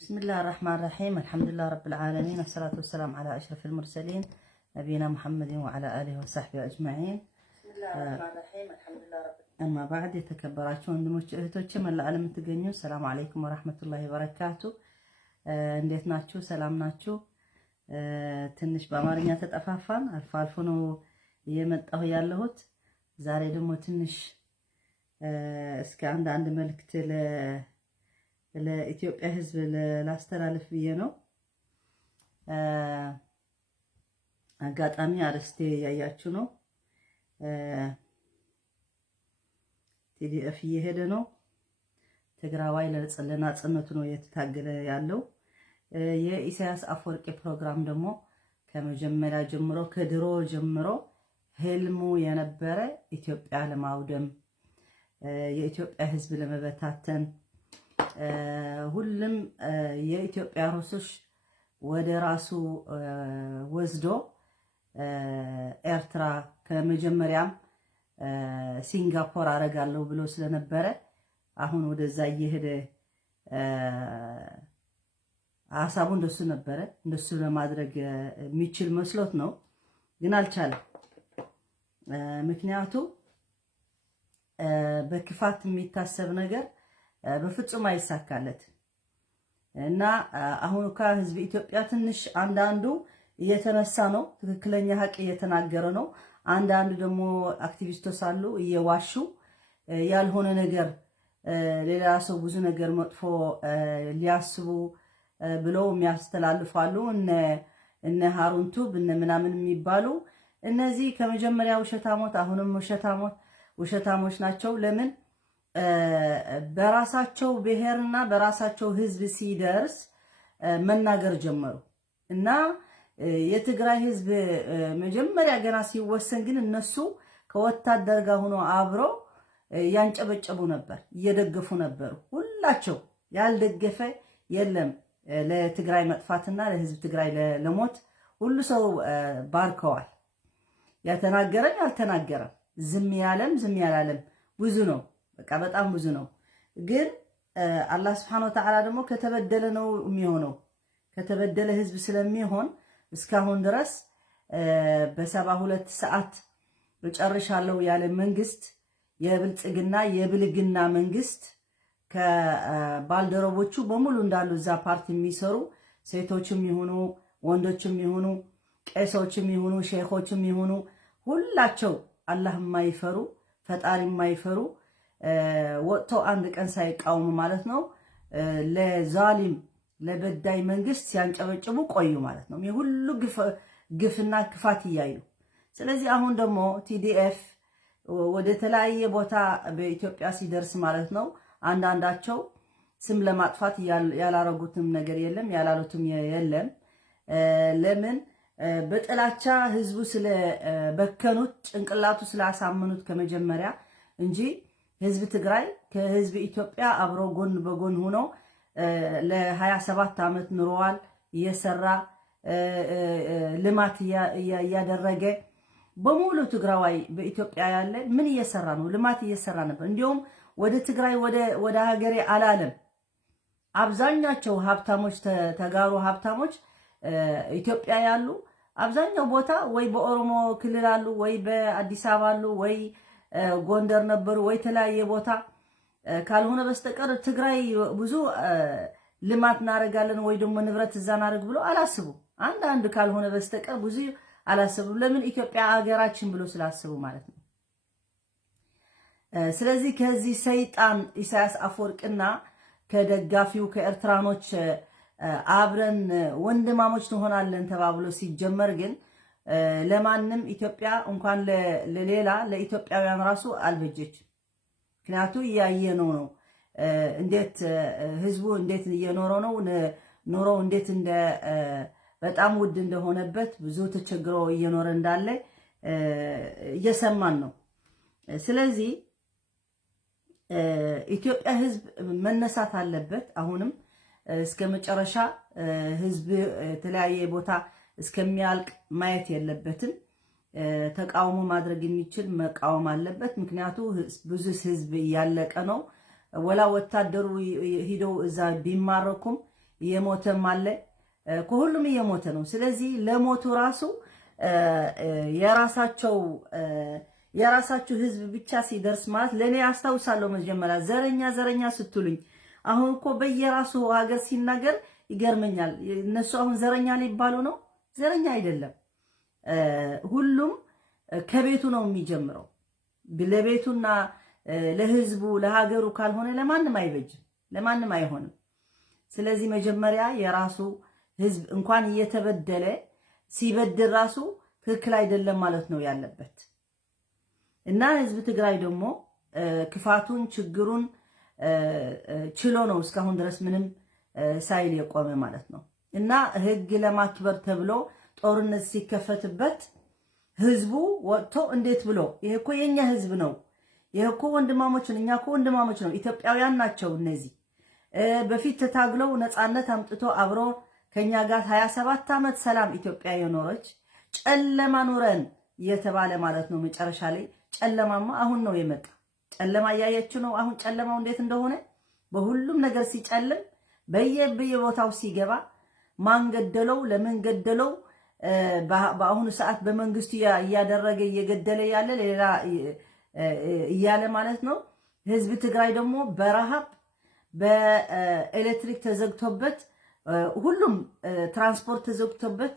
بسم الله الرحمن الرحيم. الحمد لله رب العالمين، والصلاة والسلام على أشرف المرسلين نبينا محمد وعلى آله وصحبه أجمعين. بسم الله الرحمن الرحيم. الحمد لله رب العالمين. أما بعد የተከበራችሁ ወንድሞች እህቶች መላ ዓለም የምትገኙ ሰላም አለይኩም ወራህመቱላሂ ወበረካቱ። እንዴት ናችሁ? ሰላም ናችሁ? ትንሽ በአማርኛ ተጠፋፋን። አልፎ አልፎ ነው እየመጣሁ ያለሁት። ዛሬ ደግሞ ትንሽ እስከ አንድ መልእክት ለኢትዮጵያ ሕዝብ ላስተላልፍ ብዬ ነው። አጋጣሚ አርስቴ ያያችሁ ነው። ቲዲኤፍ እየሄደ ነው። ትግራዋይ ለነጻነቱ ነው እየተታገለ ያለው። የኢሳያስ አፈወርቂ ፕሮግራም ደግሞ ከመጀመሪያ ጀምሮ ከድሮ ጀምሮ ህልሙ የነበረ ኢትዮጵያ ለማውደም የኢትዮጵያ ሕዝብ ለመበታተን ሁሉም የኢትዮጵያ ሩሶች ወደ ራሱ ወስዶ ኤርትራ ከመጀመሪያም ሲንጋፖር አረጋለሁ ብሎ ስለነበረ አሁን ወደዛ እየሄደ ሀሳቡ እንደሱ ነበረ። እንደሱ ለማድረግ የሚችል መስሎት ነው፣ ግን አልቻለም። ምክንያቱ በክፋት የሚታሰብ ነገር በፍጹም አይሳካለት እና አሁን ህዝብ ኢትዮጵያ ትንሽ አንዳንዱ እየተነሳ ነው፣ ትክክለኛ ሀቅ እየተናገረ ነው። አንዳንዱ ደግሞ አክቲቪስቶች አሉ እየዋሹ ያልሆነ ነገር ሌላ ሰው ብዙ ነገር መጥፎ ሊያስቡ ብለው የሚያስተላልፋሉ። እነ ሃሩንቱብ እነ ምናምን የሚባሉ እነዚህ ከመጀመሪያ ውሸታሞች አሁንም ውሸታሞች ናቸው። ለምን በራሳቸው ብሔርና በራሳቸው ህዝብ ሲደርስ መናገር ጀመሩ እና የትግራይ ህዝብ መጀመሪያ ገና ሲወሰን ግን እነሱ ከወታደር ጋር ሆኖ አብረው ያንጨበጨቡ ነበር፣ እየደገፉ ነበሩ። ሁላቸው ያልደገፈ የለም። ለትግራይ መጥፋትና ለህዝብ ትግራይ ለሞት ሁሉ ሰው ባርከዋል። ያተናገረም ያልተናገረም ዝም ያለም ዝም ያላለም ብዙ ነው። በቃ በጣም ብዙ ነው። ግን አላህ Subhanahu Wa Ta'ala ደግሞ ከተበደለ ነው የሚሆነው። ከተበደለ ህዝብ ስለሚሆን እስካሁን ድረስ በ72 ሰዓት በጨርሻለሁ ያለ መንግስት የብልጽግና የብልግና መንግስት ከባልደረቦቹ በሙሉ እንዳሉ እዛ ፓርቲ የሚሰሩ ሴቶችም ይሁኑ ወንዶችም ይሁኑ ቄሶችም ይሁኑ ሼኾችም ይሁኑ ሁላቸው አላህ የማይፈሩ ፈጣሪ የማይፈሩ ወጥቶ አንድ ቀን ሳይቃወሙ ማለት ነው ለዛሊም ለበዳይ መንግስት ሲያንጨበጭቡ ቆዩ ማለት ነው። የሁሉ ግፍና ክፋት እያዩ። ስለዚህ አሁን ደግሞ ቲዲኤፍ ወደ ተለያየ ቦታ በኢትዮጵያ ሲደርስ ማለት ነው አንዳንዳቸው ስም ለማጥፋት ያላረጉትም ነገር የለም፣ ያላሉትም የለም። ለምን በጥላቻ ህዝቡ ስለበከኑት ጭንቅላቱ ስላሳመኑት ከመጀመሪያ እንጂ ህዝብ ትግራይ ከህዝብ ኢትዮጵያ አብሮ ጎን በጎን ሆኖ ለ27 ዓመት ኑሯል። እየሰራ ልማት እያደረገ በሙሉ ትግራዋይ በኢትዮጵያ ያለ ምን እየሰራ ነው? ልማት እየሰራ ነበር። እንዲሁም ወደ ትግራይ ወደ ሀገሬ አላለም። አብዛኛቸው ሀብታሞች ተጋሩ ሀብታሞች ኢትዮጵያ ያሉ አብዛኛው ቦታ ወይ በኦሮሞ ክልል አሉ፣ ወይ በአዲስ አበባ አሉ፣ ወይ ጎንደር ነበሩ፣ ወይ ተለያየ ቦታ ካልሆነ በስተቀር ትግራይ ብዙ ልማት እናደርጋለን ወይ ደግሞ ንብረት እዛ እናደርግ ብሎ አላስቡ። አንድ ካልሆነ በስተቀር ብዙ አላስቡ። ለምን? ኢትዮጵያ ሀገራችን ብሎ ስላስቡ ማለት ነው። ስለዚህ ከዚህ ሰይጣን ኢሳያስ አፈወርቅና ከደጋፊው ከኤርትራኖች አብረን ወንድማሞች እንሆናለን ተባብሎ ሲጀመር ግን ለማንም ኢትዮጵያ እንኳን ለሌላ ለኢትዮጵያውያን ራሱ አልበጀችም። ምክንያቱ እያየነው ነው እንዴት ህዝቡ እንዴት እየኖረ ነው፣ ኑሮ እንዴት በጣም ውድ እንደሆነበት ብዙ ተቸግሮ እየኖረ እንዳለ እየሰማን ነው። ስለዚህ ኢትዮጵያ ህዝብ መነሳት አለበት። አሁንም እስከ መጨረሻ ህዝብ የተለያየ ቦታ እስከሚያልቅ ማየት የለበትም። ተቃውሞ ማድረግ የሚችል መቃወም አለበት። ምክንያቱ ብዙ ህዝብ እያለቀ ነው። ወላ ወታደሩ ሂደው እዛ ቢማረኩም እየሞተም አለ፣ ከሁሉም እየሞተ ነው። ስለዚህ ለሞቱ ራሱ የራሳችሁ ህዝብ ብቻ ሲደርስ ማለት ለኔ አስታውሳለሁ። መጀመሪያ ዘረኛ ስትሉኝ አሁን እኮ በየራሱ ሀገር ሲናገር ይገርመኛል። እነሱ አሁን ዘረኛ ሊባሉ ነው። ዘረኛ አይደለም። ሁሉም ከቤቱ ነው የሚጀምረው። ለቤቱና ለህዝቡ ለሀገሩ ካልሆነ ለማንም አይበጅም፣ ለማንም አይሆንም። ስለዚህ መጀመሪያ የራሱ ህዝብ እንኳን እየተበደለ ሲበድል ራሱ ትክክል አይደለም ማለት ነው ያለበት እና ህዝብ ትግራይ ደግሞ ክፋቱን ችግሩን ችሎ ነው እስካሁን ድረስ ምንም ሳይል የቆመ ማለት ነው እና ህግ ለማክበር ተብሎ ጦርነት ሲከፈትበት ህዝቡ ወጥቶ እንዴት ብሎ ይሄ እኮ የኛ ህዝብ ነው፣ ይሄ እኮ ወንድማሞች ነው፣ እኛ እኮ ወንድማሞች ነው፣ ኢትዮጵያውያን ናቸው እነዚህ በፊት ተታግለው ነፃነት አምጥቶ አብሮ ከኛ ጋር 27 ዓመት ሰላም ኢትዮጵያ የኖረች ጨለማ ኑረን እየተባለ ማለት ነው። መጨረሻ ላይ ጨለማማ አሁን ነው የመጣ። ጨለማ እያየችው ነው አሁን ጨለማው እንዴት እንደሆነ በሁሉም ነገር ሲጨልም በየቦታው ሲገባ ማን ገደለው ለምን ገደለው በአሁኑ ሰዓት በመንግስቱ እያደረገ እየገደለ ያለ ሌላ እያለ ማለት ነው። ህዝብ ትግራይ ደግሞ በረሃብ በኤሌክትሪክ ተዘግቶበት ሁሉም ትራንስፖርት ተዘግቶበት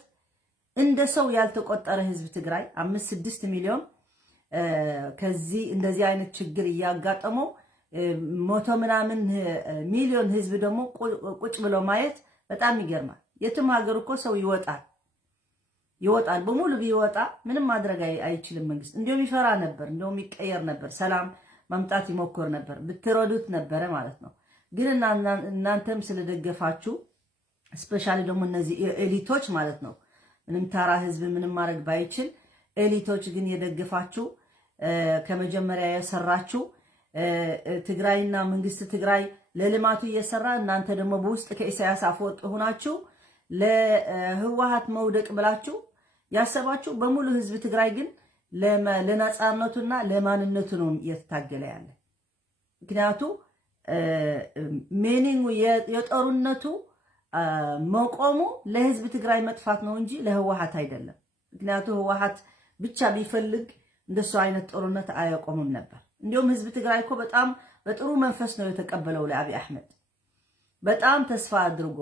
እንደ ሰው ያልተቆጠረ ህዝብ ትግራይ 5-6 ሚሊዮን ከዚህ እንደዚህ አይነት ችግር እያጋጠመው 100 ምናምን ሚሊዮን ህዝብ ደግሞ ቁጭ ብሎ ማየት በጣም ይገርማል። የትም ሀገር እኮ ሰው ይወጣል በሙሉ ቢወጣ ምንም ማድረግ አይችልም መንግስት። እንደውም ይፈራ ነበር፣ እንደውም ይቀየር ነበር፣ ሰላም ማምጣት ይሞክር ነበር፣ ብትረዱት ነበረ ማለት ነው። ግን እናንተም ስለደገፋችሁ ስፔሻሊ ደግሞ እነዚህ ኤሊቶች ማለት ነው ምንም ተራ ህዝብ ምንም ማድረግ ባይችል ኤሊቶች ግን የደገፋችሁ ከመጀመሪያ የሰራችሁ ትግራይና መንግስት ትግራይ ለልማቱ እየሰራ እናንተ ደግሞ በውስጥ ከኢሳያስ አፈወርቂ ሆናችሁ ለህወሓት መውደቅ ብላችሁ ያሰባችሁ በሙሉ ህዝብ ትግራይ ግን ለነጻነቱና ለማንነቱ ነው እየተታገለ ያለ። ምክንያቱ ሜኒንግ የጦርነቱ መቆሙ ለህዝብ ትግራይ መጥፋት ነው እንጂ ለህወሓት አይደለም። ምክንያቱ ህወሓት ብቻ ቢፈልግ እንደሱ አይነት ጦርነት አያቆምም ነበር። እንዲሁም ህዝብ ትግራይ እኮ በጣም በጥሩ መንፈስ ነው የተቀበለው ለአብይ አህመድ። በጣም ተስፋ አድርጎ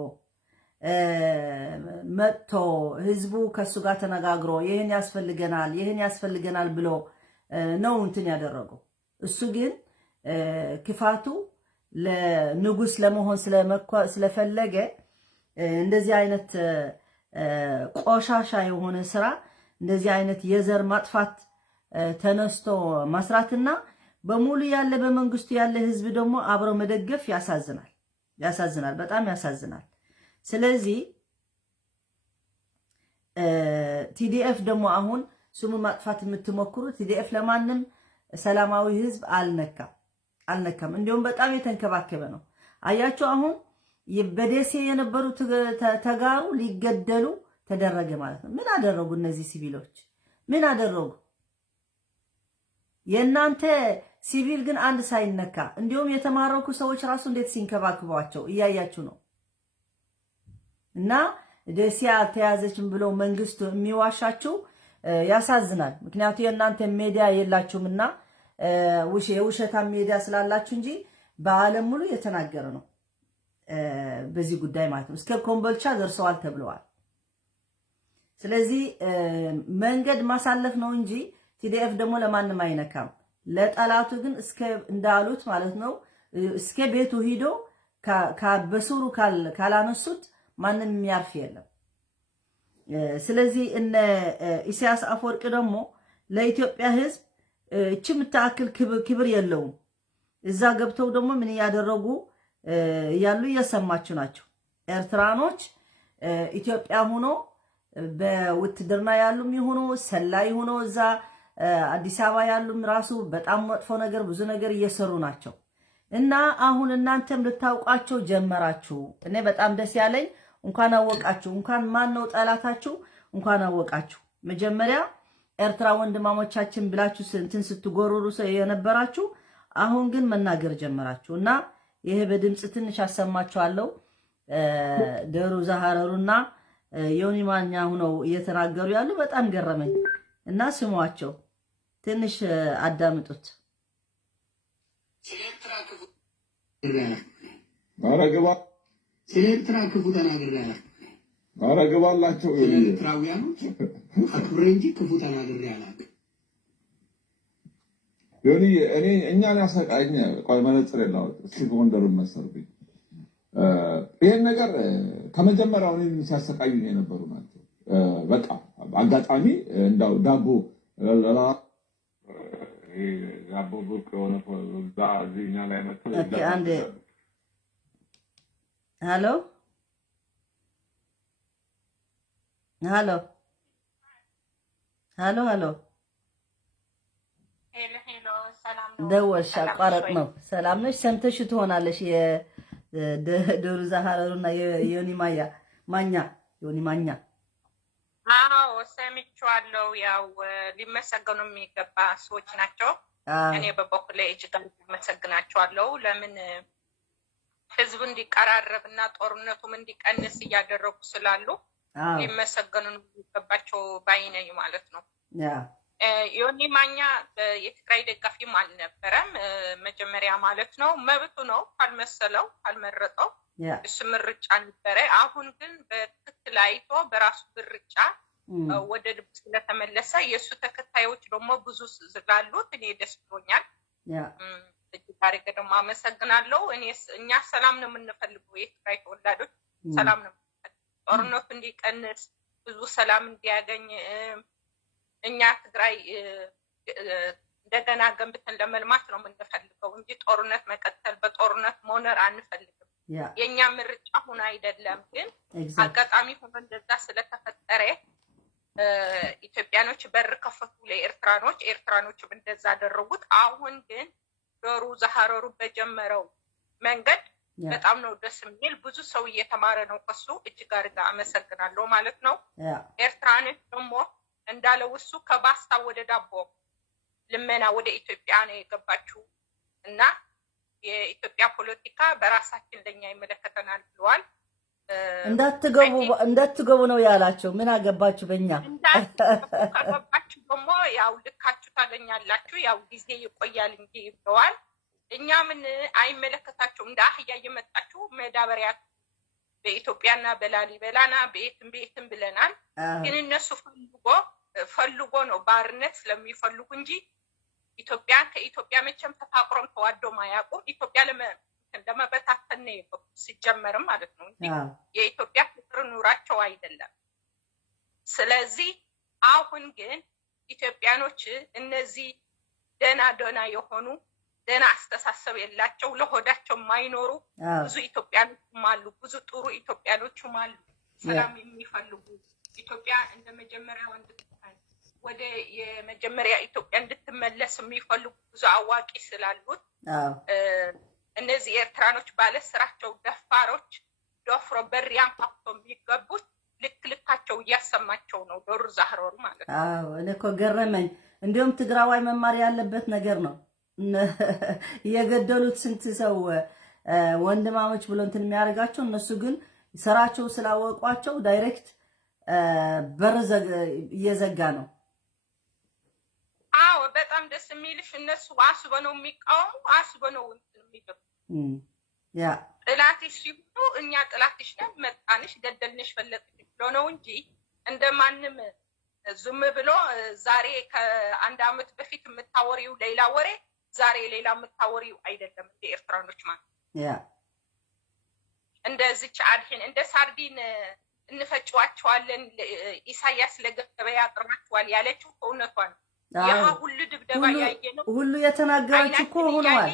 መጥቶ ህዝቡ ከሱ ጋር ተነጋግሮ ይሄን ያስፈልገናል ብሎ ነው እንትን ያደረገው። እሱ ግን ክፋቱ ለንጉስ ለመሆን ስለፈለገ እንደዚህ አይነት ቆሻሻ የሆነ ስራ እንደዚህ አይነት የዘር ማጥፋት ተነስቶ መስራትና በሙሉ ያለ በመንግስቱ ያለ ህዝብ ደግሞ አብረው መደገፍ ያሳዝናል፣ በጣም ያሳዝናል። ስለዚህ ቲዲኤፍ ደግሞ አሁን ስሙ ማጥፋት የምትሞክሩ ቲዲኤፍ ለማንም ሰላማዊ ህዝብ አልነካም። እንዲሁም በጣም የተንከባከበ ነው። አያችሁ አሁን በደሴ የነበሩ ተጋሩ ሊገደሉ ተደረገ ማለት ነው። ምን አደረጉ እነዚህ ሲቪሎች? ምን አደረጉ? የእናንተ ሲቪል ግን አንድ ሳይነካ እንዲሁም የተማረኩ ሰዎች ራሱ እንዴት ሲንከባከቧቸው እያያችሁ ነው። እና ደሴ አልተያዘችም ብለው መንግስቱ የሚዋሻችሁ ያሳዝናል። ምክንያቱም የእናንተ ሜዲያ የላችሁምና የውሸታም ሜዲያ ስላላችሁ እንጂ በዓለም ሙሉ የተናገረ ነው በዚህ ጉዳይ ማለት ነው። እስከ ኮምቦልቻ ደርሰዋል ተብለዋል። ስለዚህ መንገድ ማሳለፍ ነው እንጂ ቲዲኤፍ ደግሞ ለማንም አይነካም። ለጠላቱ ግን እስከ እንዳሉት ማለት ነው እስከ ቤቱ ሂዶ በሱሩ ካላነሱት ማንም የሚያርፍ የለም። ስለዚህ እነ ኢሳያስ አፈወርቂ ደግሞ ለኢትዮጵያ ህዝብ እቺ የምታክል ክብር የለውም። እዛ ገብተው ደግሞ ምን ያደረጉ ያሉ እየሰማችሁ ናቸው። ኤርትራኖች ኢትዮጵያ ሆኖ በውትድርና ያሉም ይሁኑ ሰላይ ሆኖ እዛ አዲስ አበባ ያሉም ራሱ በጣም መጥፎ ነገር ብዙ ነገር እየሰሩ ናቸው። እና አሁን እናንተም ልታውቃቸው ጀመራችሁ። እኔ በጣም ደስ ያለኝ እንኳን አወቃችሁ፣ እንኳን ማን ነው ጠላታችሁ እንኳን አወቃችሁ። መጀመሪያ ኤርትራ ወንድማሞቻችን ብላችሁ እንትን ስትጎሩሩ የነበራችሁ አሁን ግን መናገር ጀመራችሁ። እና ይሄ በድምጽ ትንሽ አሰማችኋለሁ። ደሩ ዛሃረሩና ዮኒ ማኛ ሆነው እየተናገሩ ያሉ በጣም ገረመኝ እና ስሟቸው ትንሽ አዳምጡት አረጋባ ስለኤርትራ ክፉ ተናግሬያለሁ አረጋባላቸው ኤርትራውያኖች አክብሬ እንጂ ክፉ ተናግሬያለሁ ዮኒ እኔ እኛን ያሰቃኝ ቆይ መነጽር የለው እስኪ ጎንደሩን መሰርብኝ ይሄን ነገር ከመጀመሪያው እኔን ሲያሰቃዩ የነበሩ ናቸው በቃ አጋጣሚ እንዳው ዳቦ ዳቦ ቡክ ሆነ ዛዚኛ ላይ መጥቶ አንዴ ሃሎ ሃሎ ሃሎ ሃሎ ደወልሽ አቋረጥ ነው ሰላም ነሽ ሰምተሽ ትሆናለሽ የደሩ ዛሃረሩና የዮኒ ማኛ አዎ ሰምቻለሁ ያው ሊመሰገኑ የሚገባ ሰዎች ናቸው እኔ በበኩሌ እጅግ መሰግናቸዋለሁ ለምን ህዝቡ እንዲቀራረብና ጦርነቱም እንዲቀንስ እያደረጉ ስላሉ ሊመሰገኑ የሚገባቸው ባይነኝ ማለት ነው ዮኒ ማኛ የትግራይ ደጋፊም አልነበረም መጀመሪያ ማለት ነው መብቱ ነው ካልመሰለው ካልመረጠው እሱ ምርጫ ነበረ አሁን ግን በትክክል አይቶ በራሱ ምርጫ ወደ ልብ ስለተመለሰ የሱ ተከታዮች ደግሞ ብዙ ስላሉት እኔ ደስ ብሎኛል እጅጋሪ ደግሞ አመሰግናለሁ እኛ ሰላም ነው የምንፈልገው የትግራይ ተወላጆች ሰላም ነው ጦርነቱ እንዲቀንስ ብዙ ሰላም እንዲያገኝ እኛ ትግራይ እንደገና ገንብተን ለመልማት ነው የምንፈልገው እንጂ ጦርነት መቀጠል በጦርነት መኖር አንፈልግም የኛ ምርጫ ሆነ አይደለም ግን አጋጣሚ ሆኖ እንደዛ ስለተፈጠረ ኢትዮጵያኖች በር ከፈቱ ለኤርትራኖች እንደዛ አደረጉት አሁን ግን ዶሩ ዛሃረሩ በጀመረው መንገድ በጣም ነው ደስ የሚል ብዙ ሰው እየተማረ ነው ከሱ እጅግ አድርጋ አመሰግናለሁ ማለት ነው ኤርትራኖች ደግሞ እንዳለው እሱ ከባስታ ወደ ዳቦ ልመና ወደ ኢትዮጵያ ነው የገባችው እና የኢትዮጵያ ፖለቲካ በራሳችን ለኛ ይመለከተናል ብለዋል እንዳትገቡ ነው ያላቸው ምን አገባችሁ በእኛ እንዳትገባችሁ ደግሞ ያው ልካችሁ ታገኛላችሁ ያው ጊዜ ይቆያል እንጂ ብለዋል እኛ ምን አይመለከታችሁ እንደ አህያ እየመጣችሁ መዳበሪያ በኢትዮጵያና በላሊበላና ቤትም ብለናል ግን እነሱ ፈልጎ ነው ባርነት ስለሚፈልጉ እንጂ ኢትዮጵያ ከኢትዮጵያ መቼም ተፋቅሮም ተዋዶም አያውቁም ኢትዮጵያ ለመበታተን ነው ሲጀመርም ማለት ነው እንጂ የኢትዮጵያ ፍቅር ኑራቸው አይደለም ስለዚህ አሁን ግን ኢትዮጵያኖች እነዚህ ደና የሆኑ ደና አስተሳሰብ የላቸው ለሆዳቸው ማይኖሩ ብዙ ኢትዮጵያኖችም አሉ ብዙ ጥሩ ኢትዮጵያኖችም አሉ ሰላም የሚፈልጉ ኢትዮጵያ እንደ መጀመሪያ ወደ የመጀመሪያ ኢትዮጵያ እንድትመለስ የሚፈልጉ ብዙ አዋቂ ስላሉት እነዚህ ኤርትራኖች ባለ ስራቸው ደፋሮች ዶፍሮ በሪያም ፓክቶ የሚገቡት ልካቸው እያሰማቸው ነው ዶሩ ዛሃረሩ ማለት ነው አዎ እኔ እኮ ገረመኝ እንዲሁም ትግራዋይ መማር ያለበት ነገር ነው የገደሉት ስንት ሰው ወንድማሞች ብሎ እንትን የሚያደርጋቸው እነሱ ግን ስራቸው ስላወቋቸው ዳይሬክት በርዘ እየዘጋ ነው አዎ በጣም ደስ የሚልሽ እነሱ አስበነው የሚቃወሙ አስበነው የሚደም ያ ጥላትሽ ሲሉ እኛ ጥላትሽ ነን መጣንሽ ገደልንሽ ፈለጥሽ ብሎ ነው እንጂ እንደማንም ዝም ብሎ ዛሬ ከአንድ አመት በፊት የምታወሪው ሌላ ወሬ ዛሬ ሌላ የምታወሪው አይደለም እንደ ኤርትራኖች ማለት ያ እንደዚች አድህን እንደ ሳርዲን እንፈጭዋቸዋለን ኢሳያስ ለገበያ አቅርባቸዋል ያለችው እውነቷ ነው ያ ሁሉ ድብደባ ያየነው ሁሉ የተናገረችው እኮ ሆኗል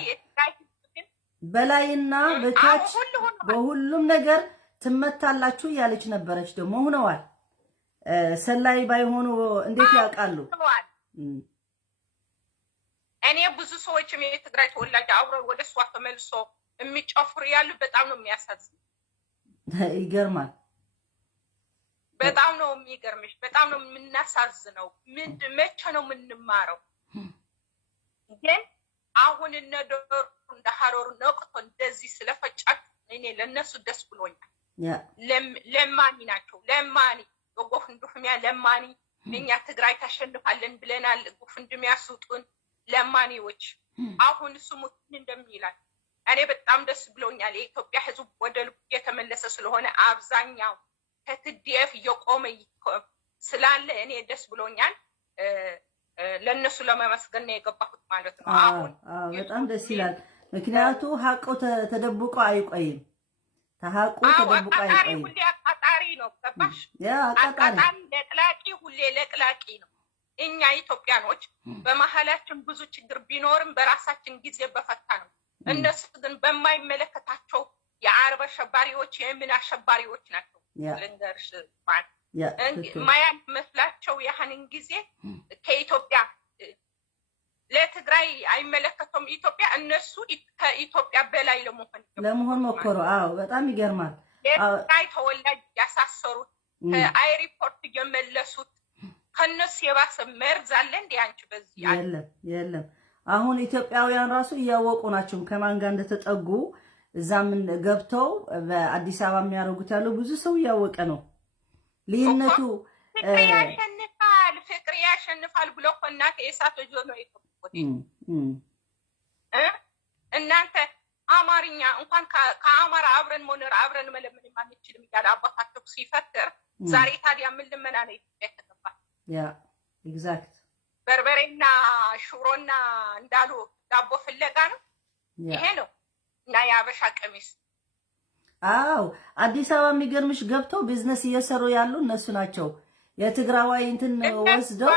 በላይና በታች በሁሉም ነገር ትመታላችሁ ያለች ነበረች ደግሞ ሆነዋል ሰላይ ባይሆኑ እንዴት ያውቃሉ እኔ ብዙ ሰዎች የትግራይ ተወላጅ አብረው ወደ እሷ ተመልሶ የሚጨፍሩ ያሉ በጣም ነው የሚያሳዝን ይገርማል በጣም ነው የሚገርምሽ በጣም ነው የምናሳዝነው መቼ ነው የምንማረው ግን አሁን እነ ዶሩ እንደ ሀረሩ ነቅቶ እንደዚህ ስለፈጫችሁ እኔ ለነሱ ደስ ብሎኛል ለማኒ ናቸው ለማኒ በጎፍንዱፍሚያ ለማኒ እኛ ትግራይ ታሸንፋለን ብለናል ጎፍንዱሚያ ሱጡን ለማኒዎች አሁን ስሙት እንደሚላል እኔ በጣም ደስ ብሎኛል የኢትዮጵያ ህዝብ ወደ ልቡ የተመለሰ ስለሆነ አብዛኛው ከትዲኤፍ የቆመ ስላለ እኔ ደስ ብሎኛል ለነሱ ለማመስገን ነው የገባሁት ማለት ነው አሁን በጣም ደስ ይላል ምክንያቱ ሀቁ ተደብቆ አይቆይም ተሐቁ ተደብቆ አይቆይም ሁሌ አቃጣሪ ነው ገባሽ አቃጣሪ ሁሌ ለቅላቂ ነው እኛ ኢትዮጵያኖች በመሐላችን ብዙ ችግር ቢኖርም በራሳችን ጊዜ በፈታ ነው እነሱ ግን በማይመለከታቸው የአረብ አሸባሪዎች የምን አሸባሪዎች ናቸው ለንገርሽ ማያን መስላቸው ያህንን ጊዜ ከኢትዮጵያ ለትግራይ አይመለከተውም ኢትዮጵያ እነሱ ከኢትዮጵያ በላይ ለመሆን ሞከሩ በጣም ይገርማል ትግራይ ተወላጅ ያሳሰሩት ከአይሪፖርት የመለሱት ከነሱ የባሰ መርዝ አለ እንዴ አንቺ በዚህ የለም አሁን ኢትዮጵያውያን ራሱ እያወቁ ናቸው ከማን ጋር እንደተጠጉ እዛም ገብተው በአዲስ አበባ የሚያደርጉት ያለው ብዙ ሰው እያወቀ ነው ልዩነቱ ፍቅር ያሸንፋል ብሎ እናንተ የሳቶ ጆኖ ይተቆጥ እናንተ አማርኛ እንኳን ከአማራ አብረን መኖር አብረን መለመን ማንችልም ይላል አባታቸው ሲፈክር ዛሬ ታዲያ ምን ልመና ነው የተከተባ ኤግዛክት በርበሬና ሽሮና እንዳሉ ዳቦ ፍለጋ ነው ይሄ ነው እና ያበሻ ቀሚስ አዲስ አበባ የሚገርምሽ ገብተው ቢዝነስ እየሰሩ ያሉ እነሱ ናቸው የትግራዋይ እንትን ወስደው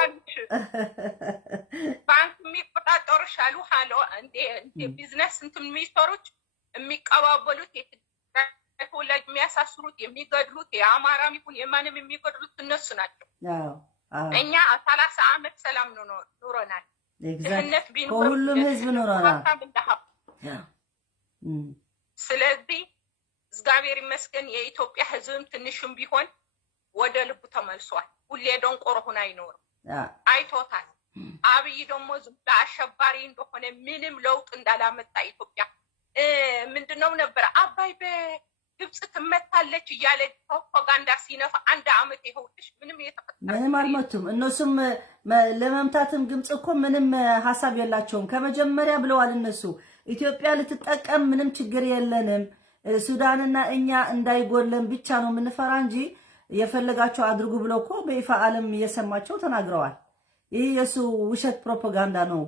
ባንክ የሚቆጣጠሩ ሻሉ ሃሎ እንደ ቢዝነስ እንትን የሚሰሩት የሚቀባበሉት የተወላጅ የሚያሳስሩት የሚገድሉት የአማራም ይሁን የማንም የሚገድሉት እነሱ ናቸው እኛ 30 ዓመት ሰላም ኑሮናል ኤግዛክት ሁሉም ህዝብ ኖረናል ስለዚህ እግዚአብሔር ይመስገን የኢትዮጵያ ህዝብም ትንሽም ቢሆን ወደ ልቡ ተመልሷል ሁሌ ደንቆሮ ሆኖ አይኖርም አይቶታል አብይ ደግሞ ዝምታ አሸባሪ እንደሆነ ምንም ለውጥ እንዳላመጣ ኢትዮጵያ ምንድነው ነበር አባይ በግብጽ ትመታለች እያለ ፕሮፓጋንዳ ሲነፋ አንድ አመት ይሆንሽ ምንም አልመቱም እነሱም ለመምታትም ግብጽ እኮ ምንም ሐሳብ የላቸውም ከመጀመሪያ ብለዋል እነሱ ኢትዮጵያ ልትጠቀም ምንም ችግር የለንም ሱዳንና እኛ እንዳይጎለን ብቻ ነው ምንፈራ እንጂ የፈለጋቸው አድርጉ ብለው እኮ በይፋ ዓለም እየሰማቸው ተናግረዋል ይሄ የሱ ውሸት ፕሮፓጋንዳ ነው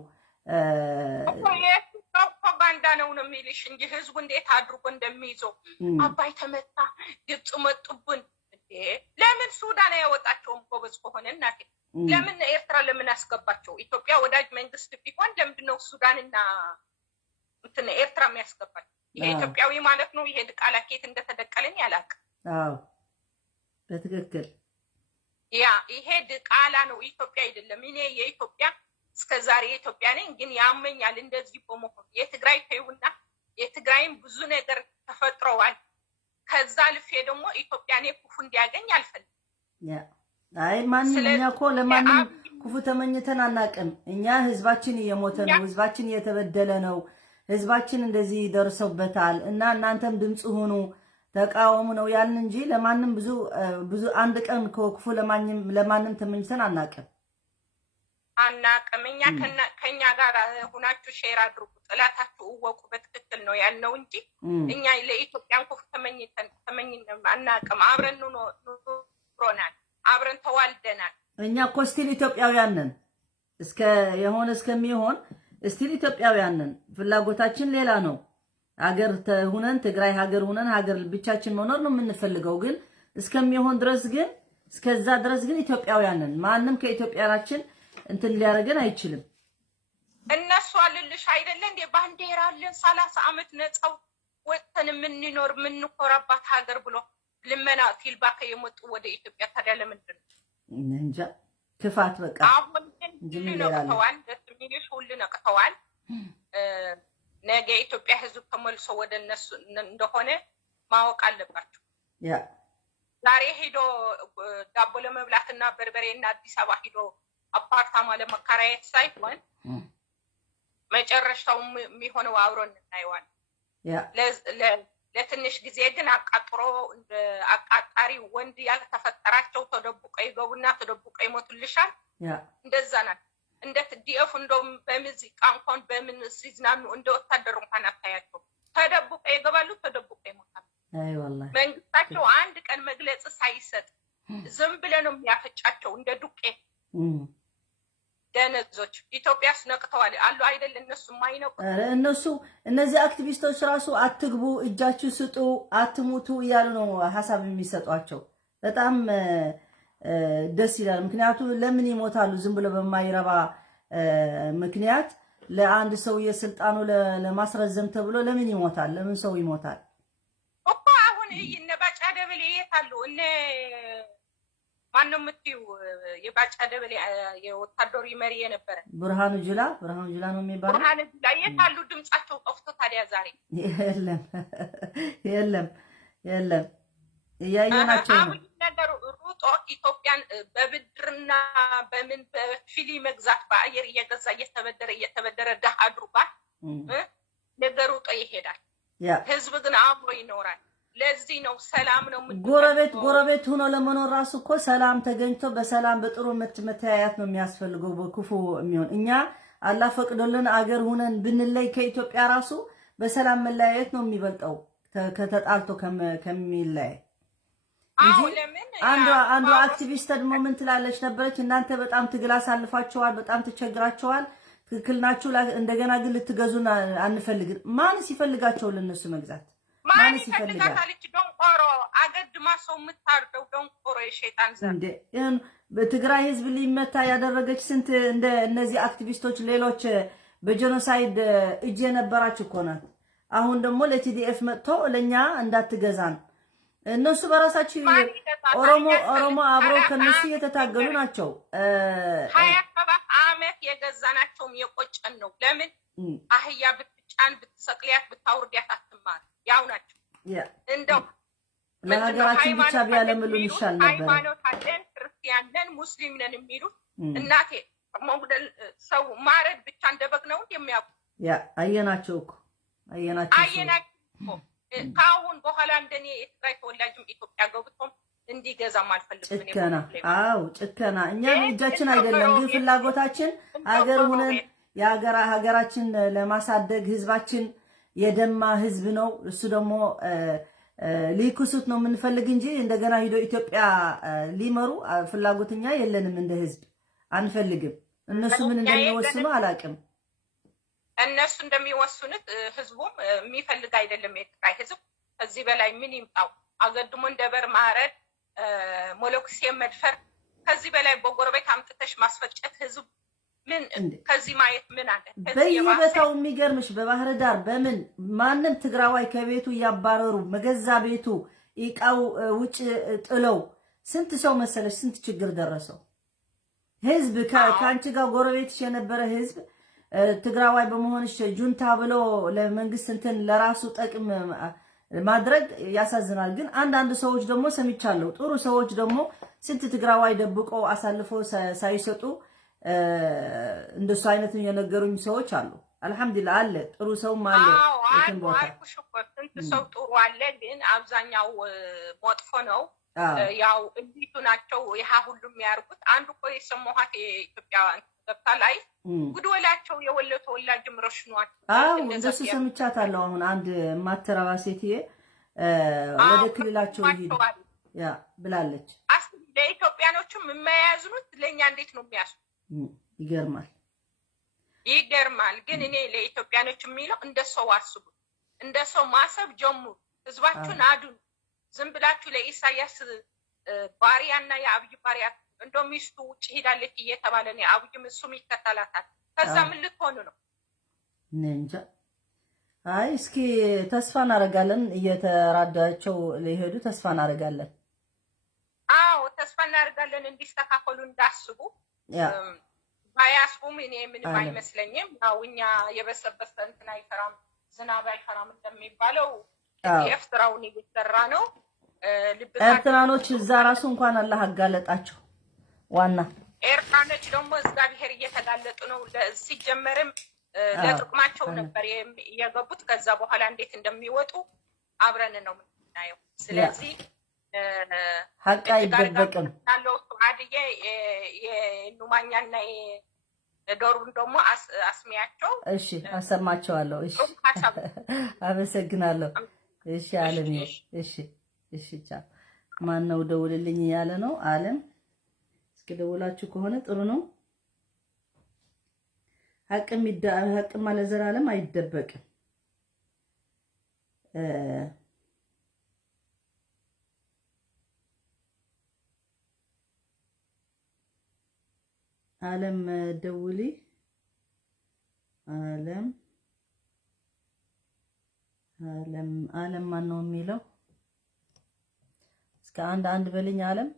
ፕሮፓጋንዳ ነው የሚልሽ እንጂ ህዝቡ እንዴት አድርጎ እንደሚይዘው አባይ ተመታ ግብጽ መጡብን ለምን ሱዳን ያወጣቸው ጎበዝ ከሆነ እናቴ ለምን ኤርትራ ለምን አስገባቸው ኢትዮጵያ ወዳጅ መንግስት ቢሆን ለምንድነው ሱዳንና እንትን ኤርትራ የሚያስገባቸው የኢትዮጵያዊ ማለት ነው ይሄ ቃላኬት እንደተደቀለን ያላቅ በትክክል ይሄ ቃላ ነው ኢትዮጵያ አይደለም እኔ የኢትዮጵያ እስከዛሬ ኢትዮጵያ ነኝ ግን ያመኛል እንደዚህ በመሆን የትግራይ ተይውና የትግራይም ብዙ ነገር ተፈጥሯል ከዛ ልፌ ደግሞ ኢትዮጵያኔ ኩፉ እንዲያገኝ አልፈልግም አይ ማንኛ እኮ ለማንም ኩፉ ተመኝተን አናቅም እኛ ህዝባችን እየሞተ ነው ህዝባችን እየተበደለ ነው ህዝባችን እንደዚህ ደርሶበታል እና እናንተም ድምጽ ሆኑ ተቃውሙ ነው ያልን እንጂ ለማንም ብዙ አንድ ቀን ኮክፉ ለማንም ተመኝተን አናቅም እኛ ከኛ ጋር ሆናችሁ ሼር አድርጉ ጥላታችሁ ወቁ በትክክል ነው ያልነው እንጂ እኛ ለኢትዮጵያን ኮፍ ተመኝተን አናቅም አብረን ኑሮናል አብረን ተዋልደናል እኛ እኮ ስቲል ኢትዮጵያውያን ነን እስከሚሆን ስቲል ኢትዮጵያውያን ነን ፍላጎታችን ሌላ ነው ሀገር ሆነን ትግራይ ሀገር ሆነን ሀገር ብቻችን መኖር ነው የምንፈልገው ግን እስከሚሆን ድረስ ግን እስከዛ ድረስ ግን ኢትዮጵያውያን ነን ማንንም ከኢትዮጵያችን እንትን ሊያረጋን አይችልም እነሱ አልልሽ አይደለ እንደ ባንዲራ አለን 30 ዓመት ነፃው ወጥተን የምንኖር የምንኮራባት ሀገር ብሎ ልመና ፊልባከ የመጡ ወደ ኢትዮጵያ ታዲያ ለምንድን ነው እንጃ ክፋት በቃ አሁን ግን ነቅተዋል ደስሚልሽ ሁሉ ነቅተዋል ነገ ኢትዮጵያ ህዝብ ተመልሶ ወደ እነሱ እንደሆነ ማወቅ አለባቸው ዛሬ ሄዶ ዳቦ ለመብላትና በርበሬና አዲስ አበባ ሄዶ አፓርታማ ለመከራየት ሳይሆን መጨረሻው የሚሆነው አብሮን እናይዋል ለትንሽ ጊዜ ግን አቃጣሪ ወንድ ያልተፈጠራቸው ተደብቀው ይገቡና ተደብቀው ይሞቱልሻል። እንደዛ ናት። እንደ ቲዲኤፍ እንደውም በሙዚቃ እንኳን በምን ሲዝናኑ እንደ ወታደር እንኳን አታያቸው። ተደብቀው ይገባሉ፣ ተደብቀው ይሞታሉ። አይ ወላሂ መንግስታቸው አንድ ቀን መግለጽ ሳይሰጥ ዝም ብለው ነው የሚያፈጫቸው እንደ ዱቄት። ደነዞች ኢትዮጵያስ ነቅተዋል አሉ አይደል? እነሱ ማይነቁ እነሱ እነዚህ አክቲቪስቶች ራሱ አትግቡ፣ እጃችሁ ስጡ፣ አትሙቱ እያሉ ነው ሐሳብ የሚሰጧቸው። በጣም ደስ ይላል። ምክንያቱም ለምን ይሞታሉ? ዝም ብሎ በማይረባ ምክንያት ለአንድ ሰው የስልጣኑ ለማስረዘም ተብሎ ለምን ይሞታል? ለምን ሰው ይሞታል እኮ? አሁን እነ ባጫ ደበሌ የት አሉ? እነ ማነው የምትይው? የባጫ ደበሌ የወታደሩ መሪ የነበረ ብርሃኑ ጁላ ነው የሚባለው። ብርሃኑ ጁላ የት አሉ? ድምጻቸው ጠፍቶ ታዲያ ዛሬ የለም እያየናቸው ነው። ነገሩ ሩጦ ኢትዮጵያን በብድርና በምን በፊሊ መግዛት በአየር እየገዛ እየተበደረ ደሃ አድርጓል። ነገሩ ሩጦ ይሄዳል። ህዝብ ግን አብሮ ይኖራል። ለዚህ ነው ሰላም ነው። ጎረቤት ሆኖ ለመኖር ራሱ እኮ ሰላም ተገኝቶ በሰላም በጥሩ መተያየት ነው የሚያስፈልገው። በክፉ የሚሆን እኛ አላህ ፈቅዶልን አገር ሆነን ብንለይ ከኢትዮጵያ ራሱ በሰላም መለያየት ነው የሚበልጠው ከተጣልቶ ከሚለያይ እንጂ አንዱ አክቲቪስት ደግሞ ምን ትላለች ነበረች? እናንተ በጣም ትግል አሳልፋችኋል፣ በጣም ተቸግራችኋል፣ ትክክል ናችሁ። እንደገና ግን ልትገዙን አንፈልግም። ማንስ ይፈልጋቸው ለነሱ መግዛት? ማን ይፈልጋል? ዶንቆሮ አገድማ ሰው የምታርደው ዶንቆሮ የሸይጣን ዘር እንዴ! በትግራይ ህዝብ ሊመታ ያደረገች ስንት እንደ እነዚህ አክቲቪስቶች ሌሎች በጄኖሳይድ እጅ የነበራችሁ እኮ ናት። አሁን ደግሞ ለቲዲኤፍ መጥቶ ለኛ እንዳትገዛን እነሱ በራሳቸው ኦሮሞ አብሮ ከነሱ የተታገሉ ናቸው። 27 ዓመት የገዛናቸውም የቆጨን ነው። ለምን አህያ ብትጫን ብትሰቅሊያት ብታውርዲያት አትማር ያው ናቸው። እንደው ለሀገራችን ብቻ ቢያለምሉን ይሻል ነበር። ሃይማኖት አለን፣ ክርስቲያን ነን፣ ሙስሊም ነን የሚሉት እናቴ መጉደል ሰው ማረድ ብቻ እንደበግ ነው የሚያውቁ። አየናቸው እኮ ከአሁን በኋላ እንደኔ የትግራይ ተወላጅም ኢትዮጵያ ገብቶም እንዲገዛም አልፈልግም። ጭከና እኛ እጃችን አይደለም፣ ግን ፍላጎታችን ሀገር ሆነን ሀገራችን ለማሳደግ ህዝባችን የደማ ህዝብ ነው። እሱ ደግሞ ሊኩሱት ነው የምንፈልግ እንጂ እንደገና ሂዶ ኢትዮጵያ ሊመሩ ፍላጎትኛ የለንም። እንደ ህዝብ አንፈልግም። እነሱ ምን እንደሚወስኑ አላውቅም። እነሱ እንደሚወስኑት ህዝቡም የሚፈልግ አይደለም። የትግራይ ህዝብ ከዚህ በላይ ምን ይምጣው? አገድሞ እንደበር ማረድ፣ ሞሎክሴ መድፈር፣ ከዚህ በላይ በጎረቤት አምጥተሽ ማስፈጨት ህዝብ ምን ከዚህ ማየት ምን አለ? በየቦታው የሚገርምሽ በባህር ዳር በምን ማንም ትግራዋይ ከቤቱ እያባረሩ መገዛ ቤቱ እቃው ውጭ ጥለው ስንት ሰው መሰለሽ ስንት ችግር ደረሰው ህዝብ ከአንቺ ጋር ጎረቤትሽ የነበረ ህዝብ ትግራዋይ በመሆንሽ ጁንታ ብሎ ለመንግስት እንትን ለራሱ ጠቅም ማድረግ ያሳዝናል። ግን አንዳንድ ሰዎች ደግሞ ሰምቻለሁ ጥሩ ሰዎች ደግሞ ስንት ትግራዋይ ደብቀው አሳልፈው ሳይሰጡ እንደሱ አይነት የነገሩኝ ሰዎች አሉ። አልহামዱሊላህ አለ ጥሩ ሰውም አለ። ስንት ሰው ጥሩ አለ፣ ግን አብዛኛው መጥፎ ነው። ያው እንዲቱ ናቸው ይሃ ሁሉም ያርጉት። አንዱ እኮ የሰማኋት የኢትዮጵያ ገብታ ላይ ጉድወላቸው የወሎ ተወላጅም ረሽኗል። እንደሱ ሰምቻታለሁ። አሁን አንድ ማተራባ ሴትዬ ወደ ክልላቸው ይሄዱ ብላለች። ለኢትዮጵያኖችም የማያዝኑት ለኛ እንዴት ነው የሚያስቡ? ይገርማል። ግን እኔ ለኢትዮጵያኖች የሚለው እንደሰው አስቡ፣ እንደሰው ማሰብ ጀምሩ። ህዝባችሁን አድኑ። ዝም ብላችሁ ለኢሳያስ ባሪያና የአብይ ባሪያ እንደው ሚስቱ ውጭ ሄዳለች እየተባለ ነው። አብይም እሱም ይከተላታል። ከዛ ምን ልትሆኑ ነው? እንጃ። አይ እስኪ ተስፋ እናደርጋለን። እየተራዳቸው ሊሄዱ ተስፋ እናደርጋለን። አዎ ተስፋ እናደርጋለን እንዲስተካከሉ እንዳስቡ። ባያስቡም እኔ ምንም አይመስለኝም። ያው እኛ የበሰበሰ እንትን አይፈራም ዝናብ አይፈራም እንደሚባለው ኤርትራውን እየሰራ ነው። ኤርትራኖች እዛ ራሱ እንኳን አላህ አጋለጣቸው። ዋና ኤርትራኖች ደግሞ እግዚአብሔር እየተጋለጡ ነው። ሲጀመርም ለጥቅማቸው ነበር የገቡት። ከዛ በኋላ እንዴት እንደሚወጡ አብረን ነው የምናየው። ስለዚህ ሀቅ አይደበቅም ያለው አድዬ የኑማኛና ዶሩን ደግሞ አስሚያቸው። እሺ አሰማቸዋለሁ። እሺ አመሰግናለሁ። እሺ አለም። እሺ ቻው። ማን ነው ደውልልኝ ያለ ነው? አለም እስኪ ደውላችሁ ከሆነ ጥሩ ነው። ሀቅማ ለዘላለም አይደበቅም። አለም ደውሊ። አለም ማን ነው የሚለው? እስከ አንድ በልኝ። አለም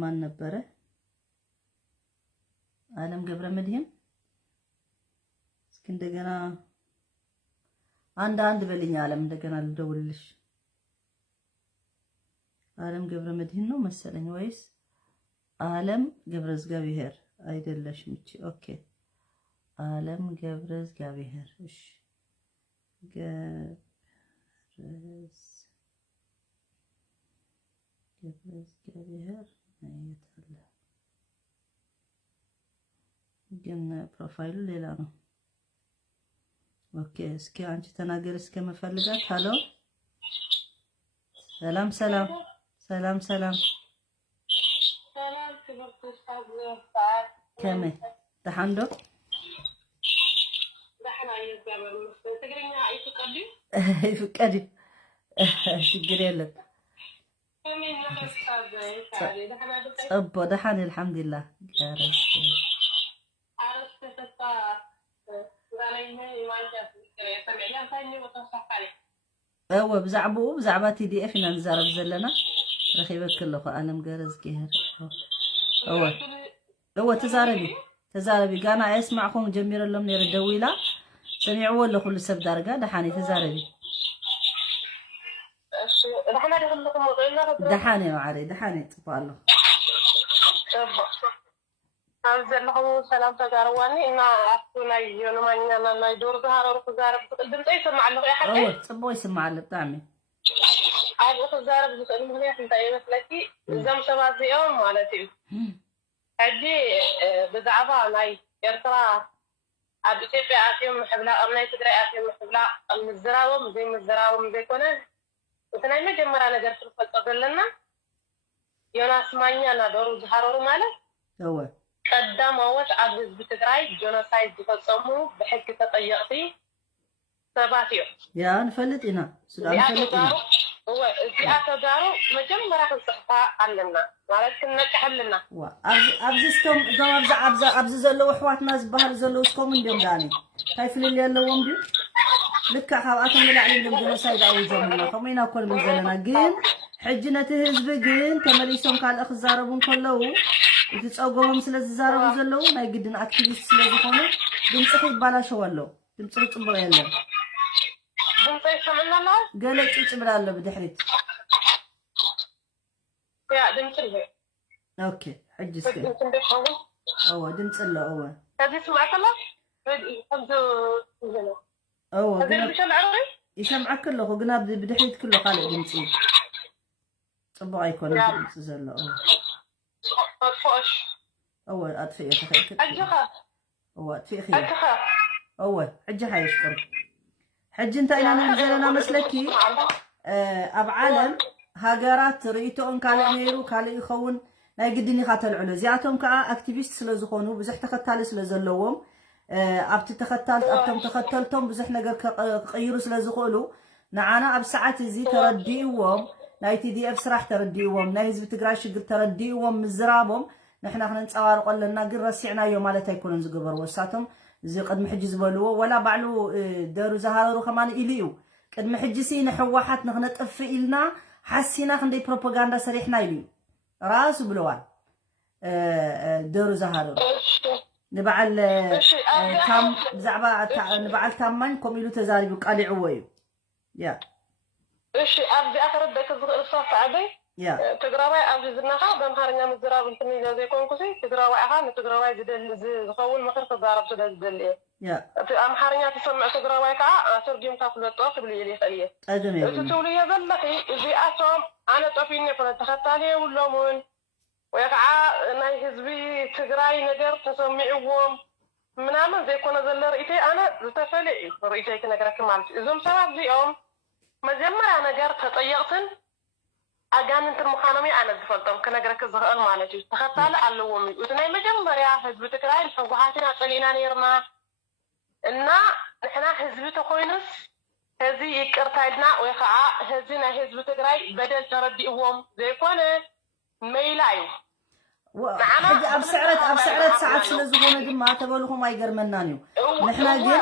ማን ነበረ? አለም ገብረ መድህን። እስኪ እንደገና አንድ በልኝ። አለም እንደገና ልደውልልሽ። አለም ገብረ መድህን ነው መሰለኝ ወይስ አለም ገብረ እግዚአብሔር? አይደለሽም እቺ። ኦኬ አለም ገብረ እግዚአብሔር። እሺ ገብረ እግዚአብሔር አይታለ፣ ግን ፕሮፋይሉ ሌላ ነው። ኦኬ እስኪ አንቺ ተናገር እስከመፈልጋት። ሃሎ ሰላም ሰላም ሰላም ሰላም كمي تحندو دحنا يزبر تقرينا يفقدي ችግር የለም ጸቦ ደሓን አልሐምዱሊላህ ጋረስ ብዛዕባ TDF ኢና ንዛረብ ዘለና ረኺበክ ኣለኹ ኣለም ገረዝ ገይር ተዛረቢ ጋና ኣየስማዕኩም ጀሚረሎም ነይረ ደው ኢላ ሰሚዕዎ ኣሎ ኩሉ ሰብ ዳርጋ ደሓኒ ተዛረቢ ደሓኒ ማዕረ ደሓኒ ጥፋ ኣሎ ኣብ ዘለኹም ሰላም ተጋርዋኒ እና ኣፍቱ ናይ ዮኖማኛና ናይ ዶር ዝሃረሩ ክዛረብ ትኽእል ድምፂ ይስማዕ ኣለኹ ያ ሓቀይ ፅቡቅ ይስማዕ ኣሎ ብጣዕሚ ኣብኡ ክዛረብ ዝኽእል ምክንያት እንታይ ይመስለኪ እዞም ሰባት እዚኦም ማለት እዩ ሕጂ ብዛዕባ ናይ ኤርትራ ኣብ ኢትዮጵያ ኣትዮም ምሕብላቕ ኣብ ናይ ትግራይ ኣትዮም ምሕብላቕ ምዝራቦም ዘይምዝራቦም ዘይኮነ እቲ ናይ መጀመርያ ነገር ክንፈልጦ ዘለና ዮናስ ማኛ እና ዶሩ ዝሃረሩ ማለት ቀዳማዎት ኣብ ህዝቢ ትግራይ ጆኖሳይድ ዝፈፀሙ ብሕጊ ተጠየቕቲ ሰባት እዮም። ያ ንፈልጥ ኢና ንፈልጥ ኢና እዚኣ ተጋሩ መጀመርያ ክንፅሕፋ ኣለና ማለት ክንነቅሕ ኣለና። ኣብዚ እስቶም እዞም ኣብዚ ዘለዉ ኣሕዋትና ዝበሃሉ ዘለዉ እስኮም እንዲኦም ዳኒ እንታይ ፍልል ኣለዎም ድዩ ልክዕ ካብኣቶም ንላዕሊ ኢሎም ጆኖሳይድ ኣውጆምና ከምኡ ኢና ኮ ንብል ዘለና ግን ሕጂ ነቲ ህዝቢ ግን ተመሊሶም ካልእ ክዛረቡ ከለዉ እቲ ፀገሞም ስለ ዝዛረቡ ዘለዉ ናይ ግድን ኣክቲቪስት ስለ ዝኾኑ ድምፅኺ ይባላሸው ኣሎ ድምፅኺ ፅቡቅ የለን ድምፂ ይሰምዕና ኣሎ ገለ ጭጭ ብላ ኣሎ ብድሕሪት ያ ድምፂ ይሄ ኦኬ ሕጂ እስኪ ድምፂ ኣሎ ከዚ ስማዕት ኣሎ ይሰምዓክ ኣለኹ ግና ብድሕሪት ክሎ ካልእ ድምፂ ፅቡቅ ኣይኮነ ድምፂ ዘሎ ኣጥፍዮ ተኽእልክ ኣጥፍእኺ ሕጂ ሓየሽቁር ሕጂ እንታይ ኢና ንብል ዘለና መስለኪ ኣብ ዓለም ሃገራት ርእይቶኦም ካልእ ነይሩ ካልእ ይኸውን ናይ ግድን ኢኻ ተልዕሎ እዚኣቶም ከዓ ኣክቲቪስት ስለ ዝኾኑ ብዙሕ ተኸታሊ ስለ ዘለዎም ኣብቶም ተኸተልቶም ብዙሕ ነገር ክቕይሩ ስለ ዝኽእሉ ንዓና ኣብ ሰዓት እዚ ተረዲእዎም ናይ TDF ስራሕ ተረዲእዎም ናይ ህዝቢ ትግራይ ሽግር ተረዲእዎም ምዝራቦም ንሕና ክንንፀባርቆ ኣለና ግን ረሲዕናዮ ማለት ኣይኮነን ዝገበርዎ እሳቶም እዚ ቅድሚ ሕጂ ዝበልዎ ወላ ባዕሉ ደሩ ዝሃረሩ ከማን ኢሉ እዩ ቅድሚ ሕጂ ሲ ንሕወሓት ንክነጥፍ ኢልና ሓሲና ክንደይ ፕሮፓጋንዳ ሰሪሕና ኢሉ እዩ ራሱ ብለዋል ደሩ ዝሃረሩ ንበዓል ብዛዕባ ንበዓል ታማኝ ከምኡ ኢሉ ተዛሪቡ ቃሊዕዎ እዩ ያ እሺ ኣብዚ ኣኸረደክ ዝኽእል ሷፍ ዓበይ ትግራዋይ ኣብ ዝናኻ በምሃርኛ ምዝራብ እንትንይ ዘይኮንኩሲ ትግራዋይ ኣኻ ንትግራዋይ ዝኸውን ምክር ተዛረብ ስለ ዝደሊ እየ እቲ ኣምሓርኛ ትሰምዕ ትግራዋይ ከዓ ኣተርጊምካ ፍለጦ ትብል እየ ይኽእል እየ እቲ ትብልዮ ዘለኺ እዚኣቶም ኣነ ጠፊኒ ኮነ ተኸታሊ የብሎምን ወይ ከዓ ናይ ህዝቢ ትግራይ ነገር ተሰሚዕዎም ምናምን ዘይኮነ ዘሎ ርእይተይ ኣነ ዝተፈልየ እዩ ርእይተይ ክነግረክ ማለት እዩ እዞም ሰባት እዚኦም መጀመርያ ነገር ተጠየቕትን ኣጋንንትን ምዃኖም ኣነ ዝፈልጦም ክነግረክ ዝኽእል ማለት እዩ ተኸታሊ ኣለዎም እዩ እቲ ናይ መጀመርያ ህዝቢ ትግራይ ሕወሓትና ፀሊና ነርና እና ንሕና ህዝቢ ተኮይኑስ ህዚ ይቅርታ ኢልና ወይ ከዓ ህዚ ናይ ህዝቢ ትግራይ በደል ተረዲእዎም ዘይኮነ መይላ እዩ ሕጂ ኣብ ስዕረት ሰዓት ስለ ዝኾነ ድማ ተበልኹም ኣይገርመናን እዩ ንሕና ግን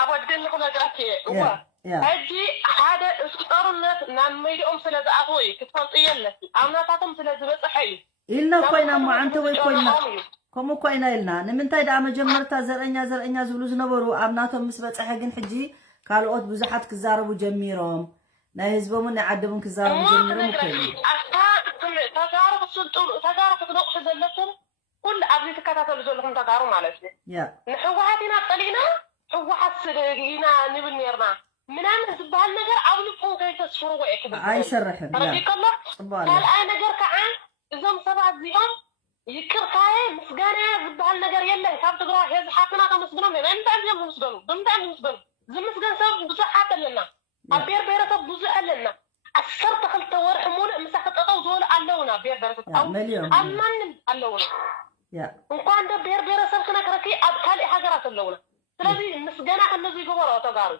ኣበድን ክነግረክ እየ ሕጂ ሓደ እሱ ጦርነት ናብ መይድኦም ስለ ዝኣትዎ እዩ ክትፈልጡ የለሲ ኣብናታቶም ስለ ዝበፅሐ እዩ ኢልና ኮይና እሞ ዓንተ ወይ ኮይና ከምኡ ኮይና ኢልና ንምንታይ ደኣ መጀመርታ ዘርአኛ ዝብሉ ዝነበሩ ኣብናቶም ምስ በፅሐ ግን ሕጂ ካልኦት ብዙሓት ክዛረቡ ጀሚሮም ናይ ህዝቦምን ናይ ዓዶምን ክዛረቡ ጀሚሮም እኮ ተጋሩ ክትነቑሑ ዘለኩም ኩሉ ኣብዚ ትከታተሉ ዘለኹም ተጋሩ ማለት እዩ ንሕወሓት ኢና ፀሊእና ሕወሓት ኢና ንብል ነርና ምናምን ዝበሃል ነገር ኣብ ልብኩም ከይተስፍርዎ እየ ክብል ኣይሰርሕን ረዲከሎ ካልኣይ ነገር ከዓ እዞም ሰባት እዚኦም ይቅርታየ ምስጋናየ ዝበሃል ነገር የለን ካብ ትግራይ ሕዚ ሓፍና ከመስግኖም ናይ ምንታይ እዮም ዝምስገኑ ብምንታይ ዝምስገኑ ዝምስገን ሰብ ብዙሓት ኣለና ኣብ ብሄር ብሄረሰብ ብዙሕ ኣለና 12 ወርሒ ሙሉእ ምሳክ ጠጠው ዝበሉ ኣለውና ብሄር ብሄረሰብ ኣብ ማንም ኣለውና እንኳን ደ ብሄር ብሄረሰብ ክነክረኪ ኣብ ካልእ ሃገራት ኣለውና ስለዚ ምስገና ከነዚ ይግበሮ ተጋሩ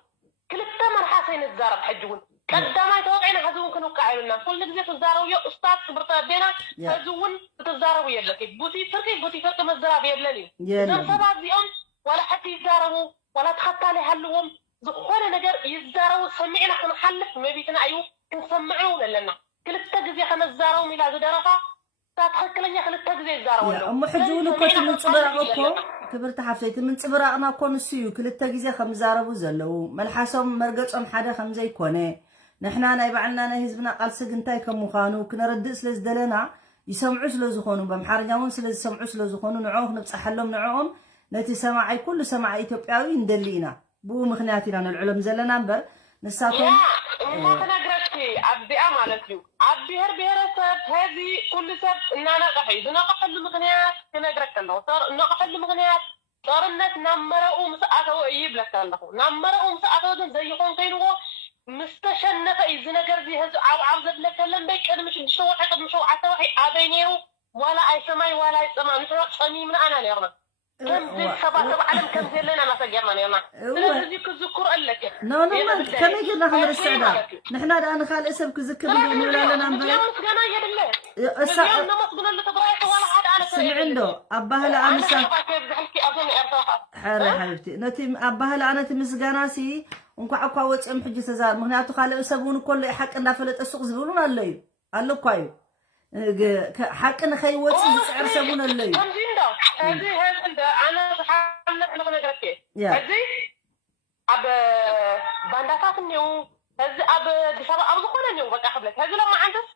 ክልተ መርሓሰይ ንዛረብ ሕጂ እውን ቀዳማይ ተወቂዕና ሕዚ እውን ክንውቃዕ ኢሉና ኩሉ ግዜ ትዛረብዮ እስታት ክብርተ ኣዴና ሕዚ እውን ትዛረቡ የለኪ ቡቲ ፍርቂ መዘራብ የለን እዩ እዞም ሰባት እዚኦም ዋላ ሓቲ ይዛረቡ ዋላ ተኸታሊ ይሃልዎም ዝኾነ ነገር ይዛረቡ ሰሚዕና ክንሓልፍ መቢትና እዩ ክንሰምዑ ኣለና ክልተ ግዜ ከመዛረቡ ኢላ ዝደረኻ ትክክለኛ ክልተ ግዜ ይዛረቡ ኣለዉ እሞ ሕጂ እውን እኮ ትምንፅብራቕ እኮ ክብርቲ ሓፍተይ ትምንፅብራቕና እኮ ንሱ እዩ ክልተ ግዜ ከምዛረቡ ዘለዉ መልሓሶም መርገፆም ሓደ ከምዘይኮነ ንሕና ናይ ባዕልና ናይ ህዝብና ቃልሲ እንታይ ከም ምዃኑ ክነረድእ ስለ ዝደለና ይሰምዑ ስለ ዝኾኑ በኣምሓርኛ እውን ስለ ዝሰምዑ ስለ ዝኾኑ ንዕኦም ክንብፃሓሎም ንዕኦም ነቲ ሰማዓይ ኩሉ ሰማዓይ ኢትዮጵያዊ እንደሊ ኢና ብኡ ምክንያት ኢና ነልዕሎም ዘለና እምበር ንሳቶም እሞ ክነግረኪ ኣብዚኣ ማለት እዩ ኣብ ብሄር ብሄረሰብ ሕዚ ኩሉ ሰብ እናነቕሐ እዩ ዝነቕሐሉ ምክንያት ክነግረክ ኣለኹ ዝነቕሐሉ ምክንያት ጦርነት ናብ መረኡ ምስ ኣተወ እዩ ይብለካ ኣለኹ ናብ መረኡ ምስ ኣተወ ግን ዘይኮን ከይንዎ ምስ ተሸነፈ እዩ እዚ ነገር እዚ ህዚ ዓብዓብ ዘድለከለ እምበይ ቅድሚ 6 ወርሒ ቅድሚ 7 ወርሒ ኣበይ ነይሩ ዋላ ኣይሰማይ ዋላ ኣይፀማ ንሕና ፀሚምና ኣና ነርና ከምዚ ሰባት ዓለም ከምዚ የለና እናሰጊርና ነርና ስለዚ ክዝክሩ ኣለክ ከመይ ጌርና ክንርስዕዳ ንሕና ደኣ ንካልእ ሰብ ክዝክር ንብል ኣለና እምበር ምስጋና የድለ ነመስግነሉ ትግራይ ዋላ ሓደ ኣነ ስምዕን ዶ ኣብ ባህሊ ኣንሳ ሓረ ሓቢብቲ ነቲ ኣብ ባህሊ ኣነቲ ምስጋናሲ እንኳዕ እኳ ወፂኦም ሕጂ ተዛር ምክንያቱ ካልእ ሰብ እውን እኮሎ ሓቂ እንዳፈለጠ ሱቕ ዝብሉን ኣሎ እዩ ኣሎ እኳ እዩ ሓቂ ንኸይወፅእ ዝፅዕር ሰብ እውን ኣሎ እዩ ሕዚ ኣነ ሓምለት ንክነግረክ ሕዚ ኣብ ባንዳታት እኒው ሕዚ ኣብ ኣዲስ ኣበባ ኣብ ዝኾነ እኒው በቃ ክብለክ ሕዚ ሎማዓንተስ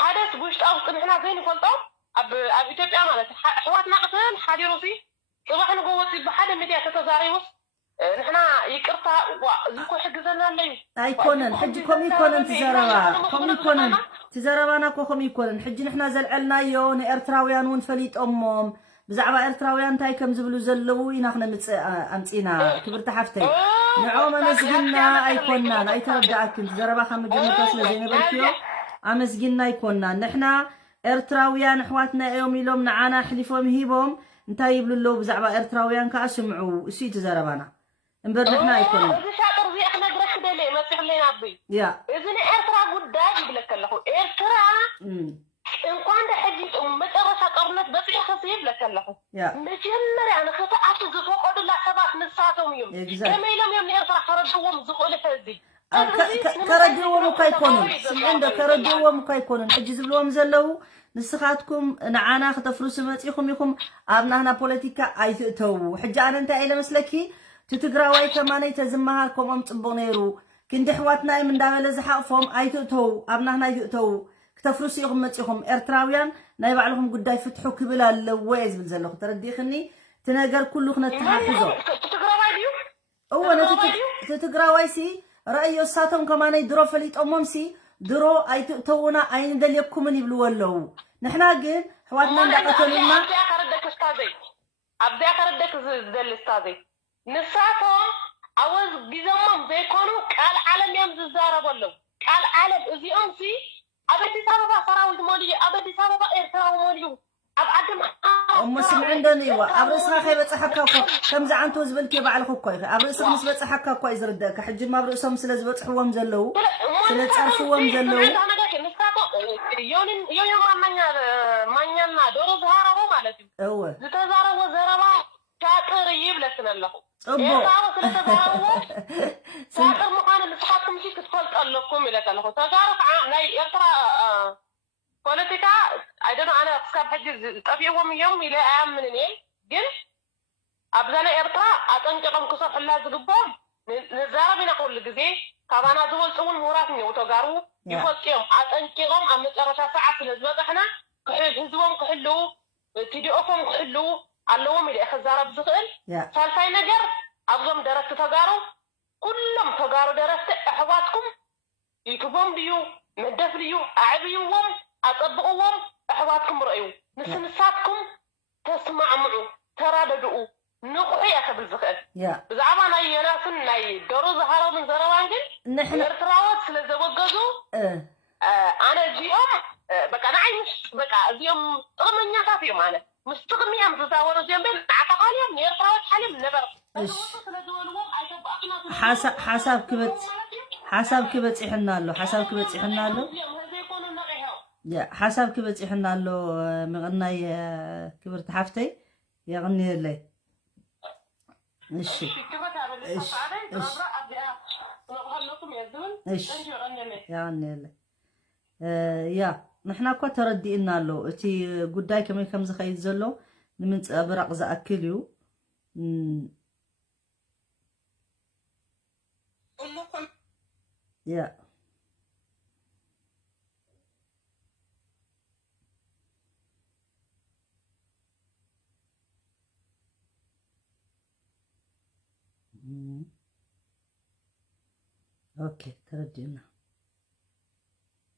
ሓደስ ውሽጣ ውስጥ ንሕና ዘይንፈልጦም ኣብ ኢትዮጵያ ማለት ኣሕዋትና ቅትል ሓዲሩሲ ፅባሕ ንጎወፂ ብሓደ ሚድያ ተተዛሪቡስ ንሕና ይቅርታ ዝኮ ሕግዘና ኣለዩ ኣይኮነን ሕጂ ከምኡ ይኮነን ትዘረባ ከምኡ ይኮነን ትዘረባና እኮ ከምኡ ይኮነን ሕጂ ንሕና ዘልዐልናዮ ንኤርትራውያን እውን ፈሊጦሞም ብዛዕባ ኤርትራውያን እንታይ ከም ዝብሉ ዘለዉ ኢና ክነምፅእ ኣምፂና ክብርቲ ሓፍተይ ንዕኦም ኣመስጊና ኣይኮናን ኣይተረዳእክን ትዘረባ ካብ መጀመርታ ስለ ዘይነበርክዮ ኣመስጊና ኣይኮናን ንሕና ኤርትራውያን ኣሕዋትና እዮም ኢሎም ንዓና ሕሊፎም ሂቦም እንታይ ይብሉ ኣለዉ ብዛዕባ ኤርትራውያን ከዓ ስምዑ እሱ እዩ ትዘረባና እምበር ንሕና ኣይኮነን እዚ ሻጥር እዚ ክነግረክ ደለ መፂሕለና ኣቦይ እዚ ናይ ኤርትራ ጉዳይ ይብለክ ኣለኹ ኤርትራ እንኳን ሕጂ መጨረሻ ጦርነት በፂሑ ክስ ይብለክ ኣለኹ መጀመርያ ንክትኣቱ ዝፈቀዱላ ሰባት ንሳቶም እዮም ከመይ ኢሎም እዮም ንኤርትራ ከረድዎም ዝኽእሉ ሕዚ ከረድዎም እኳ ኣይኮኑን ስምዕን ዶ ከረድዎም እኳ ኣይኮኑን ሕጂ ዝብልዎም ዘለዉ ንስኻትኩም ንዓና ክተፍርሱ መፂኹም ኢኹም ኣብ ናህና ፖለቲካ ኣይትእተዉ ሕጂ ኣነ እንታይ ኢለ መስለኪ ትትግራዋይ ከማነይ ተዝመሃር ከምኦም ፅቡቕ ነይሩ ክንዲ ኣሕዋትና እዮም እንዳበለ ዝሓቕፎም ኣይትእተዉ ኣብ ናህና ኣይትእተዉ كتفرسيهم متيهم إرتراويان نايبعلهم قداي فتحوا كبل اللويز بالزلخ تردي خني تناجر كله خنا تحافظوا هو تتقرا سي رأي الساتهم كمان يدرو فليت أممسي درو أي تونا أين دليكم من يبلو ولو نحنا جن حوادنا ندقتلنا أبدأ أخردك زل استاذي نساتهم عوض بزمن بيكونوا قال عالم يوم الزارة بلو قال عالم إذا أمسي أبدي سببا فراود مولي أبدي سببا إرتاو مولي أم سمعين دنيوا أبرسها خيبة صحكاكو كم زعنتو زبلكي بعلخو كوي أبرسها مسبة صحكاكو إزردك حجي ما أبرسهم سلزبط حوام زلو سلزعرفوام زلو يوم مانيانا دورو زهارة مالتي هو زتزارة وزربا شاكر يبلسن الله أبو شاكر مقانا لسحاكم شي كتفلت اللكم إلى كالله تجارب ناي يقرأ بوليتيكا I don't know أنا أفكار حجي طبيعهم يوم إلى أيام من النيل جن أبزانا إرترا أتنقلهم كسر الله زقبهم نزارة بنقول لجزء كابانا زول سوون مراتني وتجارو يفكرهم أتنقلهم أم نترشى ساعة في الأسبوع إحنا كحزبهم كحلو تديوفهم كحلو اللهم إلى خزارة بزغل فالفاي نجر أبزم درست تجارو كلهم تجارو درست أحواتكم يكبهم ليو مدف ليو أعبيوهم أطبقوهم أحواتكم رأيو نساتكم تسمع معه تراددوا نقعي أخذ الزغل بزعما ناي ناسن ناي دورو زهارو من زروانجل نحن ارتراوات سلزبقزو أنا زيهم بقى أنا عايش بقى زيهم طغمنيا كافي معنا مستغمي أم تزاوروا زيهم بين عقاليهم نيرتراوات حالي من نبر حساب كبت إحنا له حساب كبت إحنا له يا حساب كبت إحنا له مغني كبرت حفتي يغني لي إيش يغني لي يا نحنا كو تردينا له أتي قداي كم زخيت زلو من برق زأكليو يا اوكي تردينا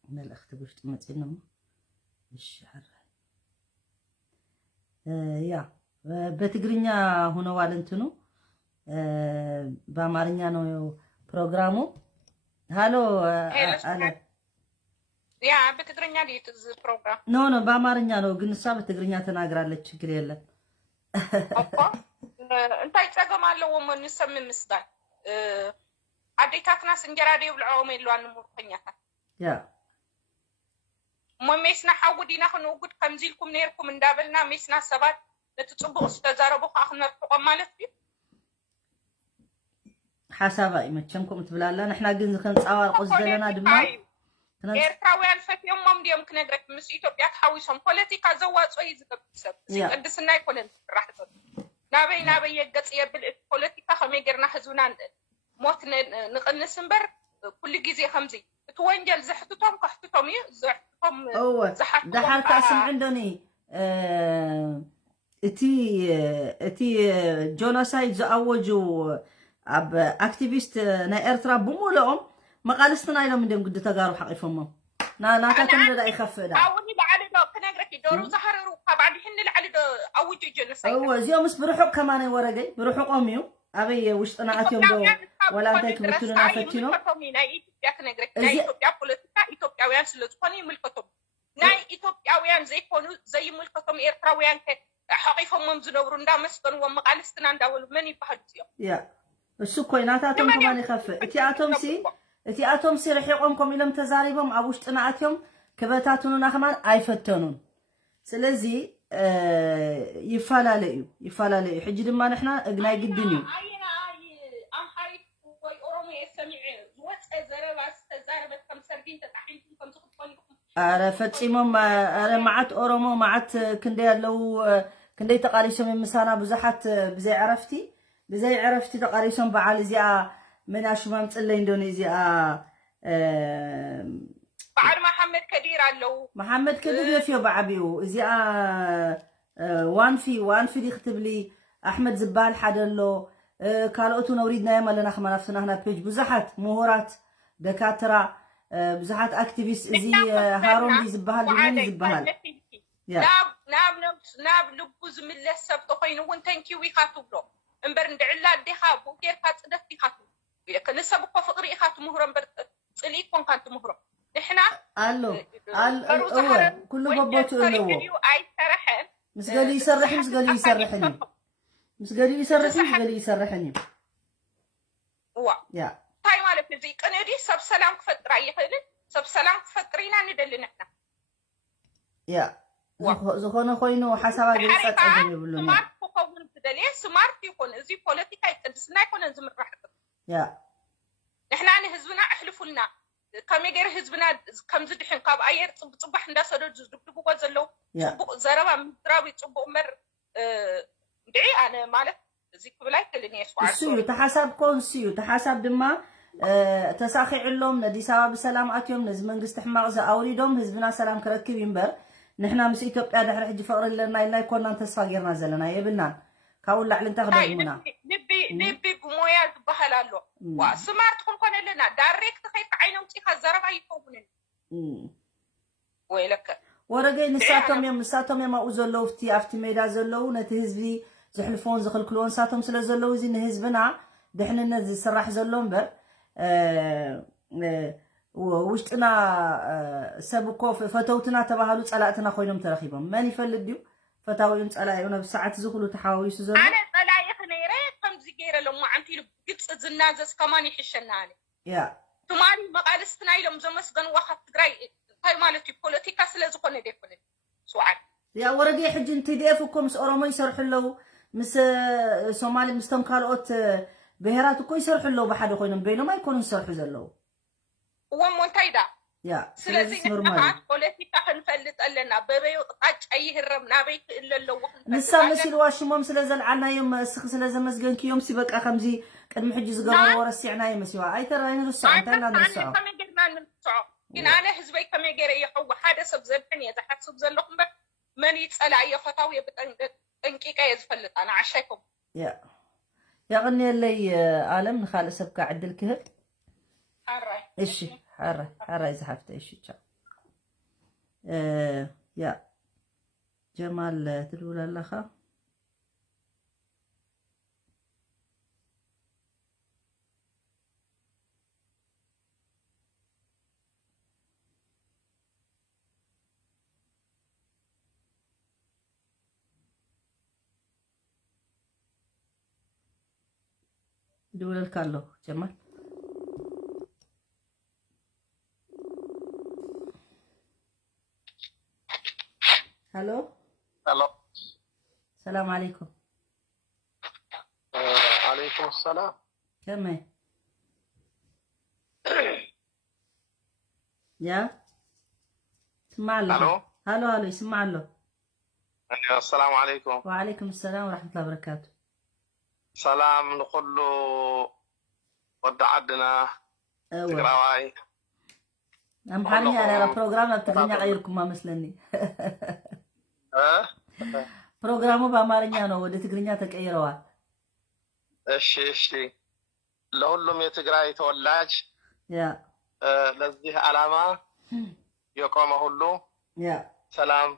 من الاخت بوش تمتينا الشعر يا بتقرينيا هنا والنتنو بامارنيا نو بروغرامو هالو انا يا بتقرينيا دي تز بروغرام نو بامارنيا نو ግንሳ በትግርኛ ተናግራለች ችግር የለም እኮ እንታይ ጸገም አለው ወንሰም ምስዳል አዴታትናስ እንጀራ ደብልዖም የለዋን ሙርተኛታት ያ ሞሜስና ሓውዲና ክንውጉድ ከምዚልኩም ነርኩም እንዳበልና ሜስና ሰባት ለተጽቡቅ ዝተዛረቡ አኽነርቆም ማለት እዩ حسابا يمتشنكم تبلالا نحنا قلنا كنصاورق زلنا دما ኤርትራውያን ፈትዮም ዲዮም ክነግረክ ምስ ኢትዮጵያ ተሓዊሶም ፖለቲካ ዘዋጽኦ ይዝገብሰብ ሲቅድስና ይኮነን ራሕቶ ናበይ የገጽ የብል ፖለቲካ ከመይ ገርና ህዝብና ሞት ንቅንስ እምበር ኩሉ ግዜ ከምዚ እቲ ወንጀል ዝሕትቶም ከሕትቶም እዩ ዝሕትቶም دحالك اسم عندني اتي جونوسايد زاوجو اب اكتيفيست نا ارترا بمولهم مقالستنا إلهم عندهم قد تجارب حقيقهم ناتا تمرد أي خفدا أولي بعد ده كنقرأ دورو زهروا بعد حين العلي ده أوجي جنسي هو زيهم بروحك كمان ورقي بروحك أميو أبي وش أنا أتيهم دو ولا أنتك بتقولنا فتينو ناي إثيوبيا بوليتيكا إثيوبياويان سلطاني ملكتهم ناي إثيوبياويان زي ملكتهم إيرتراويان حقيقهم ممزنورون دا مسكن ومقالستنا داول من يبحثوا يا السكوي ناتا تم كمان يخف እቲ ኣቶም ሲርሕቆም ኢሎም ተዛሪቦም ኣብ ውሽጥ ናኣትዮም ክበታቱኑና ከማን ኣይፈተኑን ስለዚ ይፈላለዩ ሕጂ ድማ ንሕና እግናይ ግድን እዩ ኣረ ፈፂሞም ኣረ ማዓት ኦሮሞ ማዓት ክንደይ ኣለዉ ክንደይ ተቃሪሶም የምሳና ብዙሓት ብዘይ ዕረፍቲ ተቃሪሶም በዓል እዚኣ من أشوفهم تسلين إندونيسيا بعد ما حم محمد كدير علو محمد كدير يفيو بعبيو إذا وان في دي يكتب لي أحمد زبال حدلو كالوتو نوريدنا يما لنا خما نفسنا هنا بيج بزحت مهورات دكاترة بزحت أكتيفيست زي هارون دي زبال دي زبال ناب لبوز من لسه بطفين وين تنكي ويخاتو بلو امبر ندعلا دي خابو كير كات صدفتي خاتو لسه بقى فقري خاتو مهرم امبر صليك كون كانت مهرم نحنا الو كله بابوتو اللو اي سرحن مسقالي يسرحني وا يا هاي مالك زي كندي سب سلام كفطرا يخل سب سلام كفطرينا ندل نحنا يا زخونه خوينو حسابا جلصت اجم يبلون سمارت كون تدلي سمارت يكون زي بوليتيكا يقدسنا يكون نزم راح يا نحنا عن حزبنا احلفولنا كم يجر حزبنا كم زدحن كاب اير صبح ندا سدد زدبدبو زلو صبق زربا مدراوي صبق مر دعي انا مالك زي كبلاي كلني يسوع السيو تحسابكم سيو تحساب دما تساخي علوم ندي سبب سلام اتيوم نز منغست حماق ز اوريدوم حزبنا سلام كركب ينبر نحنا مس ኢትዮጵያ دحر حج فقر لنا إلا يكوننا تسفا غيرنا زلنا يبلنا كاول لعلن تخدمنا نبي بمويا بحالالو وسمارت كون لنا دايركت خيط عينهم تي خزربا يكونن ويلك ورغي نساتهم يما اوزلو افتي ميدا زلو نت حزبي زحلفون زخلكلون ساتهم سلا زلو زي نحزبنا دحنا نز سراح زلو امبر وشتنا سبكو فتوتنا تباهلو صلاتنا خوينم ترخيبهم من يفلديو فتاويم صلايونه بساعه زخلو تحاويس زلو انا صلاي خنيره كم زيغيره لما انتي لبقص زنازس كمان يحشناني يا تماري مقالستنا يلم زمسغن وخت تግራይ هاي مالتي بوليتيكا سلازكون ديكون سوعد يا ورقي حج انت ديفكم مس اورومو يسرحلو مس سومالي مستم كالوت بهرات كو يسرحلو بحد خوينم بينما يكونوا يسرحو زلو ومونتايدا يا سلازي نحن بوليتيكا خنفلط لنا ببيو قاጭ ايهرم نابيت اللو نسا مسيل واشموم سلازل عنا يوم اسخ سلاز مسغنك يوم سيبقى خمزي قدم حج زغبر ورسيعنا يمسيوا اي ترى نرسع انت لا نرسع كم جرنا نرسع ان انا حزبي كم يجر يحو حدا سب زبن يتحسب زلكم من يتصلا يفتاو يبطنقيقه يزفلط انا عشاكم يا غني لي عالم نخال سبك عدل كهر حراي ايش حراي زحفت ايش تشا يا جمال تقول لها دول الكارلو جمال هلو السلام عليكم عليكم السلام كمي يا سمع له هلو يسمع له السلام عليكم وعليكم السلام ورحمة الله وبركاته سلام نقول له ود عدنا تقراواي أمحاني أنا بروجرام بتغني غيركم ما مثلني بروجرامو بأمارنيا ነው ወደ ትግርኛ ተቀይረዋል እሺ ለሁሉም የትግራይ ተወላጅ ያ ለዚህ ዓላማ የቆመ ሁሉ ያ ሰላም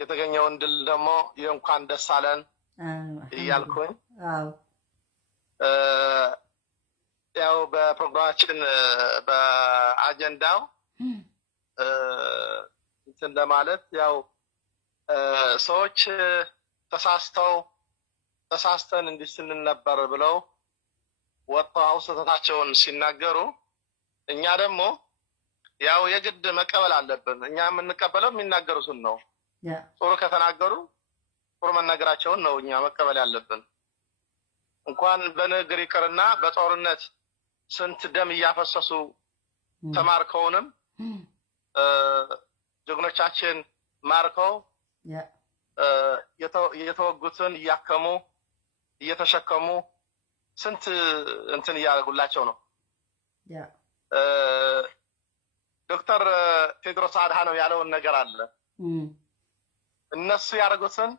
የተገኘውን ድል ደግሞ የእንኳን ደስ አለን እያልኩኝ ያው በፕሮግራማችን በአጀንዳው እንትን ለማለት ያው ሰዎች ተሳስተን እንዲስልን ነበር ብለው ወጣው ስህተታቸውን ሲናገሩ እኛ ደግሞ ያው የግድ መቀበል አለብን። እኛ የምንቀበለው የሚናገሩትን ነው። ጥሩ ከተናገሩ ጥሩ መናገራቸውን ነው እኛ መቀበል ያለብን። እንኳን በንግግር ይቅርና በጦርነት ስንት ደም እያፈሰሱ ተማርከውንም ጀግኖቻችን ማርከው የተወጉትን እያከሙ እየተሸከሙ ስንት እንትን እያደረጉላቸው ነው። ዶክተር ቴድሮስ አድሃኖም ያለውን ነገር አለ። እነሱ ያደረጉትን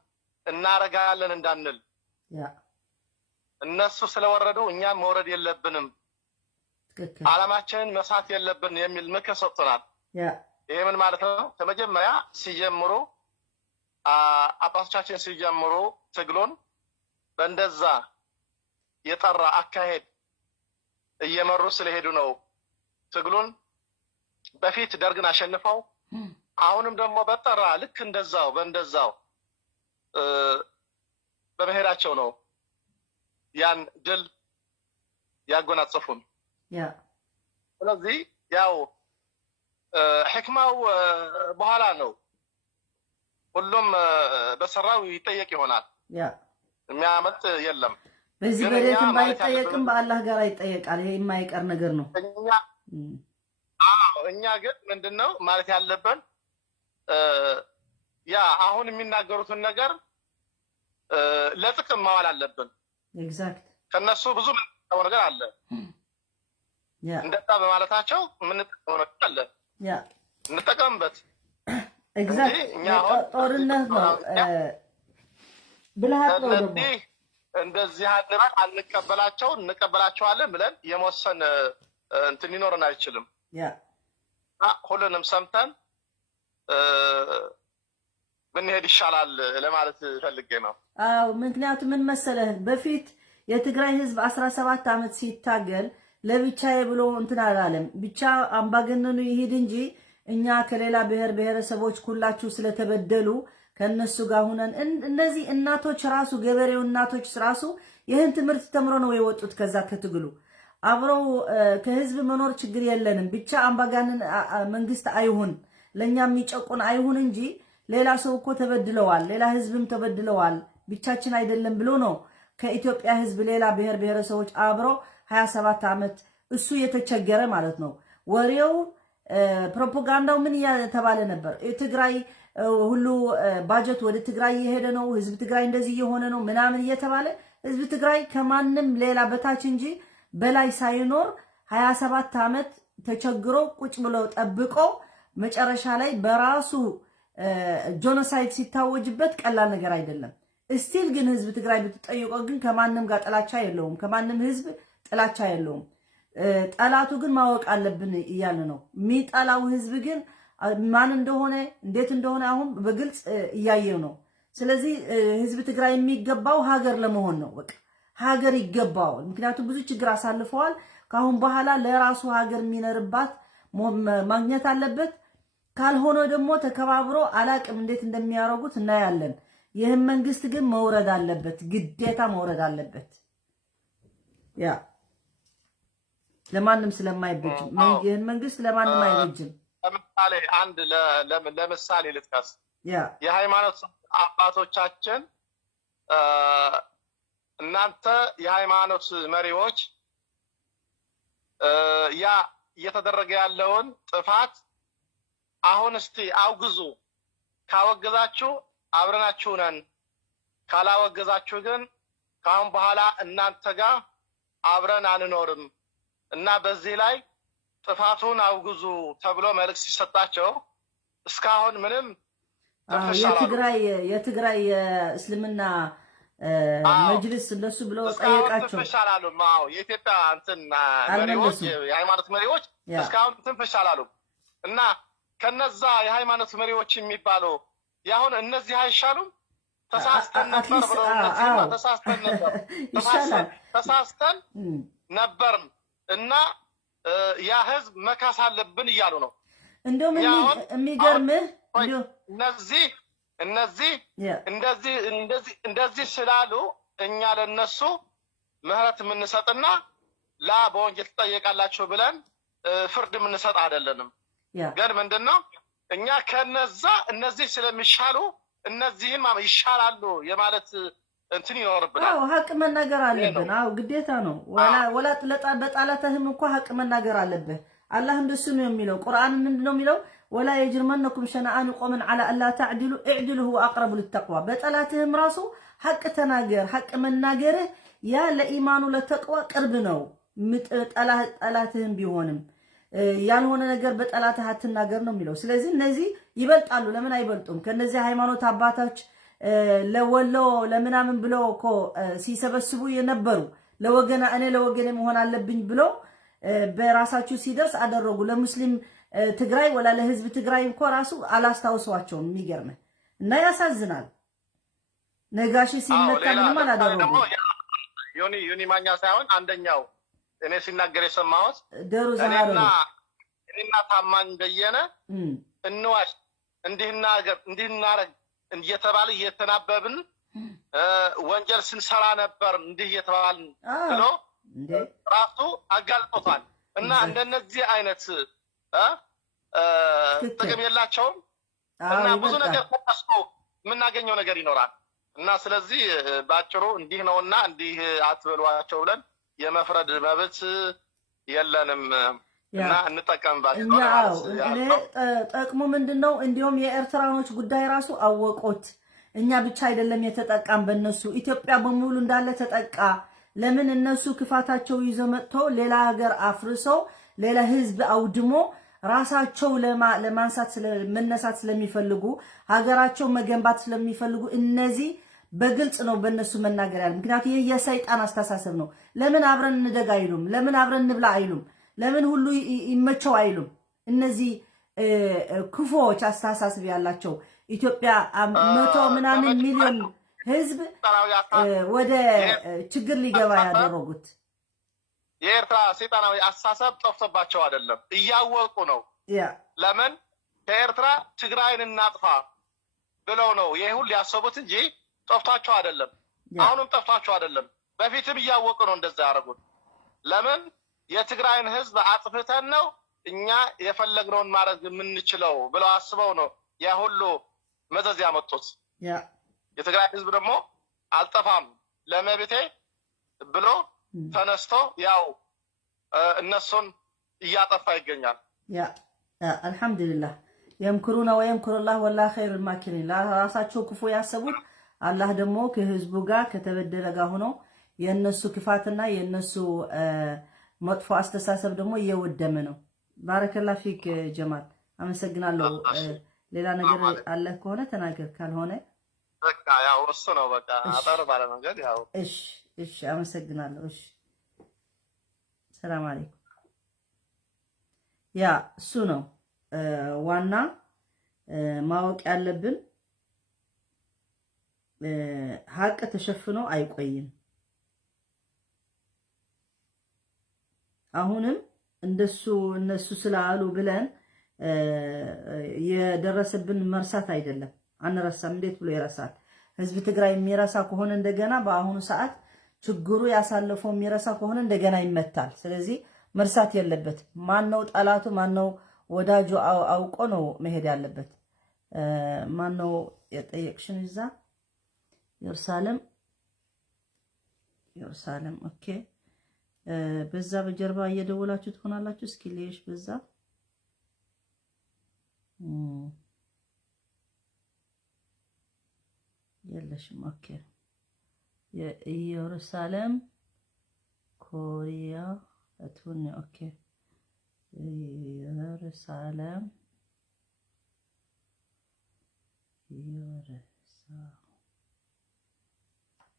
እናረጋለን እንዳንል እነሱ ስለወረዱ እኛም መውረድ የለብንም፣ ዓላማችንን መሳት የለብን የሚል ምክር ሰጥቶናል። ይሄ ምን ማለት ነው? ከመጀመሪያ ሲጀምሩ አባቶቻችን ሲጀምሩ ትግሉን በእንደዛ የጠራ አካሄድ እየመሩ ስለሄዱ ነው ትግሉን በፊት ደርግን አሸንፈው አሁንም ደግሞ በጠራ ልክ እንደዛው በእንደዛው በመሄዳቸው ነው ያን ድል ያጎናጸፉን። ስለዚህ ያው ሕክማው በኋላ ነው ሁሉም በሰራው ይጠየቅ ይሆናል። የሚያመልጥ የለም። በዚህ በሌትም ባይጠየቅም በአላህ ጋር ይጠየቃል። ይሄ የማይቀር ነገር ነው። እኛ ግን ምንድነው ማለት ያለብን ያ አሁን የሚናገሩትን ነገር ለጥቅም ማዋል አለብን። ኤግዛክት ከነሱ ብዙ የምንጠቀመው ነገር አለ። እንደዛ በማለታቸው የምንጠቀመው ነገር አለ። እንጠቀምበት። ኤግዛክት ጦርነት ነው ብልሃት ነው ደግሞ እንደዚህ አድርገን እንቀበላቸዋለን ብለን የመወሰን እንትን ሊኖረን አይችልም። ሁሉንም ሰምተን ብንሄድ ይሻላል ለማለት ፈልጌ ነው። አዎ ምክንያቱም ምን መሰለህ በፊት የትግራይ ህዝብ 17 ዓመት ሲታገል ለብቻዬ ብሎ እንትን አላለም። ብቻ አምባገነኑ ይሄድ እንጂ እኛ ከሌላ ብሔር ብሔረሰቦች ሁላችሁ ስለተበደሉ ከነሱ ጋር ሆነን እነዚህ እናቶች ራሱ ገበሬው እናቶች ራሱ ይህን ትምህርት ተምሮ ነው የወጡት። ከዛ ከትግሉ አብረው ከህዝብ መኖር ችግር የለንም ብቻ አምባገነን መንግስት አይሁን ለኛ የሚጨቁን አይሁን እንጂ ሌላ ሰው እኮ ተበድለዋል፣ ሌላ ህዝብም ተበድለዋል፣ ብቻችን አይደለም ብሎ ነው ከኢትዮጵያ ህዝብ ሌላ ብሔር ብሔረሰቦች አብረው 27 ዓመት እሱ የተቸገረ ማለት ነው። ወሬው ፕሮፓጋንዳው ምን እየተባለ ነበር? ትግራይ ሁሉ ባጀት ወደ ትግራይ እየሄደ ነው፣ ህዝብ ትግራይ እንደዚህ እየሆነ ነው ምናምን እየተባለ ህዝብ ትግራይ ከማንም ሌላ በታች እንጂ በላይ ሳይኖር 27 ዓመት ተቸግሮ ቁጭ ብሎ ጠብቆ መጨረሻ ላይ በራሱ ጆኖሳይድ ሲታወጅበት ቀላል ነገር አይደለም። እስቲል ግን ህዝብ ትግራይ ብትጠይቀው ግን ከማንም ጋር ጥላቻ የለውም፣ ከማንም ህዝብ ጥላቻ የለውም። ጠላቱ ግን ማወቅ አለብን እያለ ነው። የሚጠላው ህዝብ ግን ማን እንደሆነ እንዴት እንደሆነ አሁን በግልጽ እያየው ነው። ስለዚህ ህዝብ ትግራይ የሚገባው ሀገር ለመሆን ነው። በቃ ሀገር ይገባው። ምክንያቱም ብዙ ችግር አሳልፈዋል። ካሁን በኋላ ለራሱ ሀገር የሚኖርባት ማግኘት አለበት። ካልሆነ ደግሞ ተከባብሮ አላቅም እንዴት እንደሚያረጉት እናያለን። ይህን መንግስት ግን መውረድ አለበት፣ ግዴታ መውረድ አለበት። ያ ለማንም ስለማይበጅ ይህን መንግስት ለማንም አይበጅም። ለምሳሌ አንድ ለምሳሌ ልጥቀስ። የሃይማኖት አባቶቻችን እናንተ የሃይማኖት መሪዎች ያ እየተደረገ ያለውን ጥፋት አሁን እስቲ አውግዙ። ካወገዛችሁ አብረናችሁ ነን፣ ካላወገዛችሁ ግን ካሁን በኋላ እናንተ ጋር አብረን አንኖርም እና በዚህ ላይ ጥፋቱን አውግዙ ተብሎ መልእክት ሲሰጣቸው እስካሁን ምንም የትግራይ የእስልምና መጅልስ እንደሱ ብለው ጠየቃቸው። ትንፍሽ አላሉም። የኢትዮጵያ እንትን መሪዎች የሃይማኖት መሪዎች እስካሁን ትንፍሽ አላሉም እና ከነዛ የሃይማኖት መሪዎች የሚባሉ ያሁን እነዚህ አይሻሉም? ተሳስተን ነበር ብለው ተሳስተን ነበር እና ያ ህዝብ መካስ አለብን እያሉ ነው። እንደውም የሚገርምህ እንደዚህ ስላሉ እኛ ለነሱ ምህረት የምንሰጥና በወንጀል ትጠየቃላችሁ ብለን ፍርድ የምንሰጥ አይደለንም። ግን ምንድነው እኛ ከነዛ እነዚህ ስለሚሻሉ እነዚህን ይሻላሉ የማለት እንትን ይኖርብናል። አዎ ሀቅ መናገር አለብን። አዎ ግዴታ ነው። ወላ በጣላተህም እኮ ሀቅ መናገር አለብህ። አላህ እንደሱ ነው የሚለው። ቁርአን ምንድነው የሚለው? ወላ የጅርመነኩም ሸነአን ቆመን ዐላ አላ ተዕድሉ እዕድሉ ሁወ አቅረቡ ሊተቅዋ። በጠላትህም ራሱ ሀቅ ተናገር። ሀቅ መናገርህ ያ ለኢማኑ ለተቅዋ ቅርብ ነው። ጠላትህም ቢሆንም ያልሆነ ነገር በጠላትህ አትናገር ነው የሚለው። ስለዚህ እነዚህ ይበልጣሉ። ለምን አይበልጡም? ከነዚህ ሃይማኖት አባቶች ለወሎ ለምናምን ብለው እኮ ሲሰበስቡ የነበሩ እኔ ለወገኔ መሆን አለብኝ ብለው በራሳቸው ሲደርስ አደረጉ። ለሙስሊም ትግራይ ወላ ለህዝብ ትግራይ እንኳ ራሱ አላስታውሷቸውም። የሚገርም እና ያሳዝናል። ነጋሽ ሲመታ ምንም አላደረጉ። ዮኒ ማኛ ሳይሆን አንደኛው እኔ ሲናገር የሰማሁት እኔና ታማኝ በየነ እንዋሽ እንዲህናረግ እየተባለ እየተናበብን ወንጀል ስንሰራ ነበር እንዲህ እየተባልን ብሎ ራሱ አጋልጦታል። እና እንደነዚህ አይነት ጥቅም የላቸውም እና ብዙ ነገር ተቀስቶ የምናገኘው ነገር ይኖራል። እና ስለዚህ ባጭሩ እንዲህ ነውና እንዲህ አትበሏቸው ብለን የመፍረድ መብት የለንም እና እንጠቀምባቸው። ጠቅሙ ምንድነው? እንዲሁም የኤርትራኖች ጉዳይ ራሱ አወቆት። እኛ ብቻ አይደለም የተጠቃም በእነሱ ኢትዮጵያ በሙሉ እንዳለ ተጠቃ። ለምን እነሱ ክፋታቸው ይዘው መጥተው ሌላ ሀገር አፍርሰው ሌላ ህዝብ አውድሞ ራሳቸው ለማንሳት መነሳት ስለሚፈልጉ ሀገራቸው መገንባት ስለሚፈልጉ እነዚህ በግልጽ ነው በእነሱ መናገር ያለ። ምክንያቱም ይህ የሰይጣን አስተሳሰብ ነው። ለምን አብረን እንደጋ አይሉም? ለምን አብረን እንብላ አይሉም? ለምን ሁሉ ይመቸው አይሉም? እነዚህ ክፉዎች አስተሳሰብ ያላቸው ኢትዮጵያ 100 ምናምን ሚሊዮን ህዝብ ወደ ችግር ሊገባ ያደረጉት የኤርትራ ሰይጣናዊ አስተሳሰብ ጠፍቶባቸው አይደለም፣ እያወቁ ነው። ለምን ከኤርትራ ትግራይን እናጥፋ ብለው ነው ይሄ ሁሉ ያሰቡት እንጂ ጠፍቷቸው አይደለም። አሁንም ጠፍቷቸው አይደለም። በፊትም እያወቁ ነው እንደዛ ያደረጉት። ለምን የትግራይን ህዝብ አጥፍተን ነው እኛ የፈለግነውን ማድረግ የምንችለው ብለው አስበው ነው ያ ሁሉ መዘዝ ያመጡት። የትግራይ ህዝብ ደግሞ አልጠፋም ለመብቴ ብሎ ተነስቶ ያው እነሱን እያጠፋ ይገኛል። አልহামዱሊላህ የምክሩና ወየምክሩላህ ወላሂ ኸይሩል ማኪሪን። ለራሳቸው ክፉ ያሰቡት አላህ ደግሞ ከህዝቡ ጋር ከተበደለ ጋር ሆኖ የነሱ ክፋትና የነሱ መጥፎ አስተሳሰብ ደግሞ እየወደመ ነው። ባረከላህ ፊክ ጀማል፣ አመሰግናለሁ። ሌላ ነገር አለ ከሆነ ተናገር፣ ካልሆነ በቃ ያው እሱ ነው። በቃ አጠር ባለ መንገድ ያው እሺ፣ አመሰግናለሁ። እሺ፣ ሰላም አለይኩም። ያ እሱ ነው ዋና ማወቅ ያለብን። ሀቅ ተሸፍኖ አይቆይም። አሁንም እነሱ ስላሉ ብለን የደረሰብን መርሳት አይደለም። አንረሳም። እንዴት ብሎ ይረሳል? ህዝብ ትግራይ የሚረሳ ከሆነ እንደገና በአሁኑ ሰዓት ችግሩ ያሳለፈው የሚረሳ ከሆነ እንደገና ይመታል። ስለዚህ መርሳት የለበት። ማነው ጠላቱ ማነው ወዳጁ አውቆ ነው መሄድ ያለበት። ማነው የጠየቅሽን እዛ ኢየሩሳሌም ኦኬ። በዛ በጀርባ እየደወላችሁ ትሆናላችሁ። እስኪ ለይሽ በዛ የለሽም። ኦኬ የኢየሩሳሌም ኮሪያ አቱን ኦኬ ኢየሩሳሌም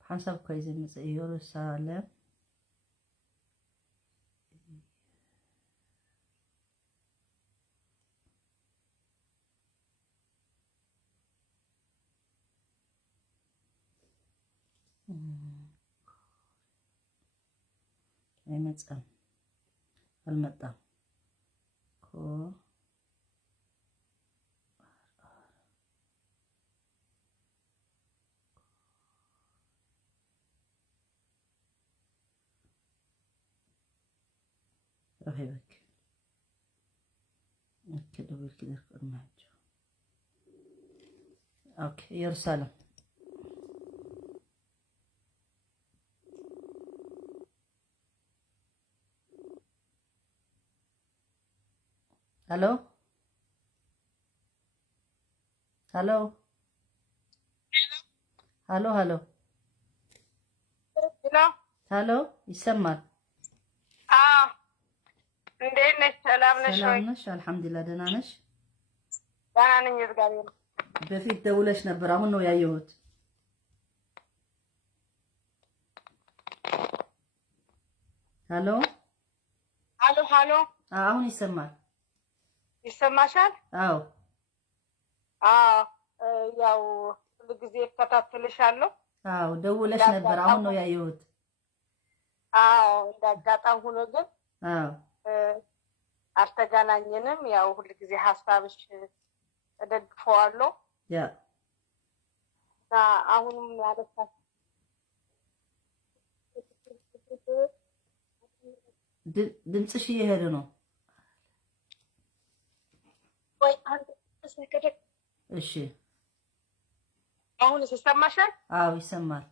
حسب كويس مثل يروسالم አይመጣም አልመጣም ኮ رهيبك كده بالكده قرماجو اوكي يرسلم الو الو الو الو الو يسمع እንዴት ነሽ? ሰላም ነሽ ወይ? ሰላም ነሽ? አልሐምዱሊላህ ደህና ነሽ? ደህና ነኝ እግዚአብሔር። በፊት ደውለሽ ነበር፣ አሁን ነው ያየሁት። ሄሎ ሄሎ ሄሎ። አሁን ይሰማል? ይሰማሻል? አዎ ያው ሁሉ ጊዜ እከታተልሻለሁ። አዎ ደውለሽ ነበር፣ አሁን ነው ያየሁት። እንዳጋጣም ሆኖ ግን አልተገናኘንም። ያው ሁሉ ጊዜ ሀሳብሽ እደግፈዋለሁ። አሁንም ያለቻት ድምፅሽ እየሄደ ነው። እሺ አሁን ይሰማሻል? አዎ ይሰማል።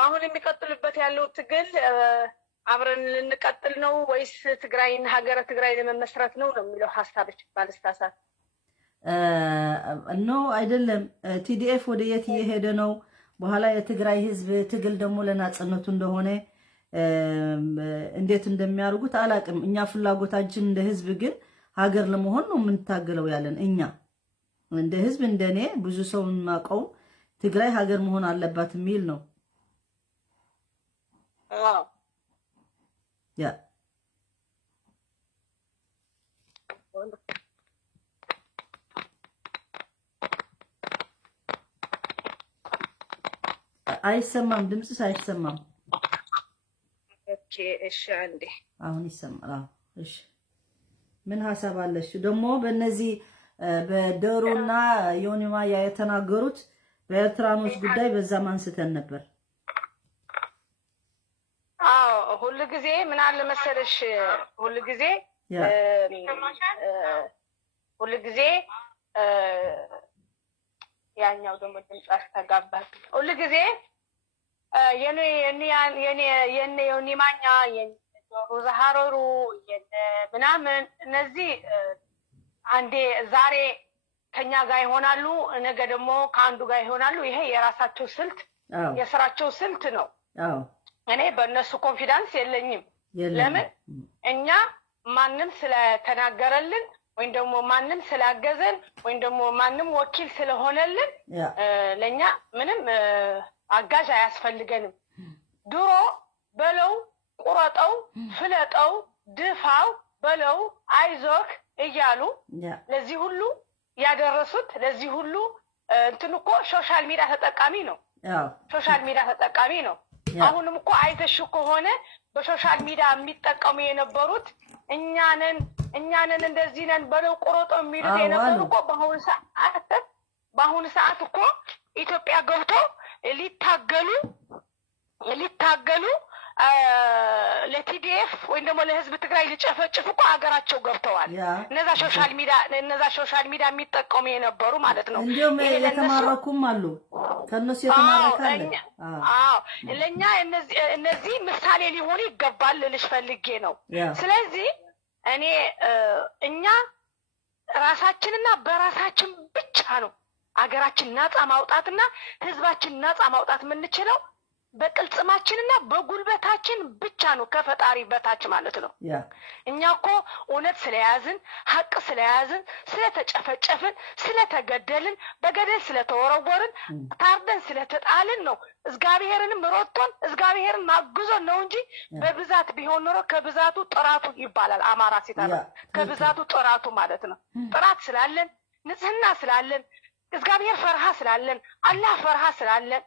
አሁን የሚቀጥልበት ያለው ትግል አብረን ልንቀጥል ነው ወይስ ትግራይን ሀገረ ትግራይ ለመመስረት ነው የሚለው ሀሳብሽ ባልሳሳት? ኖ አይደለም። ቲዲኤፍ ወደ የት እየሄደ ነው? በኋላ የትግራይ ህዝብ ትግል ደግሞ ለናጽነቱ እንደሆነ እንዴት እንደሚያርጉት አላቅም። እኛ ፍላጎታችን እንደ ህዝብ ግን ሀገር ለመሆን ነው የምንታገለው ያለን። እኛ እንደ ህዝብ እንደኔ ብዙ ሰው ማቀው ትግራይ ሀገር መሆን አለባት የሚል ነው። ያ አይሰማም፣ ድምፅሽ አይሰማም። ኦኬ እሺ፣ አንዴ አሁን ይሰማል። እሺ ምን ሐሳብ አለሽ ደግሞ በእነዚህ በደሩና ዮኒማ የተናገሩት በኤርትራኖች ጉዳይ በዛም አንስተን ነበር። ሁሉ ጊዜ ምን አለ መሰለሽ፣ ሁሉ ጊዜ ያኛው ደግሞ ድምጽ አስተጋባል። ሁሉ ጊዜ የኔ ዮኒማኛ የዶሩ ዛሃሩ ምናምን እነዚህ አንዴ ዛሬ ከኛ ጋር ይሆናሉ፣ ነገ ደግሞ ከአንዱ ጋር ይሆናሉ። ይሄ የራሳቸው ስልት የስራቸው ስልት ነው። እኔ በእነሱ ኮንፊደንስ የለኝም። ለምን እኛ ማንም ስለተናገረልን ወይም ደግሞ ማንም ስላገዘን ወይም ደግሞ ማንም ወኪል ስለሆነልን ለኛ ምንም አጋዥ አያስፈልገንም። ድሮ በለው ቁረጠው፣ ፍለጠው፣ ድፋው፣ በለው፣ አይዞክ እያሉ ለዚህ ሁሉ ያደረሱት ለዚህ ሁሉ እንትን እኮ ሶሻል ሚዲያ ተጠቃሚ ነው። ሶሻል ሚዲያ ተጠቃሚ ነው። አሁንም እኮ አይተሽ ከሆነ በሶሻል ሚዲያ የሚጠቀሙ የነበሩት እኛንን እንደዚህ ነን በለው ቁረጠው የሚሉት የነበሩ እኮ በአሁኑ ሰዓት እኮ ኢትዮጵያ ገብተው ሊታገሉ ለቲዲኤፍ ወይም ደግሞ ለህዝብ ትግራይ ሊጨፈጭፉ እኮ ሀገራቸው ገብተዋል። እነዛ ሶሻል ሚዲያ የሚጠቀሙ የነበሩ ማለት ነው። እንዲሁም የተማረኩም አሉ፣ ከነሱ የተማረካለ። ለኛ እነዚህ ምሳሌ ሊሆኑ ይገባል ልልሽ ፈልጌ ነው። ስለዚህ እኛ ራሳችንና በራሳችን ብቻ ነው ሀገራችን ነፃ ማውጣትና ህዝባችን ነፃ ማውጣት የምንችለው በቅልጽማችንና በጉልበታችን ብቻ ነው፣ ከፈጣሪ በታች ማለት ነው። እኛ እኮ እውነት ስለያዝን ሀቅ ስለያዝን ስለተጨፈጨፍን ስለተገደልን በገደል ስለተወረወርን ታርደን ስለተጣልን ነው እግዚአብሔርንም ሮቶን እግዚአብሔርን ማግዞን ነው እንጂ በብዛት ቢሆን ኖሮ ከብዛቱ ጥራቱ ይባላል። አማራ ሲታለ ከብዛቱ ጥራቱ ማለት ነው። ጥራት ስላለን ንጽህና ስላለን እግዚአብሔር ፈርሃ ስላለን አላህ ፈርሃ ስላለን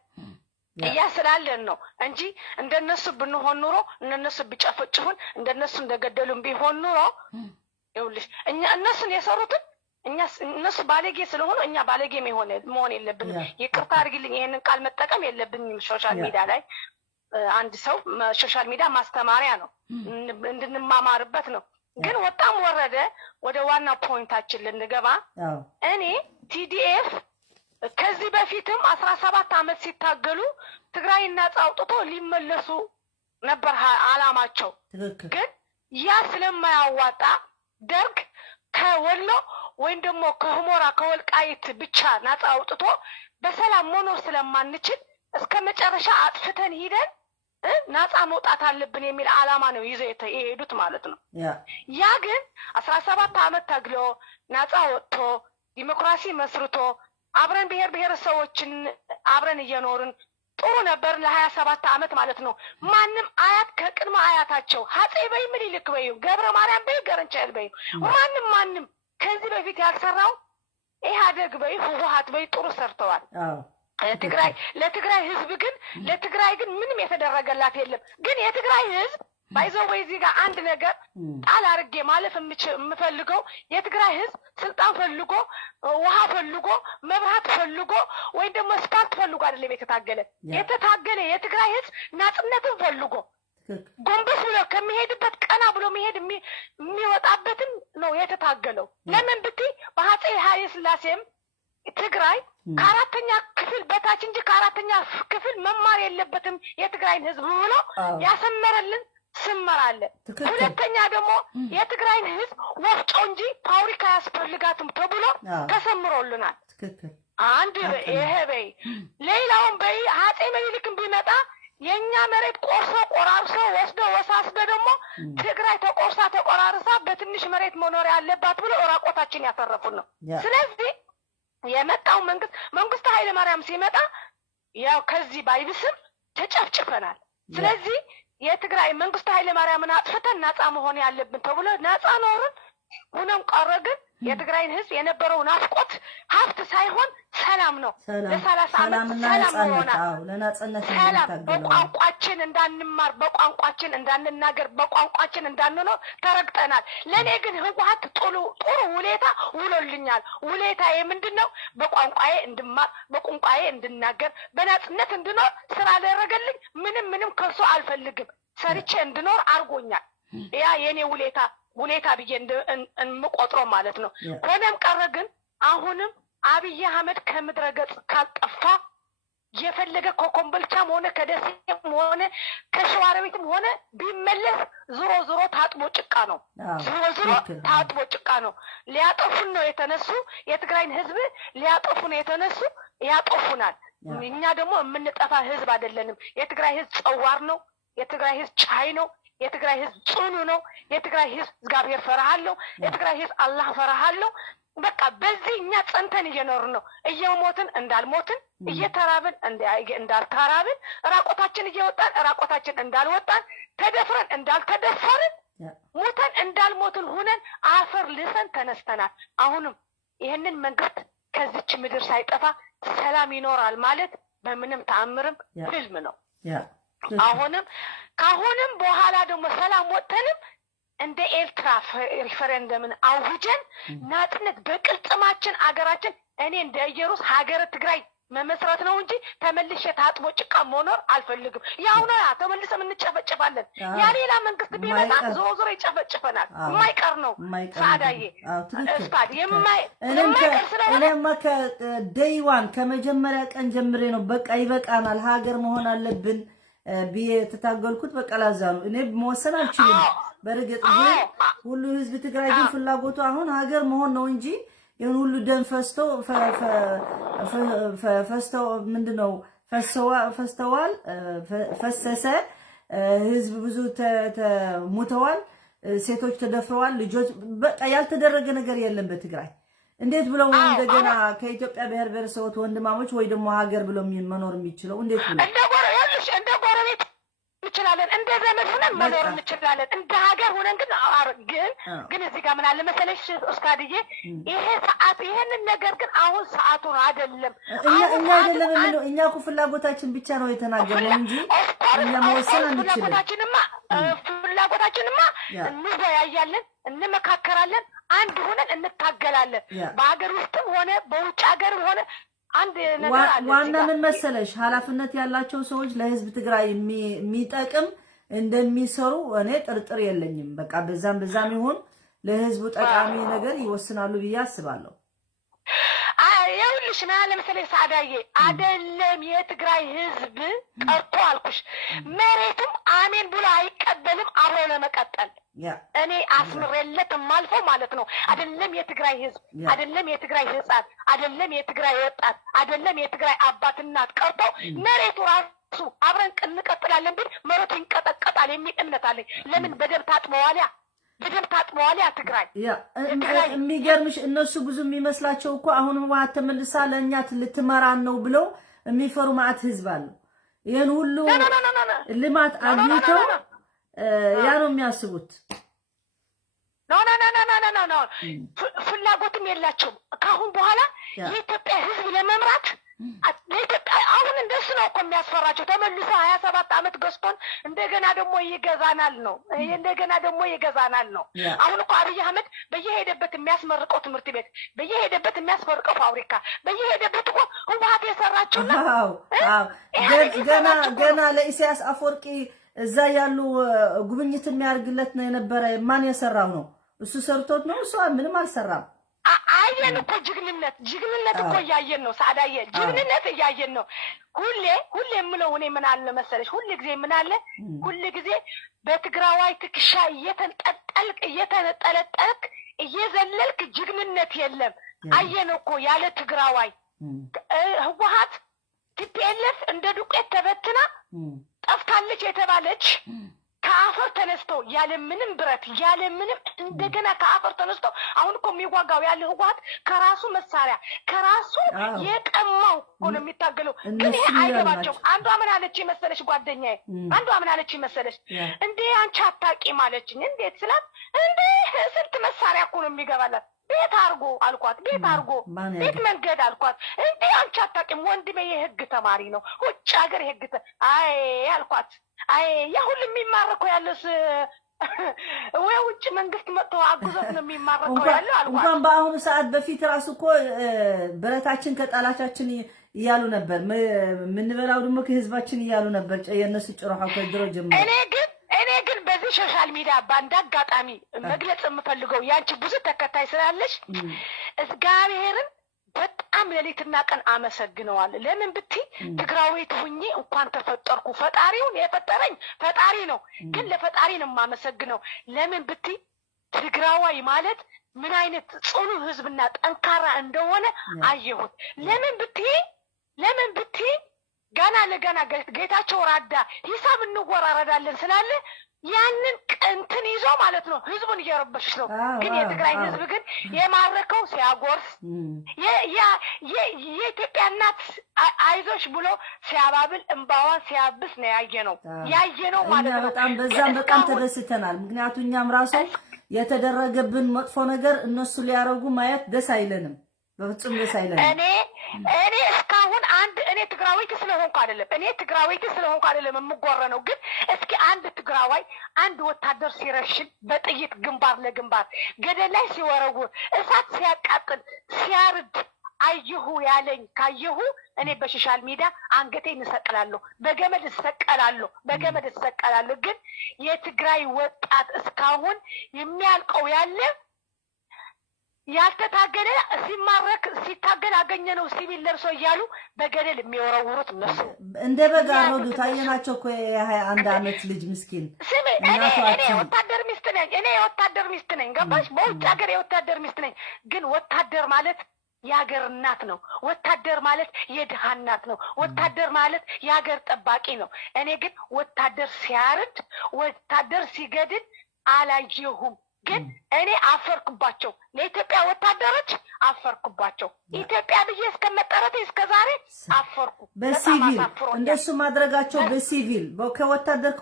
ስላለን ነው እንጂ እንደነሱ ብንሆን ኑሮ እነሱ ቢጨፈጭፉን እንደነሱ እንደገደሉን ቢሆን ኑሮ ይኸውልሽ እነሱን የሰሩትን እነሱ ባለጌ ስለሆኑ እኛ ባለጌ መሆን የለብንም። ይቅርታ አድርጊልኝ፣ ይሄንን ቃል መጠቀም የለብንም። ሶሻል ሚዲያ ላይ አንድ ሰው ሶሻል ሚዲያ ማስተማሪያ ነው፣ እንድንማማርበት ነው። ግን ወጣም ወረደ ወደ ዋና ፖይንታችን ልንገባ እኔ ቲዲኤፍ ከዚህ በፊትም 17 ዓመት ሲታገሉ ትግራይን ነፃ አውጥቶ ሊመለሱ ነበር አላማቸው። ግን ያ ስለማያዋጣ ደርግ ከወሎ ወይም ደግሞ ከሁመራ ከወልቃይት ብቻ ነፃ አውጥቶ በሰላም መኖር ስለማንችል እስከ መጨረሻ አጥፍተን ሂደን ናጻ መውጣት አለብን የሚል ዓላማ ነው ይዘው የሄዱት ማለት ነው። ያ ግን 17 ዓመት ታግሎ ናጻ ወጥቶ ዲሞክራሲ መስርቶ አብረን ብሔረሰቦችን አብረን እየኖርን ጥሩ ነበር ለ27 ዓመት ማለት ነው። ማንም አያት ከቅድመ አያታቸው አፄ በይ ምኒልክ በይ ገብረ ማርያም በይ ገረንቻይል በይ ማንም ከዚህ በፊት ያልሰራው ኢህአዴግ በይ ህወሓት በይ ጥሩ ሰርተዋል። ለትግራይ ህዝብ ግን ምንም የተደረገላት የለም። ግን የትግራይ ህዝብ ባይዘው ወይ እዚህ ጋር አንድ ነገር ጣል አድርጌ ማለፍ የምፈልገው የትግራይ ህዝብ ስልጣን ፈልጎ ውሃ ፈልጎ መብራት ፈልጎ ወይ ደግሞ ስፓርት ፈልጎ አይደለም የተታገለ የትግራይ ህዝብ ናጽነትን ፈልጎ ጎንበስ ብሎ ከሚሄድበት ቀና ብሎ መሄድ የሚወጣበትን ነው የተታገለው። ለምን ብትይ በአፄ ኃይለ ሥላሴም ትግራይ ከአራተኛ ክፍል በታች እንጂ ከአራተኛ ክፍል መማር የለበትም የትግራይን ህዝብ ብሎ ያሰመረልን ስመር አለ። ሁለተኛ ደግሞ የትግራይን ህዝብ ወፍጮ እንጂ ፋብሪካ ያስፈልጋትም ተብሎ ተሰምሮልናል። አንድ ይሄ በይ ሌላውን በይ አፄ ምኒልክም ቢመጣ የኛ መሬት ቆርሶ ቆራርሶ ወስዶ ደግሞ ትግራይ ተቆርሳ ተቆራርሳ በትንሽ መሬት መኖር ያለባት ብሎ ራቆታችን ያፈረፉን ነው። ስለዚህ የመጣው መንግስቱ ኃይለ ማርያም ሲመጣ ያው ከዚህ ባይብስም ተጨፍጭፈናል። ስለዚህ የትግራይ መንግስቱ ኃይለ ማርያምን አጥፍተን ናጻ መሆን ያለብን ተብሎ ናጻ ኖርን። ሆኖም ቀረ ግን የትግራይን ህዝብ የነበረው ናፍቆት ሀብት ሳይሆን ሰላም ነው። ለ30 ዓመት ሰላም ሆነ። ሰላም በቋንቋችን እንዳንማር፣ በቋንቋችን እንዳንናገር፣ በቋንቋችን እንዳንኖር ተረግጠናል። ለኔ ግን ህወሓት ጥሩ ውለታ ውሎልኛል። ውለታዬ ምንድነው? በቋንቋዬ እንድማር፣ በቋንቋዬ እንድናገር፣ በናጽነት እንድኖር ስላደረገልኝ ምንም ከሱ አልፈልግም። ሰርቼ እንድኖር አድርጎኛል። ያ የኔ ውለታ ብዬ እንቆጥረው ማለት ነው። ሆነም ቀረ ግን አሁንም አብይ አህመድ ከምድረ ገጽ ካልጠፋ የፈለገ ከኮምቦልቻም ሆነ ከደሴም ሆነ ከሸዋሮቢትም ሆነ ቢመለስ ዞሮ ታጥቦ ጭቃ ነው። ታጥቦ ጭቃ ነው። ሊያጠፉን ነው የተነሱ። የትግራይን ህዝብ ሊያጠፉ ነው የተነሱ። ያጠፉናል። እኛ ደግሞ የምንጠፋ ህዝብ አይደለንም። የትግራይ ህዝብ ጸዋር ነው። የትግራይ ህዝብ ቻይ ነው። የትግራይ ህዝብ ጽኑ ነው። የትግራይ ህዝብ እግዚአብሔር ፈራሃለሁ። የትግራይ ህዝብ አላህ ፈራሃለሁ። በቃ በዚህ እኛ ጸንተን እየኖርን ነው። እየሞትን እንዳልሞትን፣ እየተራብን እንዳልተራብን፣ ራቆታችን እየወጣን ራቆታችን እንዳልወጣን፣ ተደፍረን እንዳልተደፈርን፣ ሞተን እንዳልሞትን ሁነን አፈር ልሰን ተነስተናል። አሁንም ይህንን መንግስት ከዚች ምድር ሳይጠፋ ሰላም ይኖራል ማለት በምንም ተአምርም ህልም ነው። ካሁንም በኋላ ደግሞ ሰላም ወጥተንም እንደ ኤርትራ ሪፈረንደምን አውጀን ናጽነት በቅልጥማችን አገራችን እኔ እንደ ኢየሩስ ሀገረ ትግራይ መመስረት ነው እንጂ ተመልሼ ታጥቦ ጭቃ መኖር አልፈልግም። ያው ነው ተመልሰን እንጨፈጨፋለን። ያ ሌላ መንግስት ቢመጣ ዞሮ ይጨፈጨፈናል። የማይቀር ነው። ሳዳዬ እስታድ የማይቀር እኔማ ከደይዋን ከመጀመሪያ ቀን ጀምሬ ነው በቃ ይበቃናል፣ ሀገር መሆን አለብን ብዬ ተታገልኩት። በቃ ላዛ ነው እኔ መወሰን አልችልም። በርግጥ ግን ሁሉ ህዝብ ትግራይ ግን ፍላጎቱ አሁን ሀገር መሆን ነው እንጂ ይሁን ሁሉ ደም ፈስተው ምንድነው ፈሰሰ ህዝብ ብዙ ሙተዋል፣ ሴቶች ተደፍረዋል፣ ልጆች በቃ ያልተደረገ ነገር የለም በትግራይ። እንዴት ብለው እንደገና ከኢትዮጵያ ብሔረሰቦች ወንድማሞች ወይ ደግሞ ሀገር ብለው መኖር የሚችለው እንዴት ብለው እንደ ጎረቤት እንችላለን፣ እንደ ዘመድ ሆነን መኖር እንችላለን። እንደ ሀገር ሆነን ግን እዚህ ጋር ምን አለ መሰለሽ ኡስታድዬ፣ ይሄ ሰዓት ይሄንን ነገር ግን አሁን ሰዓቱ ነው አይደለም። እኛ እኮ ፍላጎታችን ብቻ ነው የተናገረው እንጂ እኛ መወሰን አንችልም። ፍላጎታችንማ እንወያያለን፣ እንመካከራለን፣ አንድ ሆነን እንታገላለን። በሀገር ውስጥም ሆነ በውጭ ሀገርም ሆነ አንድ ነገር አለ። ዋና ምን መሰለሽ ኃላፊነት ያላቸው ሰዎች ለህዝብ ትግራይ የሚጠቅም እንደሚሰሩ እኔ ጥርጥር የለኝም። በቃ በዛም ይሁን ለህዝቡ ጠቃሚ ነገር ይወስናሉ ብዬ አስባለሁ። ይኸውልሽ ማለት ለምሳሌ ሳዳዬ አይደለም የትግራይ ህዝብ ቀርቶ አልኩሽ መሬቱም አሜን ብሎ አይቀበልም አብሮ ለመቀጠል እኔ አስምሬለት የማልፈው ማለት ነው። አይደለም የትግራይ ህዝብ፣ አይደለም የትግራይ ህፃን፣ አይደለም የትግራይ ወጣት፣ አይደለም የትግራይ አባት እናት ቀርቶ መሬቱ ራሱ አብረን እንቀጥላለን ብል መሬቱ ይንቀጠቀጣል የሚል እምነት አለኝ። ለምን በደም ታጥበዋል ትግራይ የሚገርምሽ እነሱ ብዙ የሚመስላቸው እኮ አሁን ህወሓት ተመልሳ ለእኛ ልትመራን ነው ብለው የሚፈሩ ማዕት ህዝብ አለ። ይሄን ሁሉ ልማት አግኝተው ያ ነው የሚያስቡት። ኖ ፍላጎትም የላቸውም። ካሁን በኋላ የኢትዮጵያ ህዝብ ለመምራት ለኢትዮጵያ አሁን እንደሱ ነው እኮ የሚያስፈራቸው። ተመልሶ 27 ዓመት ገዝቶን እንደገና ደግሞ ይገዛናል ነው። አሁን እኮ አብይ አህመድ በየሄደበት የሚያስመርቀው ትምህርት ቤት፣ በየሄደበት የሚያስመርቀው ፋብሪካ፣ በየሄደበት እኮ ህወሓት የሰራቸውና ገና ለኢሳያስ አፈወርቂ እዛ ያሉ ጉብኝት የሚያርግለት ነው የነበረ። ማን የሰራው ነው? እሱ ሰርቶት ነው? እሱ ምንም አልሰራም። አየን እኮ ጅግንነት እኮ እያየን ነው። ሳዳየ ጅግንነት እያየን ነው። ሁሌ የምለው እኔ ምን አለ መሰለሽ፣ ሁሌ ጊዜ በትግራዋይ ትከሻ እየተንጠለጠልክ እየዘለልክ ጅግንነት የለም። አየን እኮ ያለ ትግራዋይ ህወሓት ቲፒኤልኤፍ እንደ ዱቄት ተበትና ጠፍታለች የተባለች ከአፈር ተነስቶ ያለ ምንም ብረት ያለ ምንም እንደገና ከአፈር ተነስቶ አሁን እኮ የሚዋጋው ያለ ህወሓት ከራሱ መሳሪያ ከራሱ የቀማው እኮ ነው የሚታገለው። ግን ይሄ አይገባቸውም። አንዷ ምን አለች መሰለሽ ጓደኛዬ፣ እንዴ አንቺ አታውቂም አለችኝ። እንዴት ስላት፣ እንዴ ስንት መሳሪያ እኮ ነው የሚገባላት። ቤት አርጎ አልኳት፣ ቤት መንገድ አልኳት። እንዴ አንቺ አታውቂም፣ ወንድሜ የህግ ተማሪ ነው፣ ውጭ ሀገር የህግ አልኳት። ያ ሁሉ የሚማረከው ያለስ ወይ ውጭ መንግስት መጥቶ አጉዘት ነው የሚማረከው ያለው አልኳት። እንኳን በአሁኑ ሰዓት በፊት ራሱ እኮ ብረታችን ከጣላቻችን እያሉ ነበር፣ ምንበላው ደግሞ ከህዝባችን እያሉ ነበር። የነሱ ጭራው ከድሮ ጀምሮ እኔ ግን በዚህ ሶሻል ሚዲያ ባንዳ አጋጣሚ መግለጽ የምፈልገው ያንቺ ብዙ ተከታይ ስላለሽ እግዚአብሔርን በጣም ሌሊትና ቀን አመሰግነዋለሁ። ለምን ብትይ ትግራዊት ሁኜ እንኳን ተፈጠርኩ። ፈጣሪውን የፈጠረኝ ፈጣሪ ነው፣ ግን ለፈጣሪ ነው የማመሰግነው። ለምን ብትይ ትግራዋይ ማለት ምን አይነት ጽኑ ህዝብና ጠንካራ እንደሆነ አየሁት። ለምን ብትይ ገና ለገና ጌታቸው ረዳ ሂሳብ እንወራረዳለን ስላለ ያንን እንትን ይዞ ማለት ነው ህዝቡን እየረበሽሽ ነው። ግን የትግራይ ህዝብ ግን የማረከው ሲያጎርስ የኢትዮጵያ እናት አይዞሽ ብሎ ሲያባብል እንባዋን ሲያብስ ነው ያየነው ማለት ነው። በጣም ተደስተናል። ምክንያቱም እኛም ራሱ የተደረገብን መጥፎ ነገር እነሱ ሊያረጉ ማየት ደስ አይለንም፣ በፍጹም ደስ አይለንም። እኔ እስካሁን እኔ ትግራዊት ስለሆንኩ አይደለም የምጎረነው። ግን እስኪ አንድ ትግራዋይ አንድ ወታደር ሲረሽን በጥይት ግንባር ለግንባር ገደል ላይ ሲወረውር እሳት ሲያቃጥል ሲያርድ አየሁ ያለኝ ካየሁ እኔ በሶሻል ሚዲያ አንገቴን እሰቅላለሁ፣ በገመድ እሰቀላለሁ። ግን የትግራይ ወጣት እስካሁን የሚያልቀው ያለ ያልተታገለ ሲማረክ ሲታገል አገኘነው ሲቪል ለብሶ እያሉ በገደል የሚወረውሩት እነሱ እንደ በጋ ሮዱ ታየናቸው እኮ የ21 ዓመት ልጅ ምስኪን። እኔ የወታደር ሚስት ነኝ ገባሽ? በውጭ ሀገር የወታደር ሚስት ነኝ። ግን ወታደር ማለት የሀገር እናት ነው። ወታደር ማለት የድሃ እናት ነው። ወታደር ማለት የሀገር ጠባቂ ነው። እኔ ግን ወታደር ሲያርድ ወታደር ሲገድል አላየሁም። ግን እኔ አፈርኩባቸው፣ ለኢትዮጵያ ወታደሮች አፈርኩባቸው። ኢትዮጵያ ብዬ እስከመጠረቴ እስከዛሬ አፈርኩ። በሲቪል እንደሱ ማድረጋቸው በሲቪል ከወታደር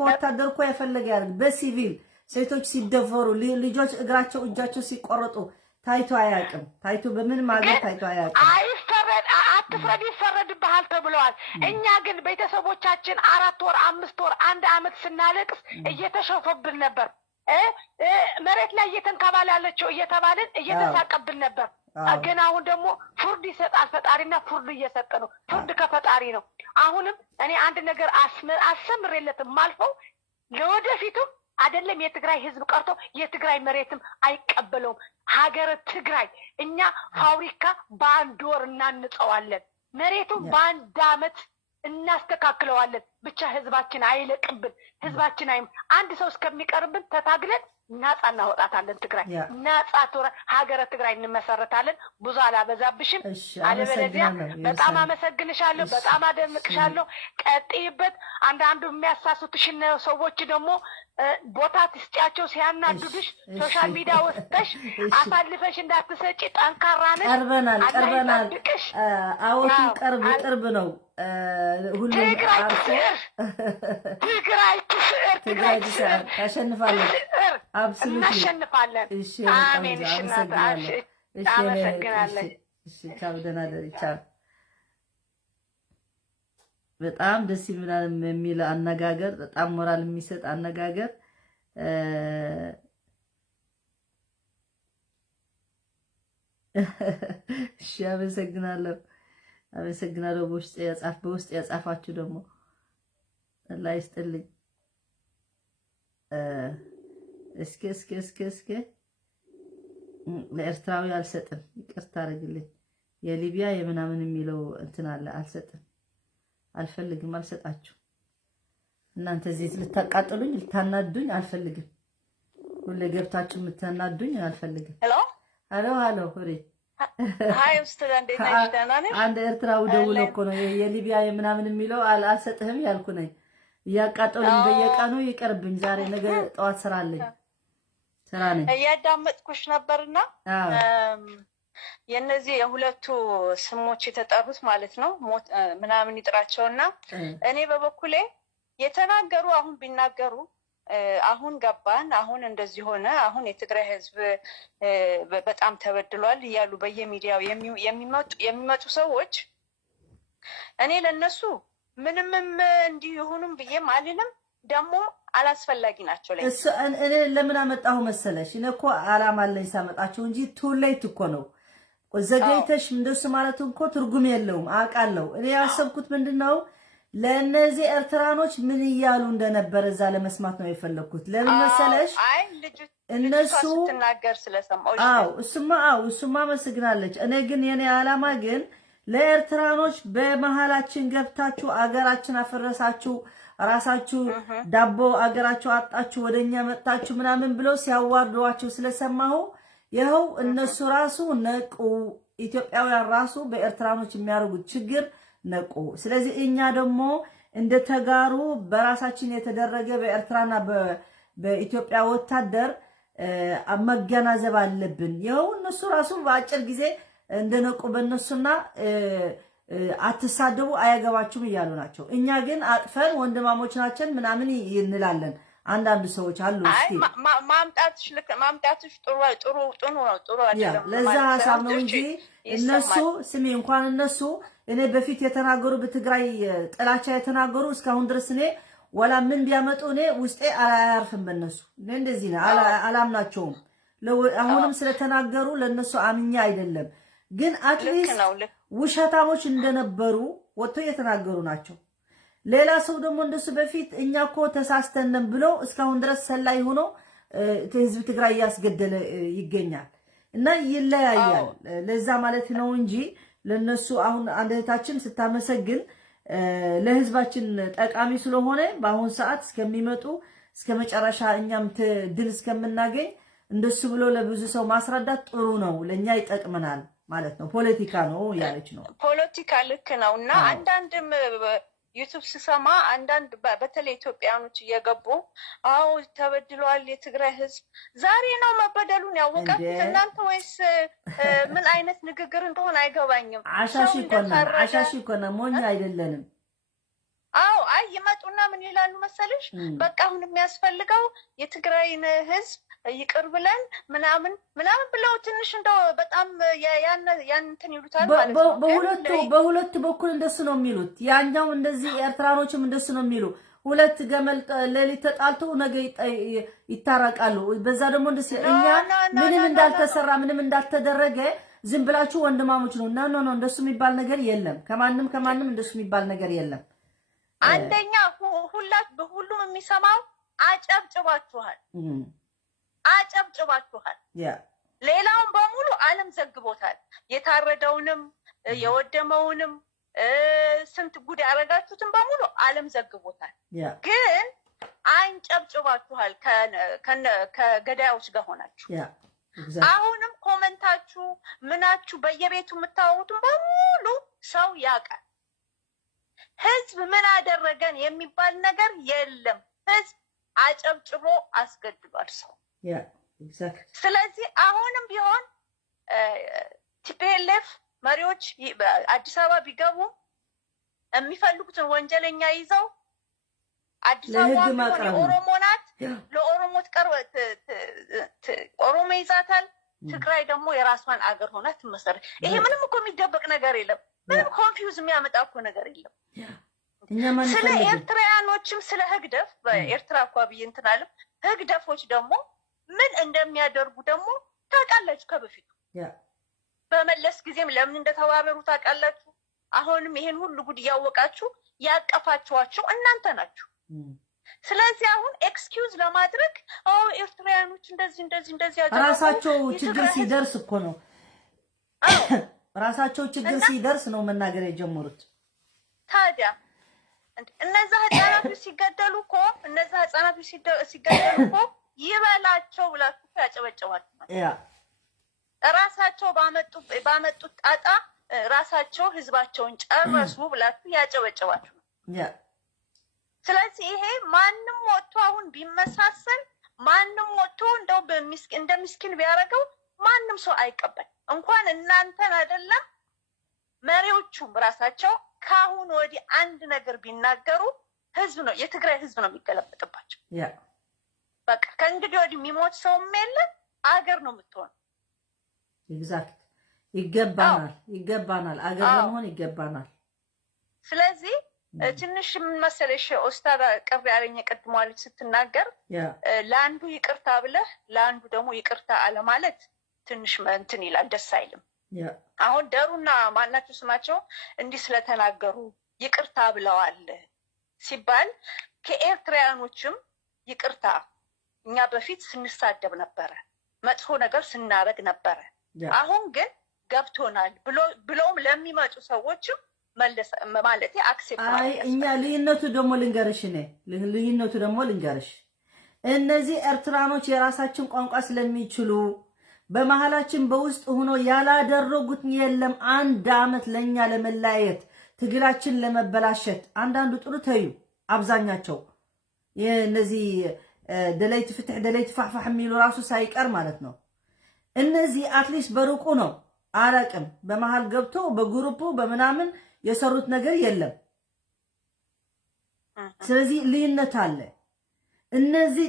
እኮ የፈለገ ያድርግ። በሲቪል ሴቶች ሲደፈሩ፣ ልጆች እግራቸው እጃቸው ሲቆረጡ ታይቶ አያውቅም። ታይቶ በምንም ሀገር ታይቶ አያውቅም። አትፍረድ ይፈረድብሃል ተብለዋል። እኛ ግን ቤተሰቦቻችን 4 ወር 5 ወር 1 ዓመት ስናለቅስ እየተሸፈብን ነበር። መሬት ላይ እየተንከባላለችው እየተባልን እየተሳቀብን ነበር። ግን አሁን ደግሞ ፍርድ ይሰጣል ፈጣሪና ፍርድ እየሰጠ ነው። ፍርድ ከፈጣሪ ነው። አሁንም እኔ አንድ ነገር አሰምሬለትም ማልፈው ለወደፊቱም አይደለም የትግራይ ህዝብ ቀርቶ የትግራይ መሬትም አይቀበለውም። ሀገረ ትግራይ እኛ ፋብሪካ በ1 ወር እናንጸዋለን፣ መሬቱም በ1 ዓመት እናስተካክለዋለን። ብቻ ህዝባችን አይለቅብን። ህዝባችን አንድ ሰው እስከሚቀርብን ተታግለን ናጻ እናወጣታለን። ትግራይ ናጻ ሀገረ ትግራይ እንመሰረታለን። ብዙ አላበዛብሽም። አለበለዚያ በጣም አመሰግንሻለሁ፣ በጣም አደንቅሻለሁ። ቀጥይበት። አንዳንዱ የሚያሳስቱሽን ሰዎች ደግሞ ቦታ ትስጫቸው ሲያናድዱሽ ሶሻል ሚዲያ ወስደሽ አሳልፈሽ እንዳትሰጪ። ጠንካራ ነሽ። ቀርበናል። አዎቱ ቅርብ ነው። ሁሉም ትግራይ ትስዕር ታሸንፋለች። እናሸንፋለን። አሜን። አመሰግናለሁ። ቻው፣ ደህና ደሪ። ቻው። በጣም ደስ የሚል አነጋገር፣ በጣም ሞራል የሚሰጥ አነጋገር። እሺ፣ አመሰግናለሁ። በውስጥ ያጻፋችሁ ደግሞ አላህ ይስጥልኝ። እስኪ ለኤርትራዊ አልሰጥም፣ ይቅርታ አድርግልኝ። የሊቢያ የምናምን የሚለው እንትን አለ፣ አልሰጥም፣ አልፈልግም፣ አልሰጣችሁ። እናንተ እዚህ ልታቃጥሉኝ ልታናዱኝ አልፈልግም። ሁሌ ገብታችሁ የምታናዱኝ አልፈልግም። ሄሎ ሆሬ ሃይ ኡስታዝ፣ እንዴት ነሽ? ደህና ነሽ? አንድ ኤርትራዊ ደውሎ እኮ ነው የሊቢያ የምናምን የሚለው አልሰጥህም ያልኩ ነኝ። እያቃጠሉኝ በየቀኑ ይቀርብኝ። ዛሬ ነገ ጠዋት ስራ ነኝ። እያዳመጥኩሽ ነበርና የነዚህ የሁለቱ ስሞች የተጠሩት ማለት ነው ምናምን ይጥራቸውና እኔ በበኩሌ የተናገሩ አሁን ቢናገሩ አሁን ገባን፣ አሁን እንደዚህ ሆነ፣ አሁን የትግራይ ህዝብ በጣም ተበድሏል እያሉ በየሚዲያው የሚመጡ ሰዎች እኔ ለነሱ ምንምም እንዲሆኑም ብዬም አልልም። ደግሞ አላስፈላጊ ናቸው ላይ እኔ ለምን አመጣሁ መሰለሽ? እኔ እኮ አላማ አለኝ ሳመጣቸው እንጂ ቱሌት እኮ ነው። ዘገይተሽ እንደሱ ማለት እኮ ትርጉም የለውም። አውቃለሁ። እኔ ያሰብኩት ምንድነው ለነዚህ ኤርትራኖች ምን እያሉ እንደነበረ እዛ ለመስማት ነው የፈለኩት። ለምን መሰለሽ? እነሱ ስትናገር ስለሰማው እሱማ መስግናለች። እኔ ግን የኔ አላማ ግን ለኤርትራኖች በመሃላችን ገብታችሁ አገራችን አፈረሳችሁ፣ ራሳችሁ ዳቦ አገራችሁ አጣችሁ፣ ወደኛ መጣችሁ ምናምን ብለው ሲያዋርዷቸው ስለሰማሁ ይኸው እነሱ ራሱ ነቁ። ኢትዮጵያውያን ራሱ በኤርትራኖች የሚያደርጉት ችግር ነቁ። ስለዚህ እኛ ደግሞ እንደተጋሩ በራሳችን የተደረገ በኤርትራና በኢትዮጵያ ወታደር መገናዘብ አለብን። ይኸው እነሱ ራሱ በአጭር ጊዜ እንደነቁ በእነሱና አትሳደቡ አያገባችሁም እያሉ ናቸው። እኛ ግን አጥፈን ወንድማሞች ናችን ምናምን እንላለን። አንዳንድ ሰዎች አሉ። እስቲ ማምጣትሽ ጥሩ አይደለም። ለዛ ሀሳብ ነው እንጂ እነሱ ስሚ እንኳን እነሱ እኔ በፊት የተናገሩ በትግራይ ጥላቻ የተናገሩ እስካሁን ድረስ እኔ ወላ ምን ቢያመጡ እኔ ውስጤ አያርፍም በእነሱ። እኔ እንደዚህ ነው አላምናቸውም። አሁንም ስለተናገሩ ለነሱ አምኛ አይደለም። ግን አትሊስት ውሸታሞች እንደነበሩ ወጥቶ የተናገሩ ናቸው። ሌላ ሰው ደግሞ እንደሱ በፊት እኛ እኮ ተሳስተንም ብሎ እስካሁን ድረስ ሰላይ ሆኖ ህዝብ ትግራይ ያስገደለ ይገኛል። እና ይለያያል። ለዛ ማለት ነው እንጂ ለነሱ አሁን አንድ እህታችን ስታመሰግን ለህዝባችን ጠቃሚ ስለሆነ በአሁን ሰዓት እስከሚመጡ እስከ መጨረሻ እኛም ድል እስከምናገኝ እንደሱ ብሎ ለብዙ ሰው ማስረዳት ጥሩ ነው፣ ለኛ ይጠቅመናል ማለት ነው። ፖለቲካ ነው ያለች ነው። ፖለቲካ ልክ ነው። እና አንዳንድም ዩቱብ ስሰማ አንዳንድ በተለይ ኢትዮጵያኖች እየገቡ አዎ ተበድሏል የትግራይ ህዝብ ዛሬ ነው መበደሉን ያወቃችሁት እናንተ ወይስ ምን አይነት ንግግር እንደሆነ አይገባኝም። አሻሺ ኮና ሞኝ አይደለንም። አዎ አይ ይመጡና ምን ይላሉ መሰለሽ? በቃ አሁን የሚያስፈልገው የትግራይን ህዝብ ይቅር ብለን ምናምን ብለው ትንሽ እንደው በጣም ያንተን ይሉታል ማለት ነው። በሁለት በኩል እንደሱ ነው የሚሉት። ያኛው እንደዚህ ኤርትራኖችም እንደሱ ነው የሚሉ። ሁለት ገመል ሌሊት ተጣልተው ነገ ይታረቃሉ። በዛ ደግሞ እንደሱ እኛ ምንም እንዳልተሰራ ምንም እንዳልተደረገ ዝም ብላችሁ ወንድማሞች ነው። ኖ እንደሱ የሚባል ነገር የለም። ከማንም እንደሱ የሚባል ነገር የለም። አንደኛ ሁሉም የሚሰማው አጨብጭባችኋል። ሌላውን በሙሉ ዓለም ዘግቦታል። የታረደውንም የወደመውንም ስንት ጉድ ያረጋችሁትን በሙሉ ዓለም ዘግቦታል። ግን አንጨብጭባችኋል ከገዳዮች ጋር ሆናችሁ። አሁንም ኮመንታችሁ ምናችሁ በየቤቱ የምታወሩትን በሙሉ ሰው ያውቃል። ህዝብ ምን አደረገን የሚባል ነገር የለም። ህዝብ አጨብጭቦ አስገድሏል ሰው። ስለዚህ አሁንም ቢሆን ቲፒኤልኤፍ መሪዎች አዲስ አበባ ቢገቡ የሚፈልጉትን ወንጀለኛ ይዘው አዲስ አበባ ኦሮሞ ናት፣ ለኦሮሞ ኦሮሞ ይዛታል። ትግራይ ደግሞ የራሷን አገር ሆና ትመሰረት። ይሄ ምንም እኮ የሚደበቅ ነገር የለም። ምንም ኮንፊውዝ የሚያመጣ እኮ ነገር የለም። ስለ ኤርትራውያኖችም ስለ ህግደፍ በኤርትራ እኮ ብዬ እንትን አለም ህግደፎች ደግሞ ምን እንደሚያደርጉ ደግሞ ታውቃላችሁ። ከበፊቱ በመለስ ጊዜም ለምን እንደተባረሩ ታውቃላችሁ። አሁንም ይሄን ሁሉ ጉድ እያወቃችሁ ያቀፋችኋቸው እናንተ ናችሁ። ስለዚህ አሁን ኤክስኪውዝ ለማድረግ ኤርትራውያኖች እንደዚህ ራሳቸው ችግር ሲደርስ እኮ ነው ራሳቸው ችግር ሲደርስ ነው መናገር የጀመሩት። ታዲያ እነዛ ህፃናቶች ሲገደሉ እኮ ይበላቸው ብላችሁ ያጨበጨባችሁ ራሳቸው ባመጡት ጣጣ ራሳቸው ህዝባቸውን ጨረሱ ብላችሁ ያጨበጨባችሁ። ስለዚህ ይሄ ማንም ወጥቶ አሁን ቢመሳሰል ማንም ወጥቶ እንደው እንደ ምስኪን ቢያደርገው ማንም ሰው አይቀበል። እንኳን እናንተን አይደለም መሪዎቹም ራሳቸው ካሁን ወዲህ አንድ ነገር ቢናገሩ ህዝብ ነው የትግራይ ህዝብ ነው የሚገለበጥባቸው። በቃ ከእንግዲህ ወዲህ የሚሞት ሰውም የለም አገር ነው የምትሆን። ኤግዛክት ይገባናል አገር ለመሆን ይገባናል። ስለዚህ ትንሽ ምን መሰለሽ ኦስታር ቅር ያለኝ ቀድሟለች ስትናገር ለአንዱ ይቅርታ ብለህ ለአንዱ ደግሞ ይቅርታ አለማለት ትንሽ እንትን ይላል፣ ደስ አይልም። አሁን ደሩና ማናቸው ስማቸው እንዲህ ስለተናገሩ ይቅርታ ብለዋል ሲባል ከኤርትራውያኖችም ይቅርታ እኛ በፊት ስንሳደብ ነበረ፣ መጥፎ ነገር ስናረግ ነበረ። አሁን ግን ገብቶናል ብሎም ለሚመጡ ሰዎችም ማለት አክሴፕት እኛ ልዩነቱ ደግሞ ልንገርሽ እነዚህ ኤርትራኖች የራሳችን ቋንቋ ስለሚችሉ በመሃላችን በውስጥ ሆኖ ያላደረጉት የለም። አንድ አመት ለኛ ለመላየት ትግላችን ለመበላሸት አንዳንዱ ጥሩ ተዩ አብዛኛቸው የነዚህ ደለይት ፍትህ ደለይት ፋፋህ የሚሉ ራሱ ሳይቀር ማለት ነው። እነዚህ አትሊስት በሩቁ ነው አላቅም በመሃል ገብቶ በግሩፑ በመናምን የሰሩት ነገር የለም። ስለዚህ ልዩነት አለ። እነዚህ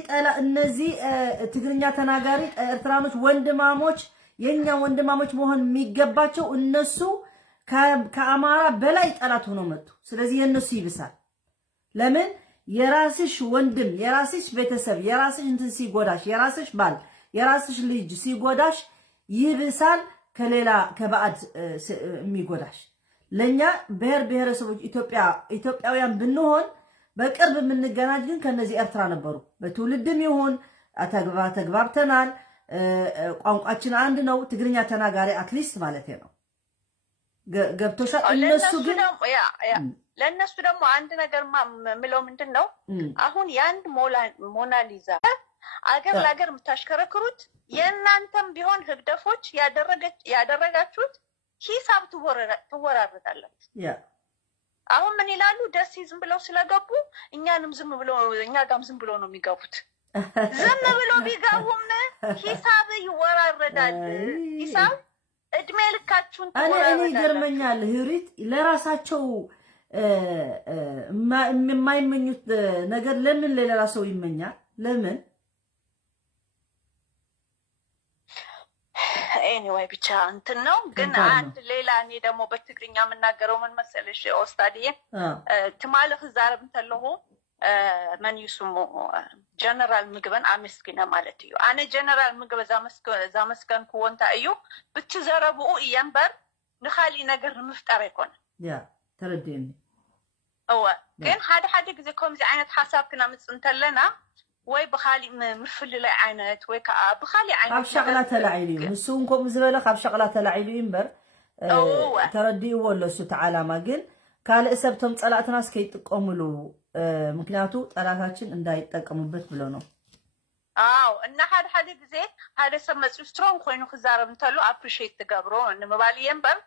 ትግርኛ ተናጋሪ ኤርትራኖች ወንድማሞች የኛ ወንድማሞች መሆን የሚገባቸው እነሱ ከአማራ በላይ ጠላት ሆኖ መጡ። ስለዚህ የነሱ ይብሳል። ለምን የራስሽ ወንድም የራስሽ ቤተሰብ የራስሽ እንትን ሲጎዳሽ የራስሽ ባል የራስሽ ልጅ ሲጎዳሽ ይብሳል ከሌላ ከባዕድ የሚጎዳሽ። ለኛ ብሔር ብሔረሰቦች ኢትዮጵያውያን ብንሆን በቅርብ የምንገናኝ ግን ከነዚህ ኤርትራ ነበሩ። በትውልድም ይሁን ተግባብተናል። ቋንቋችን አንድ ነው። ትግርኛ ተናጋሪ አትሊስት ማለት ነው። ገብቶሻል። እነሱ ግን ለእነሱ ደግሞ አንድ ነገር ምለው ምንድን ነው አሁን የአንድ ሞናሊዛ አገር ለአገር የምታሽከረክሩት የእናንተም ቢሆን ህግደፎች ያደረጋችሁት ሂሳብ ትወራረዳላችሁ። አሁን ምን ይላሉ? ደስ ዝም ብለው ስለገቡ እኛ ጋም ዝም ብሎ ነው የሚገቡት። ዝም ብሎ ቢገቡም ሂሳብ ይወራረዳል። ሂሳብ እድሜ ልካችሁን እኔ ይገርመኛል። ህሪት ለራሳቸው የማይመኙት ነገር ለምን ለሌላ ሰው ይመኛል? ለምን? ኤኒዌይ ብቻ እንትን ነው። ግን አንድ ሌላ እኔ ደግሞ በትግርኛ የምናገረው ምን መሰለሽ ኦስታዲዬ ትማለህ ዛረብ እንተለሁ መንዩስሙ ጀነራል ምግበን አመስግነ ማለት እዩ። አነ ጀነራል ምግበ ዛመስገን ክወንታ እዩ ብትዘረብኡ እየንበር ንኻሊእ ነገር ንምፍጠር ኣይኮነ ተረድእኒ ግን ሓደ ግዜ ከምዚ ዓይነት ሓሳብ ክናምፅ እንተለና ወይ ብኻሊእ ምፍልላይ ዓይነት ወይ ከዓ ብኻሊእ ዓይነት ኣብ ሸቕላ ተላዒሉ እዩ ንሱ ከምኡ ዝበለ ካብ ሸቕላ ተላዒሉ እዩ እምበር ተረዲእዎ ኣሎ እሱ ተዓላማ ግን ካልእ ሰብ ቶም ፀላእትናስ ከይጥቀሙሉ ምክንያቱ ጠላታችን እንዳይጠቀሙበት ብሎ ነው አው እና ሓደ ጊዜ ሓደ ሰመጽ ስትሮንግ ኮይኑ ክዛረብ እንተሉ አፕሪሺየት ተገብሮ እንመባል የምበር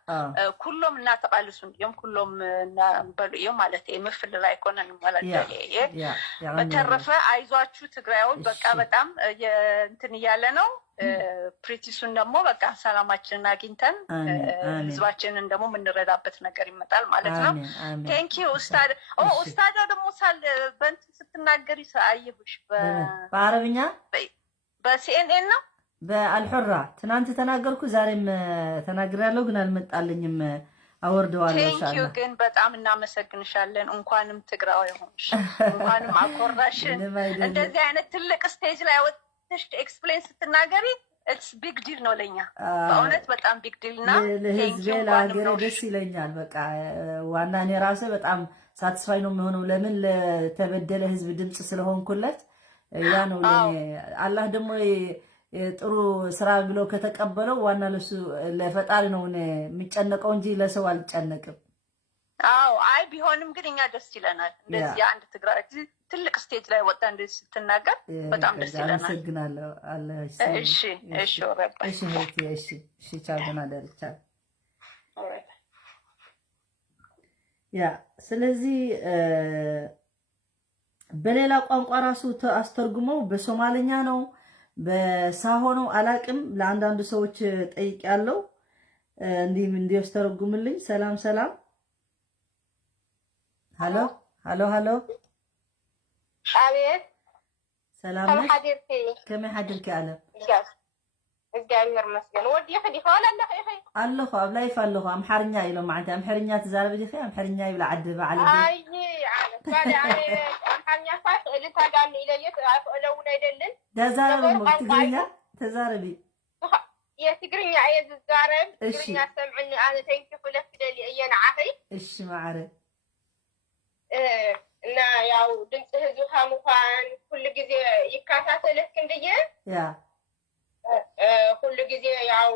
ኩሎም እና ተቃልሱ እንዲም ኩሎም እና በሉ ይም ማለት የምፍል ላይ ቆነን ማለት በተረፈ አይዟችሁ ትግራዮች በቃ በጣም እንትን ያለ ነው ፕሪቲሱን ደግሞ በቃ ሰላማችንን አግኝተን ህዝባችንን ደግሞ ምንረዳበት ነገር ይመጣል ማለት ነው ቴንክ ዩ ኡስታድ ኡስታድ ደግሞ ሳል በእንት ስትናገሪ ሳይሁሽ በአረብኛ በሲኤንኤን ነው በአልሁራ ትናንት ተናገርኩ ዛሬም ተናግራለሁ ግን አልመጣልኝም አወርደዋለሁ ቴንክ ዩ ግን በጣም እናመሰግንሻለን እንኳንም ትግራው ይሆንሽ እንኳንም አኮራሽን እንደዚህ አይነት ትልቅ ስቴጅ ላይ ወጥተሽ ኤክስፕሌን ስትናገሪ it's big deal ነው ለኛ በእውነት በጣም ቢግ ዲል ና ለህዝብ ለሀገር ደስ ይለኛል በቃ ዋና እኔ ራሴ በጣም ሳትስፋይ ነው የሚሆነው ለምን ለተበደለ ህዝብ ድምጽ ስለሆንኩለት ያ ነው ለኔ አላህ ደግሞ ጥሩ ስራ ብሎ ከተቀበለው ዋና ለሱ ለፈጣሪ ነው የሚጨነቀው እንጂ ለሰው አልጨነቅም አው አይ ቢሆንም ግን እኛ ደስ ይለናል እንደዚህ አንድ ትግራይ ትልቅ ስቴጅ ላይ ወጣ እንደዚህ ስትናገር በጣም ደስ ይለናል አመሰግናለሁ አላህ እሺ ወረባ እሺ ቻው ደህና ደር ቻው ያ ስለዚህ በሌላ ቋንቋ ራሱ አስተርጉመው በሶማሊኛ ነው በሳሆ ነው አላቅም ለአንዳንድ ሰዎች ጠይቄያለሁ እንዲያስተርጉምልኝ ሰላም هلو አቤት ሰላም كم حديرك አለ እግዚአብሔር ይመስገን ወዲ ኸዲ ፋላላ አለሁ አብላይ ፋለሁ አምሐርኛ ይለው ማለት አምሐርኛ ተዛረብ ዲኺ አምሐርኛ ይብላ عد بعد አይ አለ ታዲያ አምሐርኛ ፋስ ለታጋን ይለየት አለው አይደልን ተዛረብ ትግርኛ ተዛረቢ የትግርኛ አይዛረብ ትግርኛ ሰምعني انا ተንኪ ፍለክ ደሊ እየና አኺ እሺ ማዕረ እና ያው ድምጽ ህዝብ እንኳን ሁሉ ጊዜ ይካታተልክ እንደየ ያ ሁሉ ጊዜ ያው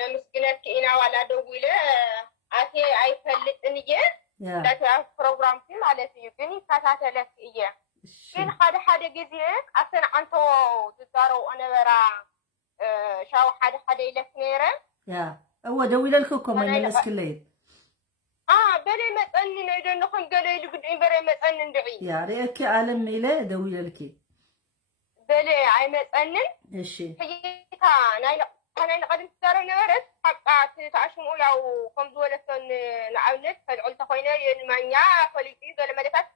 ነምስግነክ ኢና ዋላ ደውለ አቴ አይፈልጥንየ ለታ ፕሮግራም ማለት እዩ ግን ይካታተልክ እየ ግን ሓደ ጊዜ አሰን አንተ ትዛረው አነበራ ሻው ሓደ ይለክ ነረ ያ እወ ደውለልኩ እኮ መለስክልኝ በላይ መጠን ነው ደንኹን ገለይ ልግድኝ በላይ መጠን እንድዒ ያ ረእኪ ዓለም ኢለ ደውለልኪ በላይ አይመጠንን እሺ ሂታ ናይላ ቀድም ትዛረብ ነበረት ሓቃት ተኣሽሙ ያው ከምዚ ወለሰን ንኣብነት ፈልዑል ተኮይነ የንማኛ ፈሊጢ ዘለመለታት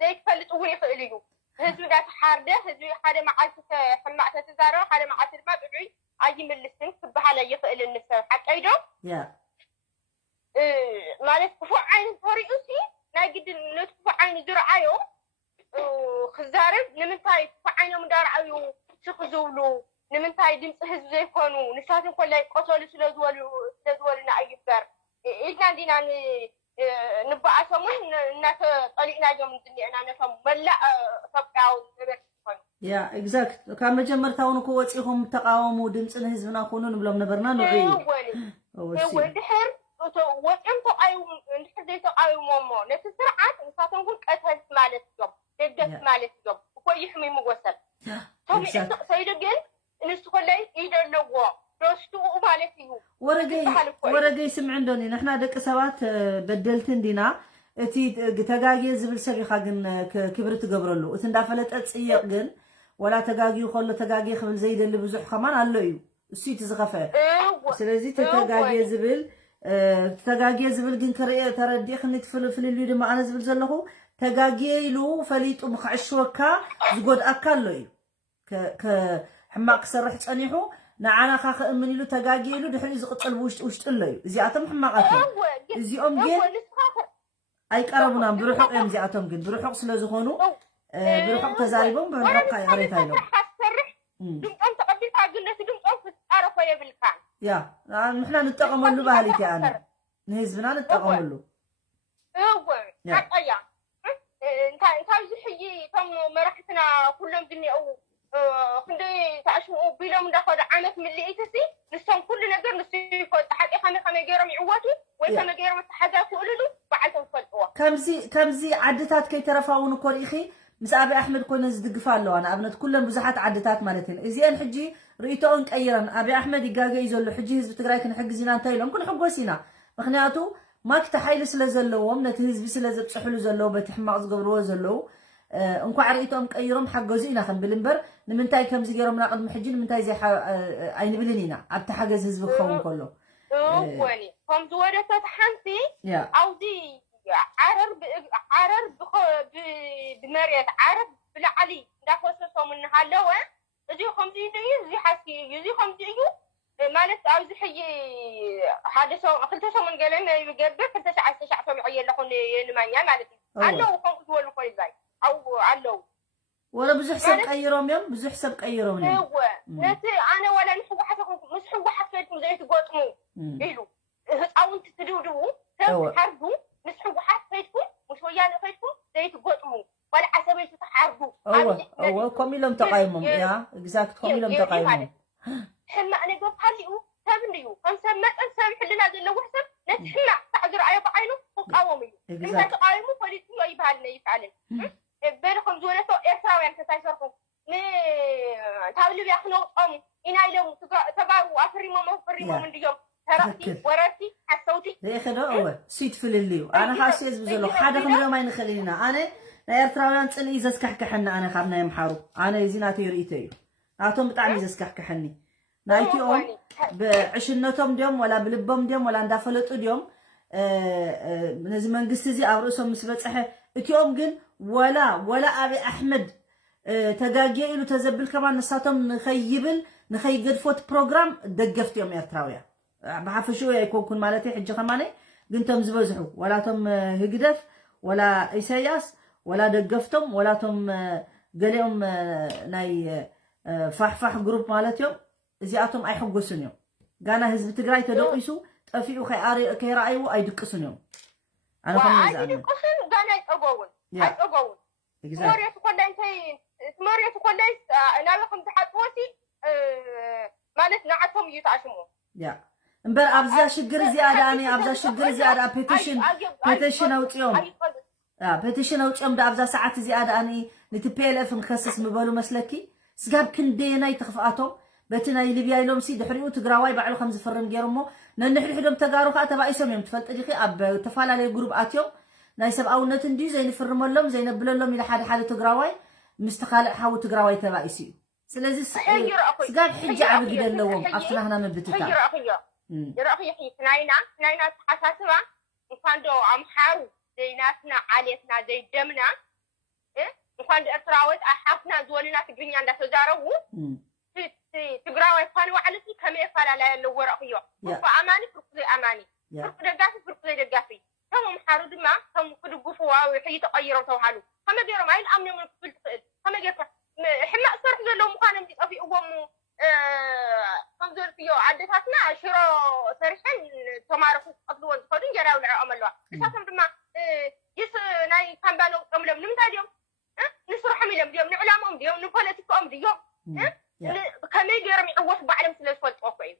ዘይትፈልጥ እውን ይኽእል እዩ ህዝቢ እንዳተሓርደ ህዝቢ ሓደ መዓልቲ ሕማቅ ተዛረብ ሓደ መዓልቲ ድማ ጥዑይ ኣይምልስን ክበሃል ይኽእል ንሰብ ሓቀይዶ ያ ማለት ክፉዕ ዓይነት ተሪኡሲ ናይ ግድን ነቲ ክፉዕ ዓይነት ዝረኣዮ ክዛረብ ንምንታይ ክፉዕ ዓይኖም እንዳረኣዩ ስኽዝብሉ ንምንታይ ድምፂ ህዝቢ ዘይኮኑ ንሳትን ኮላይ ቆተሉ ስለዝበሉና ኣይግበር ኢልና እንዲና ንበኣሶምን እናተጠሊእናዮም ዝኒአና ነቶም መላእ ኢትዮጵያዊ ነበርቲ ዝኾኑ ያ ኤግዛክት ካብ መጀመርታውን እኮ ወፂኹም ተቃወሙ ድምፂ ንህዝብና ኮኑ ንብሎም ነበርና ንዑ ድሕር ወጭም ተቃይሙ እንድሕር ዘይተቃይሞሞ ነቲ ስርዓት ንሳቶም ግን ቀተልት ማለት እዮም ደገት ማለት እዮም እኮ ይሕሚሙ ወሰብ ሰይዱ ግን ንሱ ኮላይ ይደለዎ ዶስትኡ ማለት እዩ ወረገይ ስምዕ እንደኒ ንሕና ደቂ ሰባት በደልትን ዲና እቲ ተጋጊየ ዝብል ሰብ ኢኻ ግን ክብሪ ትገብረሉ እቲ እንዳፈለጠ ፅየቕ ግን ወላ ተጋጊዩ ከሎ ተጋጊየ ክብል ዘይደሊ ብዙሕ ከማን ኣሎ እዩ እሱ እቲ ዝኸፍአ ስለዚ ተጋጊየ ዝብል ተጋጊየ ዝብል ግን ከርየ ተረዲኽ ንትፍልፍልሉ ድማ ኣነ ዝብል ዘለኹ ተጋጊየ ኢሉ ፈሊጡ ምክዕሽወካ ዝጎድኣካ ኣሎ እዩ ሕማቅ ክሰርሕ ፀኒሑ ንዓናኻ ክእምን ኢሉ ተጋጊየ ኢሉ ድሕሪ ዝቕፅል ውሽጢ ኣሎ እዩ እዚኣቶም ሕማቃት እዚኦም ግን ኣይቀረቡናን ብርሑቕ እዮም እዚኣቶም ግን ብርሑቕ ስለዝኾኑ ብርሑቕ ተዛሪቦም ብርሑቕ ይዕሬታ ኢሎም ድምፆም ተቐቢልካ ግን ነቲ ድምፆም ክፃረፎ የብልካ ያ ንሕና ንጠቐመሉ ባህሊት እያ ኣነ ንህዝብና ንጠቐመሉ ሓቀያ እንታይ ዝሕጂ እቶም መራሕትና ኩሎም ዝኒአው ክንደይ ተኣሽምኡ ቢሎም እንዳኸዱ ዓመት ምልኢትሲ ንሶም ኩሉ ነገር ንሱ ይፈልጡ ሓቂ ከመይ ገይሮም ይዕወቱ ወይ ከመይ ገይሮም ኣተሓዛ ክእልሉ በዓልቶም ዝፈልጥዎ كمزي عدتات كي ترفعون كل إخي مس أبي أحمد كون زدقفا له أنا أبنت كلهم بزحات عدتات مالتين إزين حجي ريتون كأيران أبي أحمد يجاجي يزول حجي هزب تقرأي كن حق زينان تايلهم كن حق وسينا مخنياتو ما كتحيل سلزلوهم نتهز بسلزب سحلو زلو بتحمق زقبرو زلو انكو عريتهم كأيرهم حق زينا خن بلنبر نمنتاي كم زيجرهم ناقد محجين نمنتاي زي عين بلنينا أبت حاجز هزب خوم كله واني هم زورة حنتي أو دي عرر بمريت عرر بالعلي داخل سوسو من هاللوه زي 50 زي حسي زي 50 مالت أو زي حي هذا سو خلته سو من قالنا يجرب خلته ساعة سو يعيل لهون ينمانيا مالتي علو هم زول كل زي أو علو ولا بزح حساب قيرهم يوم بزح حساب قيرهم يوم هو نتي أنا ولا نحو حتى مش حو حتى فيكم زي تقطمو إلو أو أنت تدودو تحرقوا مش حو حتى فيكم مش ويانا فيكم زي تقطمو ولا عسبي تحرقوا أو كميلهم تقايمهم يا إكزاكت كميلهم تقايمهم حما أنا قلت هاليو تبنيو هم سمعت أن سامح لنا ذي لو حسب نتحمع تعذر عيب عينه وقاومي إذا تقايموا فليتوا يبهالنا يفعلن بينكم زولتو إرساوي أنت تايسركم تابلو بيأخنو إنا إلو تبارو أفريمو من اليوم ترقتي وراتي حسوتي ليه خدو أول سيد في الليو أنا حاسس بزلو حدا خمرو ما ينخلينا أنا إرتراويان تسألي إذا سكحكحنا أنا خابنا يمحارو أنا يزيناتي يريتيو ناتهم بتعمي إذا سكحكحني نايتي أم بعشنتهم ديوم ولا بلبهم ديوم ولا اندافلتو ديوم نزي منقست زي أو رؤسهم مسبتسحة اتيوم جن ولا أبي أحمد تجاجي إلو تزبل كمان نساتهم نخي قدفوت بروجرام دقفت يوم إرتراويا بعرف شو يكون مالتي حجة كماني قنتم زبزحوا ولا تم هقدف ولا إسياس ولا دقفتم ولا تم قاليهم ناي فح جروب مالتهم زياتهم أي حقوسن يوم قانا هزب تقراي تدقيسو تفيقو كي رأيو أي دقسن يوم أنا فهمت زعما دقسن قانا يتقوون يتقوون مريت كل انتي مريت كل نابكم تحطوتي مالت نعتهم يتعشمون يا امبر أبزا شجر زيادة أني أبزا شجر زيادة بيتيشن أوت يوم بيتيشن أوت يوم ده أبزا ساعات زيادة أني نتبيلف نخصص مبالو مسلكي سجاب كندينا يتخفقاتهم بتنا يلبيا يلوم سي دحريو تقراواي بعلو 5 فرن جيرمو نحن حدهم تقارو خا تبا يسميم تفلط ديخي اب تفالالي جروب اتيوم ناي سباونت اندي زي نفرملهم زي نبللهم الى حد تقراواي مستخالق حاو تقراواي تبا يسي سلازي سجاب حجه عبد يدلوم افتنا هنا مبتتا يا اخي ناينا تحساسوا انكان دو ام حارو زي ناسنا عليتنا زي دمنا እንኳን ኤርትራዊት አሓፍና ዝወልና ትግርኛ እንዳተዛረቡ ትግራዋይ ፋን ዋዕልቲ ከመይ ፋላላ ያለው ወረቅዮ ፍርቁ አማኒ ፍርቁ ዘይ አማኒ ፍርቁ ደጋፊ ፍርቁ ዘይ ደጋፊ ከምም ሓሩ ድማ ከም ክድግፉ ዋው ሕይ ተቀይረው ተውሃሉ ከመገሮም አይን አምነ ምን ክፍል ትኽእል ከመገርካ ሕማቅ ሰርሕ ዘለዎም ምዃኖም ይጠፊእዎም ከም ዘልፍዮ ዓደታትና ሽሮ ሰርሐን ተማረኩ ቀጥልዎን ዝኸዱ እንጀራ ይብልዖም ኣለዋ እሳቶም ድማ ይስ ናይ ካምባኖ ጠምሎም ንምንታይ ድዮም نسرحهم إلهم ديوم نعلمهم ديوم نبوليتيكهم ديوم كمي جرم يعوض بعلم سلسلة أوكي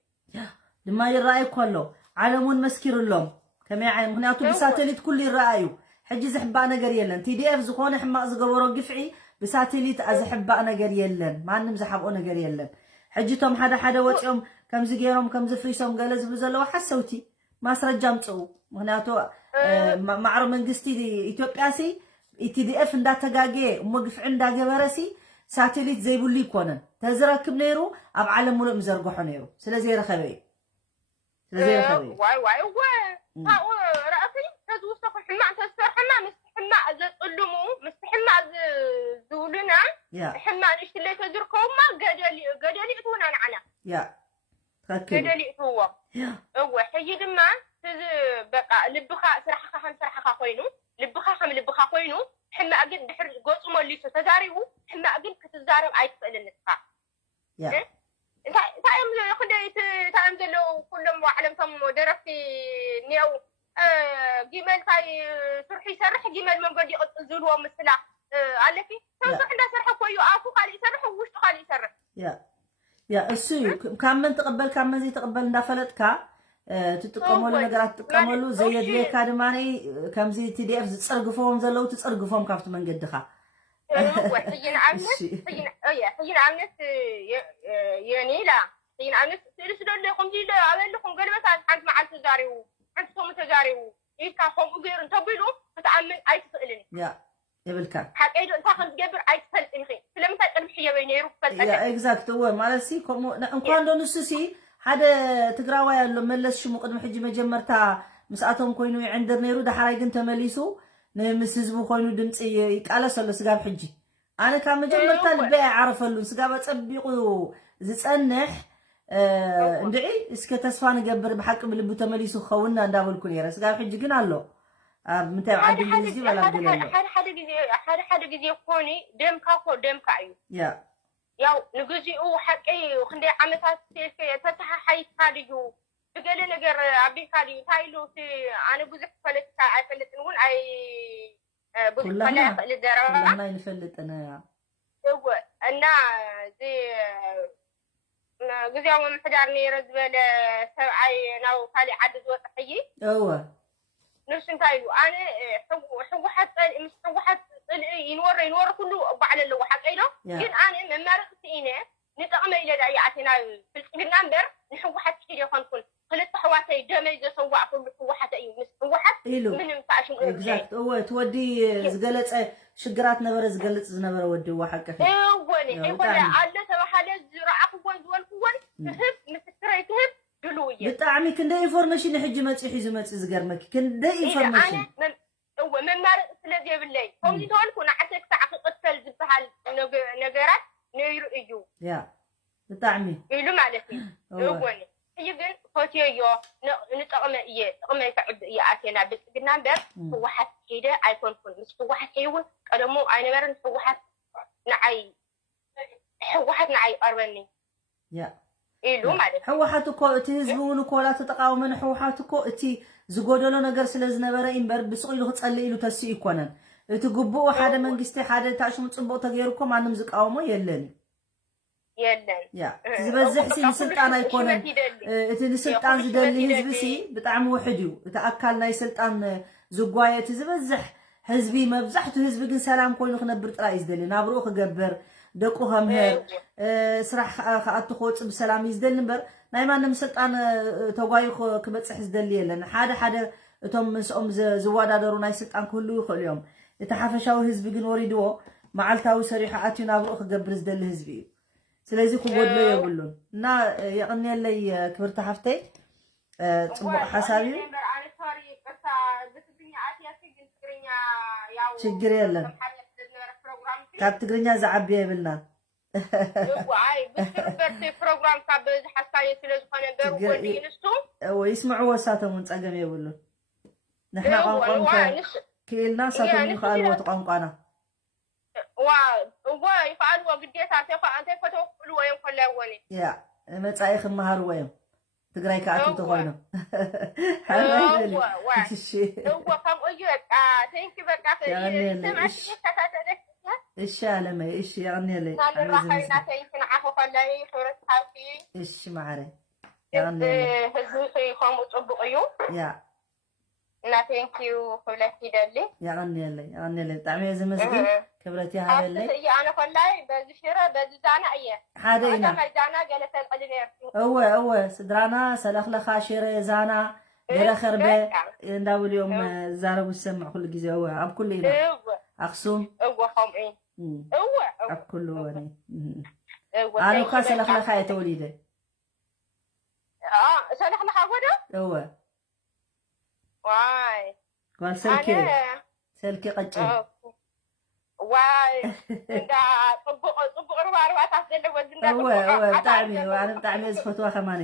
لما يرأي كله علمون مسكر لهم كمي عين هناك بساتليت كل الرأيو حجي زحبانا قريلن تي دي اف زخون حما زقورو قفعي بساتليت أزحبانا قريلن ما عندهم زحبونا قريلن حجيتهم حدا وجههم كم زقيرهم كم زفريسهم قال زبزلوا حسوتي ما سرجام تصو هناك معرو من قستي إثيوبياسي ኢቲዲኤፍ እንዳተጋገ ወግፍ እንዳገበረሲ ሳተሊት ዘይብሉ ይኮነን ተዝረክብ ነይሩ ኣብ ዓለም ሙሉእ ምዘርግሖ ነይሩ ስለዚ ረኸበ ዋይ ረአፊ ተዝውስተኹ ሕማቅ ተሰርሐና ምስትሕማቅ ዘጥልሙ ምስትሕማቅ ዝውሉና ሕማቅ ንሽትለይ ተዝርከቡማ ገደሊ እትውና ንዓና ገደሊ እትውዎ እወ ሕጂ ድማ በቃ ልብኻ ስራሕኻ ከም ስራሕኻ ኮይኑ ልብኻ ኮይኑ ሕማቅ ግን ድሕር ገፁ መሊሱ ተዛሪቡ ሕማቅ ግን ክትዛረብ ኣይትኽእልን ንስኻ ታይም ዘለው ኩሎም ባዕለምቶም ደረፍቲ እኒአው ጊመል ታይ ስርሑ ይሰርሕ ጊመል መንገዲ ይቕፅል ዝብልዎ ምስላ ኣለፊ ሰብ ስራሕ እንዳሰርሐ ኮዩ ኣፉ ካሊእ ይሰርሕ ውሽጡ ካሊእ ይሰርሕ ያ እሱ ካብ መን ትቕበል ካብ መን ዘይትቕበል እንዳፈለጥካ تتقملوا نجارات تتقملوا زي يدلك هذا ماني كم زي TDF تصرقفهم زلوا تصرقفهم كافت من قدها حين عملت يعني لا حين عملت سلسلة لكم دي لا عمل لكم قال مثلا حد مع التجاري عندكم تجاري يكافهم غير تبلو تتعمل أي تسألني يبلكا حقيقة أنت خلص جبر أي تسألني فلما تقربحية بيني روح يا إكزاكت هو مالسي كم إنكم دون السوسي هذا تقرأوا يا لو ملش شو مقدم حجي مجمرتها مسأتهم كوينو عندنا يرو ده حراي جنت مليسو نمسزبو كوينو دمت يقال سلو سجاب حجي أنا كان مجمرتها البيع عرف اللون سجاب تسبيقو زتصنح ندعي اسك تسفان جبر بحق بالبو تمليسو خونا نداول كليرا سجاب حجي جنا له متى عدي جزء ولا قلنا حد جزء كوني دم كاكو دم كايو ياو نجزي أو حكي وخندي عمتها سيفي تتح حي كاريو بقول نجر عبي كاريو تايلو سي أنا بزح فلت كاي فلت نقول أي بزح فلت للدرجة كلنا ينفلت أنا هو أنا زي جزي يوم محجرني رزبل سبعي ناو كالي عدد وصحي هو نفس تايلو أنا حو حتى مش حو حتى ينور كله بعد اللي حقينا كن أنا من مرقتينه نتقم إلى دعياتنا في النمبر نحو حتى كذا خنقول خلت حواتي دمي جسوا كل حوحة أيوة حوحة من ينفعش إكزاكت هو تودي زقلت شجرات نبر زقلت زنبر ودي وحكة فيه وني يقول على سبب حالة زراعة كون دول كون تهب متكرر تهب دلوية بتعمي كن ده إنفورميشن حجي ما تحيز ما تزقر مك كن ده إنفورميشن هو من مرق سلذي بالليل هم دي تقول كنا عتك ساعة قتل زبها نجارات نيرو إيجو بتعمي إلو معلفي هوني يجن فوتيو نتقم تقم يكعب يأتينا بس قلنا بس هو حد كده أيكون كل مش هو حد أيوة قدمو أنا مرن هو حد نعي هو حد نعي أربني إلو معلفي هو حد كو تهزبون كولا تتقاومن هو حد كو تي زغودلو ነገር ስለዝነበረ ኢምበር ብስቂሉ ክጸልይሉ ተስኡ ይኮነን እቲ ግቡኡ ሓደ መንግስቲ ሓደ ታሽሙ ጽንቦ ተገይሩኮ ማንም ዝቃወሞ የለን ዝበዝሕ ሲ ስልጣን አይኮነን እቲ ስልጣን ዝደሊ ህዝቢ ሲ ብጣዕሚ ውሕድ እዩ እቲ አካል ናይ ስልጣን ዝጓየ እቲ ዝበዝሕ ህዝቢ መብዛሕቱ ህዝቢ ግን ሰላም ኮይኑ ክነብር ጥራይ ዝደሊ ናብሩ ክገብር ደቁ ከምሄር ስራሕ ከአቱ ኾጽ በሰላም ይዝደል ነበር ናይ ማንም ስልጣን ተጓይኹ ክበጽሕ ዝደሊ የለን ሓደ እቶም ምስኦም ዝዋዳደሩ ናይ ስልጣን ክህሉ ይኽእሉ እዮም እቲ ሓፈሻዊ ህዝቢ ግን ወሪድዎ መዓልታዊ ሰሪሕ ኣትዩ ናብሩ ክገብር ዝደሊ ህዝቢ እዩ ስለዚ ክጎድሎ የብሉን እና የቕንየለይ ክብርታ ሓፍተይ ጽቡቕ ሓሳብ እዩ ችግር የለን ካብ ትግርኛ ዝዓብየ ይብልና ፕሮግራም ካብ ዝሓሳየ ስለዝኾነ በርጎዲ ንሱ ይስምዕዎ ሳቶም ፀገም የብሉ ንሕና ቋንቋ ክኢልና ሳቶም ይኽኣልዎ ቋንቋና ይኽኣልዎ ግዴታ እንተይፈተውክእልዎ እዮም ከለይዎኒ ያ መጻኢ ክመሃርዎ እዮም ትግራይ ከኣትው ተኾይኖም ከምኡ እዩ በቃ ቴንኪ በቃ እሺ አለማይ እሺ ያግነለይ እሺ ማዕረ ያግነለይ ህዝቢ ይኸሙ ጽቡቕ እዩ ያ እና ቴንክ ዩ ሁለት ይደሊ ያግነለይ ብጣዕሚ ዝመስግን ክብረት ይሃበለይ ኣነ ኮላይ በዚ ሽረ በዚ ዛና እየ ሓደይና ዛና ገለ ሰልቀል ነርቱ እወ ስድራና ሰለኽለኻ ሽረ ዛና ገረኸርበ እንዳውልዮም ዛረቡ ዝሰምዕ ኩሉ ግዜ እወ ኣብ ኩሉ ኢና ኣክሱም እወ ከምኡ ኣብ ኩሉ ወኒ ኣነ እኳ ሰለኽለኻ እየ ተወሊደ ሰለኽለኻ ጎዳ እወ ዋይ ጓል ሰልኪ ቀጭን ዋይ እንዳ ፅቡቕ ርባርባታት ዘለዎ እወ ብጣዕሚ ኣነ ብጣዕሚ ዝፈትዋ ኸማኒ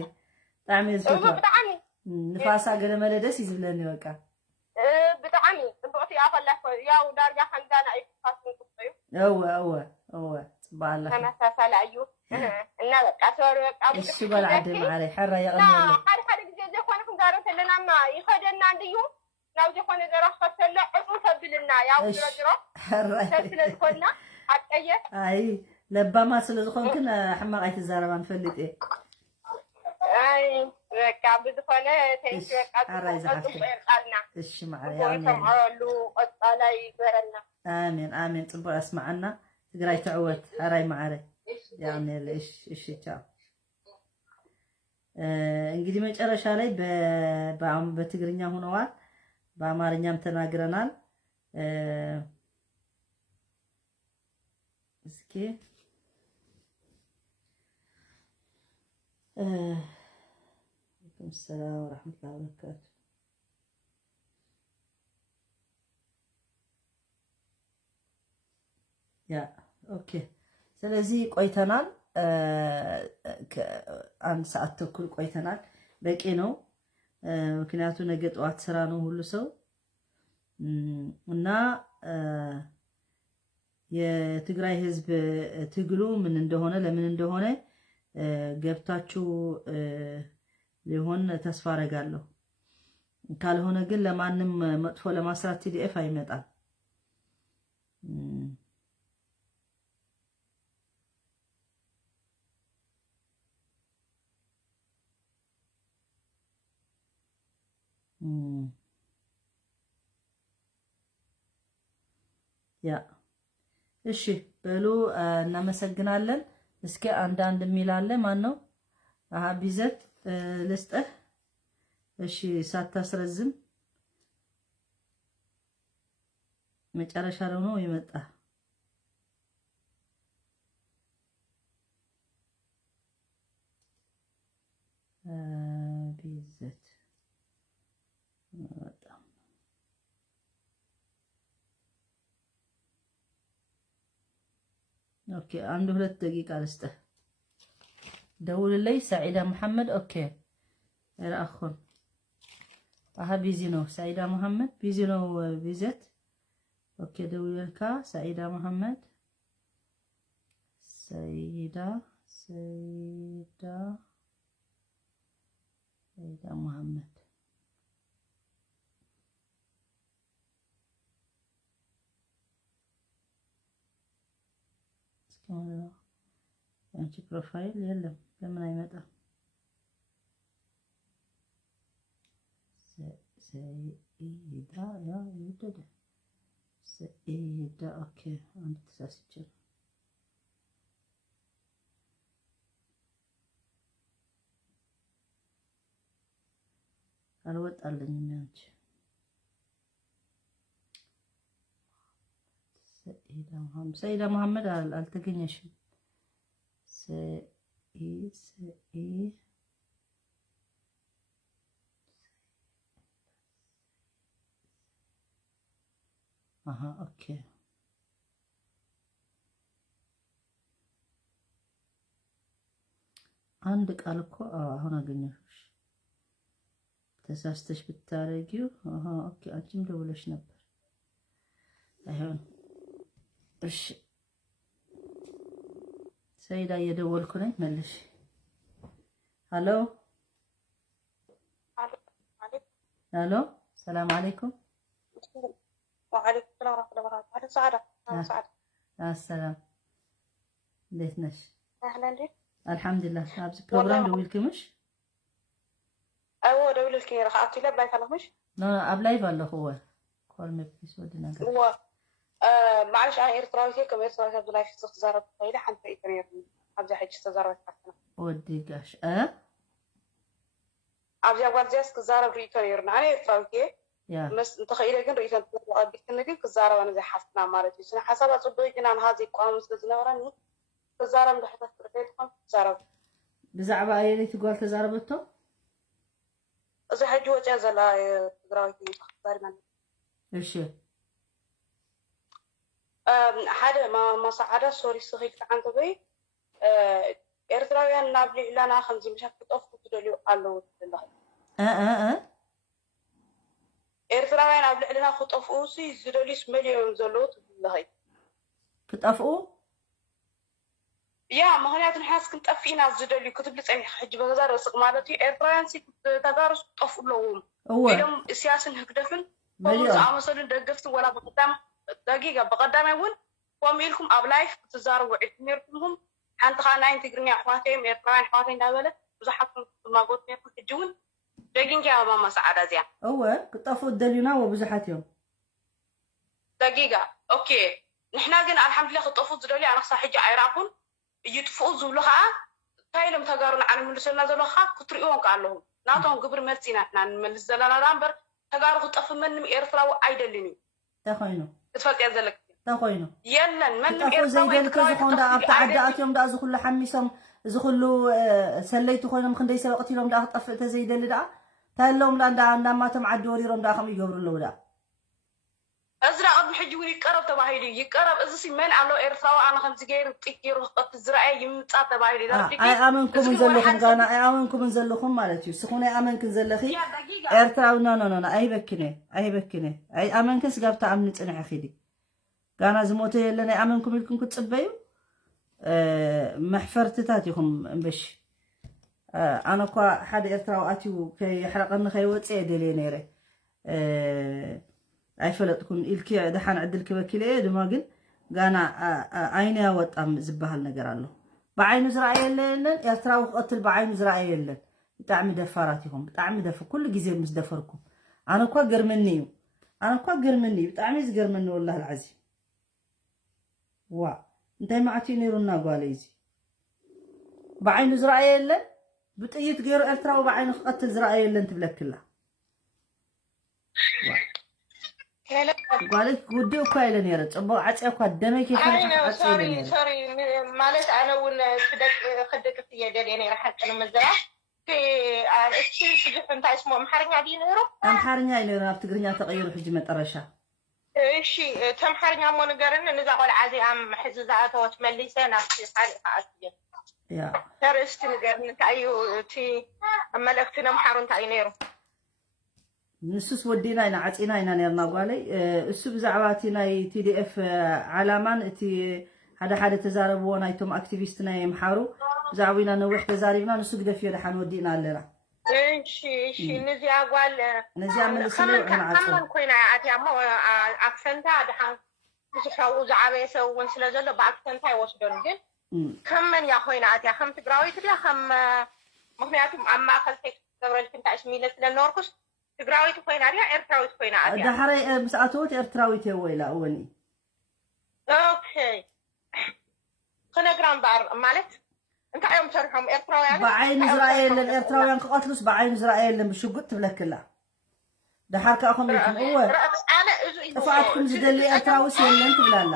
ብጣዕሚ ዝፈትዋ ብጣዕሚ ንፋሳ ገለ መለ ደስ እዩ ዝብለኒ በቃ ብጣዕሚ ፅቡቕቲ እያ ከላኮ ያው ዳርጋ ከምዛና ኣይፍፋስ ንቅፅዩ እወ ፅባቅ ኣለካ ተመሳሳሊ እዩ እና በቃ ሰሩ በቃ እሺ ጓል ዓዲ ማዕረይ ሕራ የቕኒየለ ሓደ ግዜ ዘይኮነ ክንዛረብ ከለናማ ይኸደና እንድዩ ናብ ዘይኮነ ዘራኽኸት ከሎ ዕፁ ተብልና ያው ዝረዝሮ ሰብ ስለዝኮንና ሓቀየ ኣይ ለባማ ስለዝኾንክን ሕማቕ ኣይትዛረባ ንፈልጥ እየ بقى بزخانة تنسي قالنا إيش معي سمعوا قطالة يقرنا آمين آمين تبغى أسمعنا تقرأي تعود هراي معري يعني إيش تاع እንግዲህ መጨረሻ ላይ በትግርኛ ሆነዋል በአማርኛም ተናግረናል እስኪ السلام ورحمة الله وبركاته يا اوكي ስለዚህ ቆይተናል አንድ ሰዓት ተኩል ቆይተናል በቂ ነው ምክንያቱም ነገ ጠዋት ስራ ነው ሁሉ ሰው እና የትግራይ ህዝብ ትግሉ ምን እንደሆነ ለምን እንደሆነ ገብታችሁ ሊሆን ተስፋ አደርጋለሁ ካልሆነ ግን ለማንም መጥፎ ለማስራት ቲዲኤፍ አይመጣም ያ እሺ በሉ እናመሰግናለን እስኪ አንድ የሚላለ ማን ነው ቢዘት ልስጥህ እሺ ሳታስረዝም መጨረሻ ነው የመጣ ቢዘት اوكي عنده 2 دقيقة لسته دول لي سعيدة محمد اوكي يا اخون بيزينو سعيدة محمد بيزينو فيزت اوكي دول لك سعيدة محمد سعيدة محمد يعني بروفايل يلا لما يمتى سيدة يا يدد سيدة اوكي عندي تساسجل الوقت قال لي مانش سيدة محمد التقينيش سي اها اوكي عندك الكو هنا አገኘሽ ተሳስተሽ ብታረጊው ኦኬ አንቺም ደውለሽ ነበር አይሆን እሺ ሰይዳ እየደወልኩ ነኝ መልሽ ሄሎ ሄሎ ሰላም አለይኩም وعليكم السلام ورحمة الله وبركاته أهلا سعادة السلام እንዴት ነሽ أهلا لك الحمد لله አብዚ ፕሮግራም ደውልክምሽ أيوة دولك راح أعطي لك باي كلامش لا أبلاي بالله هو كل ما بيسود نقدر هو معلش أنا إيرتراوية كم إيرتراوية عبد الله في صوت زارة طويلة حن في إيطاليا عبد حج تزارة حسنا وديكاش عبد جواد جالس كزارة في إيطاليا أنا إيرتراوية يا بس تخيل كن ريتن قبل كنجي كزارة وأنا زي حسنا مالتي سنة حسابات صدقي كنا عن هذه قام مستزنا وراني كزارة من حتى تركيتهم زارة بزعبة أيلي تقول تزارة بتو إذا حد جوا جاز لا تقرأي في أخبار من إيش حدا ما صعدة سوري صغير عن طبي إيرتراويان نابلي لنا 50 مشاكل أفضل تدليو قالوا الله إيرتراويان نابلي لنا خط أفوسي زدليس مليون زلوت الله كتأفقوا يا ما هو لازم حاس كنت أفينا زدليو كتب لي يعني حج بغزار رسق مالتي إيرتراويان سي تدارس طف لهم هو اليوم سياسة هكدفن هم عمصرين دقفتوا ولا بقدام دقيقة بقدام يقول واميلكم أبلايف تزاروا وعتميركمهم حنت خانين تقرني أحواتهم إيرتراويان أحواتهم دابلة ብዙሓት ማጎት ነይሩ ሕጂውን ደጊንኪ ኣባ ማሰዓዳ እዚኣ እወ ክጠፍኡ ደልዩና ወብዙሓት እዮም ደጊጋ ኦኬ ንሕና ግን አልሐምዱሊላህ ክጠፍኡ ዝደልዩ ኣነ ክሳብ ሕጂ ኣይረኣኹን ይጥፍኡ ዝብሉ ከዓ እንታይ ኢሎም ተጋሩ ንዓነ ምልሰልና ዘሎ ከዓ ክትሪእዎም ከኣለኹ ናቶም ግብሪ መልሲ ኢና ንሕና ንመልስ ዘለና ዳ እምበር ተጋሩ ክጠፍእ መንም ኤርትራዊ ኣይደልን እዩ ተኾይኑ ክትፈልጥያ ዘለክ ተኾይኑ የለን መንም ክጠፍኡ ዘይደልከ ዝኾን ዳ ኣብቲ ዓዲ ኣትዮም ዳ ዝኩሉ ሓሚሶም ዝኩሉ ሰለይቲ ኮይኖም ክንደይ ሰብ ቀቲሎም ዳ ክጠፍእ ተዘይደሊ ዳ ታሎም ዳ እንዳማቶም ዓዲ ወሪሮም ዳ ከም ይገብሩ ኣለዉ ዳ እዝራ ቅድሚ ሕጂ እውን ይቀረብ ተባሂሉ ይቀረብ እዚ ሲመን ኣሎ ኤርትራዊ ኣነ ከምዚ ገይሩ ጥቂት ገይሩ ክቀትል ዝረአየ ይምፃእ ተባሂሉ ኣይኣመንኩምን ዘለኹም ጋና ኣይኣመንኩምን ዘለኹም ማለት እዩ ስኹም ናይ ኣመንክን ዘለኺ ኤርትራዊ ኖ ኣይበክነ ኣይኣመንክን ስጋብታ ኣምኒ ፅንሐ ኺዲ ጋና ዝሞተ የለን ኣይኣመንኩም ኢልኩም ክትፅበዩ መሕፈርትታት ኢኹም እምበሽ ኣነ እኳ ሓደ ኤርትራዊ ኣትዩ ከይሕረቐኒ ከይወፅእ የደልየ ነይረ ኣይፈለጥኩን ኢልኪ ደሓን ዕድል ክበኪል እየ ድማ ግን ጋና ዓይነ ያወጣም ዝበሃል ነገር ኣሎ ብዓይኑ ዝረኣየ የለን ኤርትራዊ ክቐትል ብዓይኑ ዝረኣየ የለን ብጣዕሚ ደፋራት ኢኹም ብጣዕሚ ደፍ ኩሉ ግዜ ምስ ደፈርኩም ኣነ እኳ ገርመኒ እዩ ብጣዕሚ ዝገርመኒ ወላሂ ልዓዚም ዋ እንታይ ማዕትዩ ነይሩና ጓለይ እዚ ብዓይኑ ዝረኣየ የለን ብጥይት ገይሩ ኤርትራዊ ብዓይኑ ክቐትል ዝረኣየ የለን ትብለክላ ጓለይ ጉዲኡ እኳ ኢለ ነይረ ፅቡቅ ዓፅያ እኳ ደመይ ከይፈልሕ ዓፅያ ኢለ ነይረ ሶሪ ማለት ኣነ እውን ክደቅፍ እየ ደልየ ነይረ ሓቂ ንምዝራብ እቲ ብዙሕ እንታይ ስሞ ኣምሓርኛ ድዩ ነይሩ ኣምሓርኛ እዩ ነይሩ ናብ ትግርኛ ተቐይሩ ሕጂ መጠረሻ እሺ ተምሓርኛ እሞ ንገርኒ ንዛ ቆልዓ እዚኣ ሕዚ ዝኣተወት መሊሰ ናብቲ ካሊእ ከኣት እየ ተርእስቲ ንገርኒ እንታይ እዩ እቲ መልእክቲ ነምሓሩ እንታይ እዩ ነይሩ ንሱስ ወዲና ኢና ዓፂና ኢና ነርና ጓለይ እሱ ብዛዕባ እቲ ናይ ቲዲኤፍ ዓላማን እቲ ሓደ ሓደ ተዛረብዎ ናይቶም ኣክቲቪስት ናይ ምሓሩ ብዛዕባ ኢና ነዊሕ ተዛሪብና ንሱ ግደፍዮ ደሓን ወዲእና ኣለና እሺ ነዚያ ጓል ነዚያ መልስለይ ውዕና ዓፅና ከመን ኮይና ኣትያ እሞ ኣክሰንታ ድሓን ብዙሕው ዝዓበየ ሰብ እውን ስለ ዘሎ ብኣክሰንታ ይወስዶን ግን ከመን ያ ኮይና ኣትያ ከም ትግራዊት ድያ ከም ምክንያቱም ኣብ ማእከል ቴክስ ገብረልክ እንታይ ስሚለ ስለነበርኩስ ትግራዊት ኮይና ድያ ኤርትራዊት ኮይና ኣትያ ዳሕረይ ምስኣተወት ኤርትራዊት እየ ወይላ እወኒ ኦኬ ክነግራ እምበር ማለት እንታይ እዮም ሰሪሖም ኤርትራውያን ብዓይኑ ዝረኣየ የለን ኤርትራውያን ክቐትሉስ ብዓይኑ ዝረኣየ የለን ብሽጉጥ ትብለክላ ድሓር ከዓ ከምኡ ኢልኩም እወ ጥፋኣትኩም ዝደሊ ኤርትራዊስ የለን ትብላላ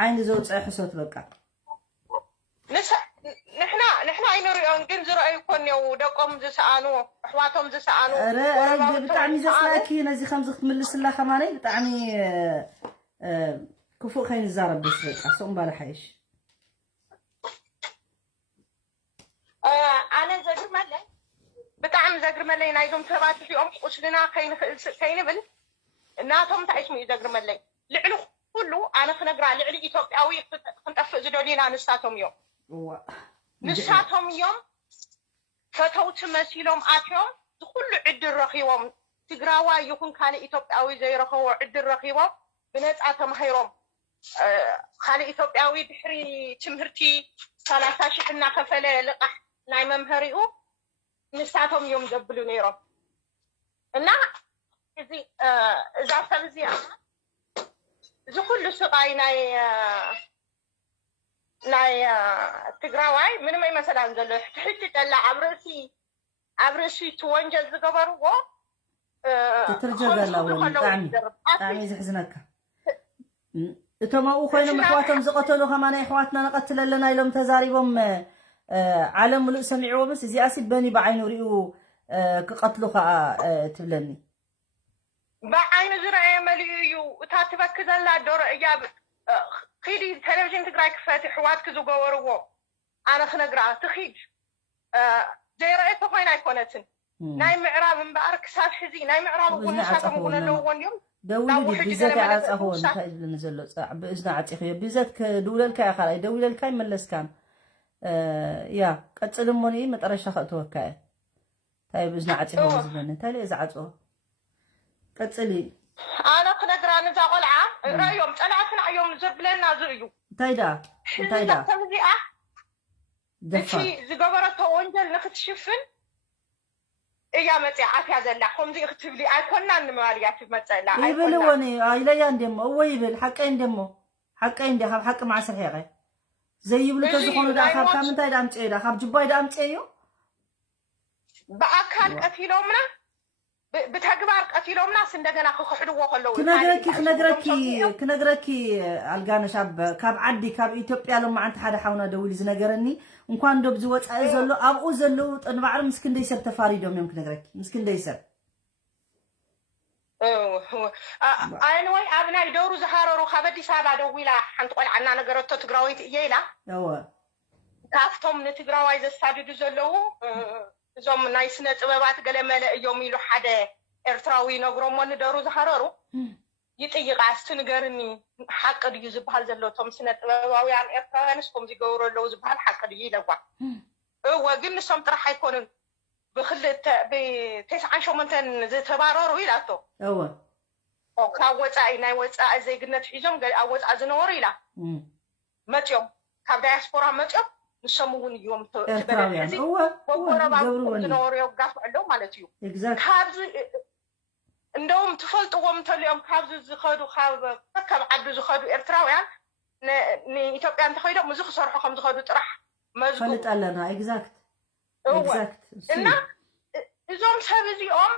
ዓይኒ ዘውፅአ ሕሶት በቃ ንሕና ኣይንሪኦን ግን ዝረአዩ ኮንው ደቆም ዝሰኣኑ ኣሕዋቶም ዝሰኣኑ ብጣዕሚ ዘፅላእኪ ነዚ ከምዚ ክትምልስላ ከማነይ ብጣዕሚ ክፉእ ከይንዛረብ ደስ በቃ ስቕም ባለ ሓይሽ ኣነ ዘግርመለይ ብጣዕሚ ዘግርመለይ ናይዞም ሰባት እዚኦም ቁስልና ከይንብል እናቶም እንታይ ስሙ እዩ ዘግርመለይ ልዕሊ ኩሉ ኣነ ክነግራ ልዕሊ ኢትዮጵያዊ ክንጠፍእ ዝደልዩና ንሳቶም እዮም ንሳቶም እዮም ፈተውቲ መሲሎም ኣትዮም ዝኩሉ ዕድል ረኪቦም ትግራዋይ ይኹን ካልእ ኢትዮጵያዊ ዘይረኸቦ ዕድል ረኪቦም ብነፃ ተማሂሮም ካልእ ኢትዮጵያዊ ድሕሪ ትምህርቲ 30,000 እናከፈለ ልቃሕ ናይ መምሃሪኡ ንሳቶም እዮም ዘብሉ ነይሮም እና እዛ ሰብ እዚኣ እዚ ኩሉ ስቃይ ናይ ትግራዋይ ምንም ኣይመሰላን ዘሎ ትሕጂ ጠላ ኣብ ርእሲ ትወንጀል ዝገበርዎ ትትርጀገላ እውን ብጣዕሚ ዝሕዝነካ እቶም ኣብኡ ኮይኖም ኣሕዋቶም ዝቐተሉ ከማና ኣሕዋትና ነቐትል ኣለና ኢሎም ተዛሪቦም ዓለም ሙሉእ ሰሚዕዎምስ እዚኣሲ በኒ ብዓይኑ ሪኡ ክቐትሉ ከዓ ትብለኒ ብዓይኑ ዝረአየ መሊኡ እዩ እታ ትበክ ዘላ ዶሮ እያ ኺዲ ቴሌቭዥን ትግራይ ክፈት ኣሕዋትክ ዝገበርዎ ኣነ ክነግራ ትኺድ ዘይረአየቶ ኮይና ኣይኮነትን ናይ ምዕራብ እምበኣር ክሳብ ሕዚ ናይ ምዕራብ እውን ንሳቶም እውን ኣለውዎን እዮም ደውሉ ብዘት ዓፀኽዎን እንታይ ዝብለኒ ዘሎ ብእዝና ዓፂኽዮ ብዘት ክድውለልካ ኢኻ ካልኣይ ደው ኢለልካ ይመለስካን ያ ቀፅል እሞኒ መጠረሻ ከእትወካ እየ እንታይ ብእዝና ዓፂኽዎ ዝብለኒ እንታይ ለየ ዝዓፅዎ ቀፅሊ ኣነ ክነግራ ንዛ ቆልዓ ራእዮም ፀላእትና እዮም ዘብለና ዝ እዩ እንታይ ዳ ሰብ እዚኣ دفع زجبرته وانجل نختشفن إيا متى عافية زلا خمزي اختب لي أكلنا نماريات في متلا يبلوني أيلا يندمو هو يبل حقين دمو حقين ده حق مع سحيرة زي يبلو تزخون ده خاب كم تاي دام تيدا خاب جباي دام تيو بأكل قتيلومنا بتهجبار قتيلومنا سندجنا خحدو وخلو كنجركي الجانا شاب كاب عدي كاب إثيوبيا لما عند حدا حاونا دولي زنجرني وكان دوب زوج أزلو أبو زلو أنا بعرف مسكين ديسر تفاريدهم يوم كنجركي مسكين ديسر أنا وين أبناء يدوروا زهارو خبدي سابع دويلا حنتقول عنا نجرت تجراويت إيلا كافتهم نتجراوي إذا استعدوا زلوا زوم نايسنا تبعات قال ما يوم يلو حدا إرتراوي نجرم من دوروا زهارو يتيجي عستن جرني حق دي زبال زلوا توم سنة تبعوي عن إرتراوي نسكم زجورو لو زبال حق دي لوا وقلنا سام ترى حيكون بخلت بتسعة شو منتن زي تبارو ويلاتو كاوتش أي ناوتش زي قلنا تحيزهم قال أوتش أزنوري لا متيوم كابدايسبورا متيوم نسمون يوم تبرع هو زنوري وقف عليهم مالتيو كابز عندهم تفلت ومتليهم كابز زخدوا خاب كم عبد زخدوا إرتراويان ن إثيوبيا تخيلوا مزخ صرحوا خم زخدوا طرح مزخ فلت قالنا إكزاكت إننا إذا مسحب اليوم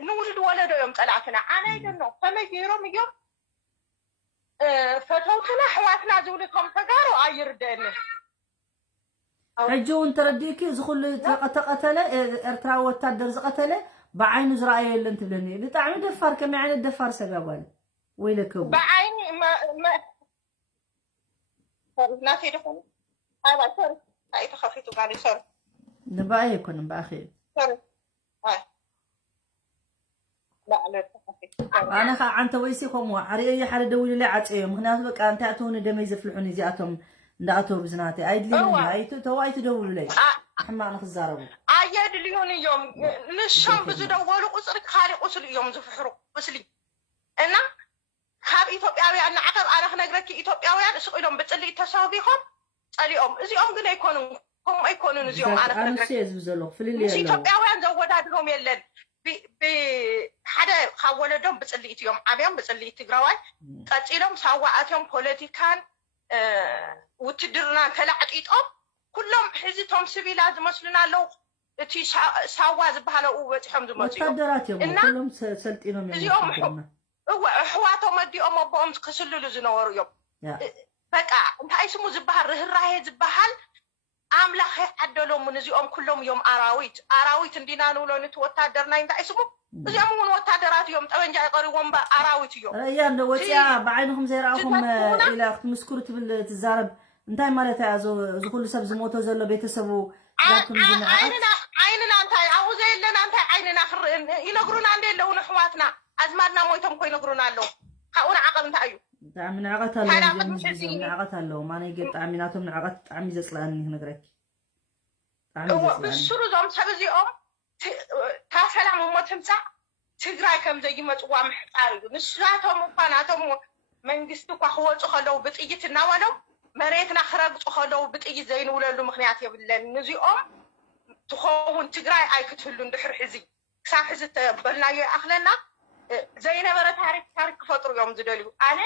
نولد ولد يوم طلعتنا أنا يدنو فما يجيرهم اليوم فتوتنا حواتنا زولكم تجارو عيردن حجون ترديكي زخل تقتله إرتراو وتدر زقتله بعين زرعي اللي انت بلني بتعمل دفار كم يعني الدفار سبب ويلكوا بعيني ما ناس يدخلوا أنا صار أي تخفيتوا قالي صار نبقى يكون بأخير صار أنا عن تويسيكم وعري حد دولي لي عتيم هنا بقى أنت أتوني دم يزفلحوني زياتهم دعتوا بزناتي أيد لي أي تواي تدولوا لي حما أنا خزاربو أيد لي يوم نشام بزدولوا قصرك خاري قصر يوم زفحرو قصلي أنا خاب إثيوبيا أنا عقب أنا خنا قرك إثيوبيا سقيلهم بتصلي تساويهم اليوم إزيهم قلنا يكونوا هم يكونوا نزيهم أنا خنا قرك إثيوبيا زود هذهم يلن بحدا خولدهم بتصلي يوم عبيهم بتصلي تجراوي قتيلهم سواءاتهم بوليتيكان وتدرنا تلعت إيتهم كلهم حزتهم سبيلا زمسلنا لو تي سواز بحالو وتحم زمسيهم كلهم سلطينهم يوم هو حواتهم اديهم ابهم كسللو زنورو يوم بقى انت اي سمو زبحال رهراهي زبحال املاخ عدلهم من زيهم كلهم يوم اراويت اندينا نولو نتوتادرنا انت اي سمو زيهم من وتادرات يوم طبنجا يقريهم باراويت يوم ريان وصيا بعينهم زي راهم الى اخت مسكورت بالتزارب انتي مالته يازو كل سب زموتو زلو بيتسبو عيننا انت عاوز يلنا انت عيننا ينغرونا عند لو نحواتنا أزمارنا مويتهم كوي نقولنا له خاون عقب انت أيو من عقد الله من عقد الله ما نيجي تعميناتهم من عقد تعمي زسلاني هنا قريك هو بالسرو زوم سبزي تاسلا مو تمسع تجرا كم زي ما تقوى محتاري نسراتهم وفاناتهم منجستو كخوة تخلو بتيجي تناولهم مريتنا خرج تخلو بتيجي زين ولا له مخنيات يبلن نزيهم تخوون تجرا أي كتفلون دحر حزي كسان حزت بلنا يأخلنا زي نبرة تاريخ فترة يوم زدلوا أنا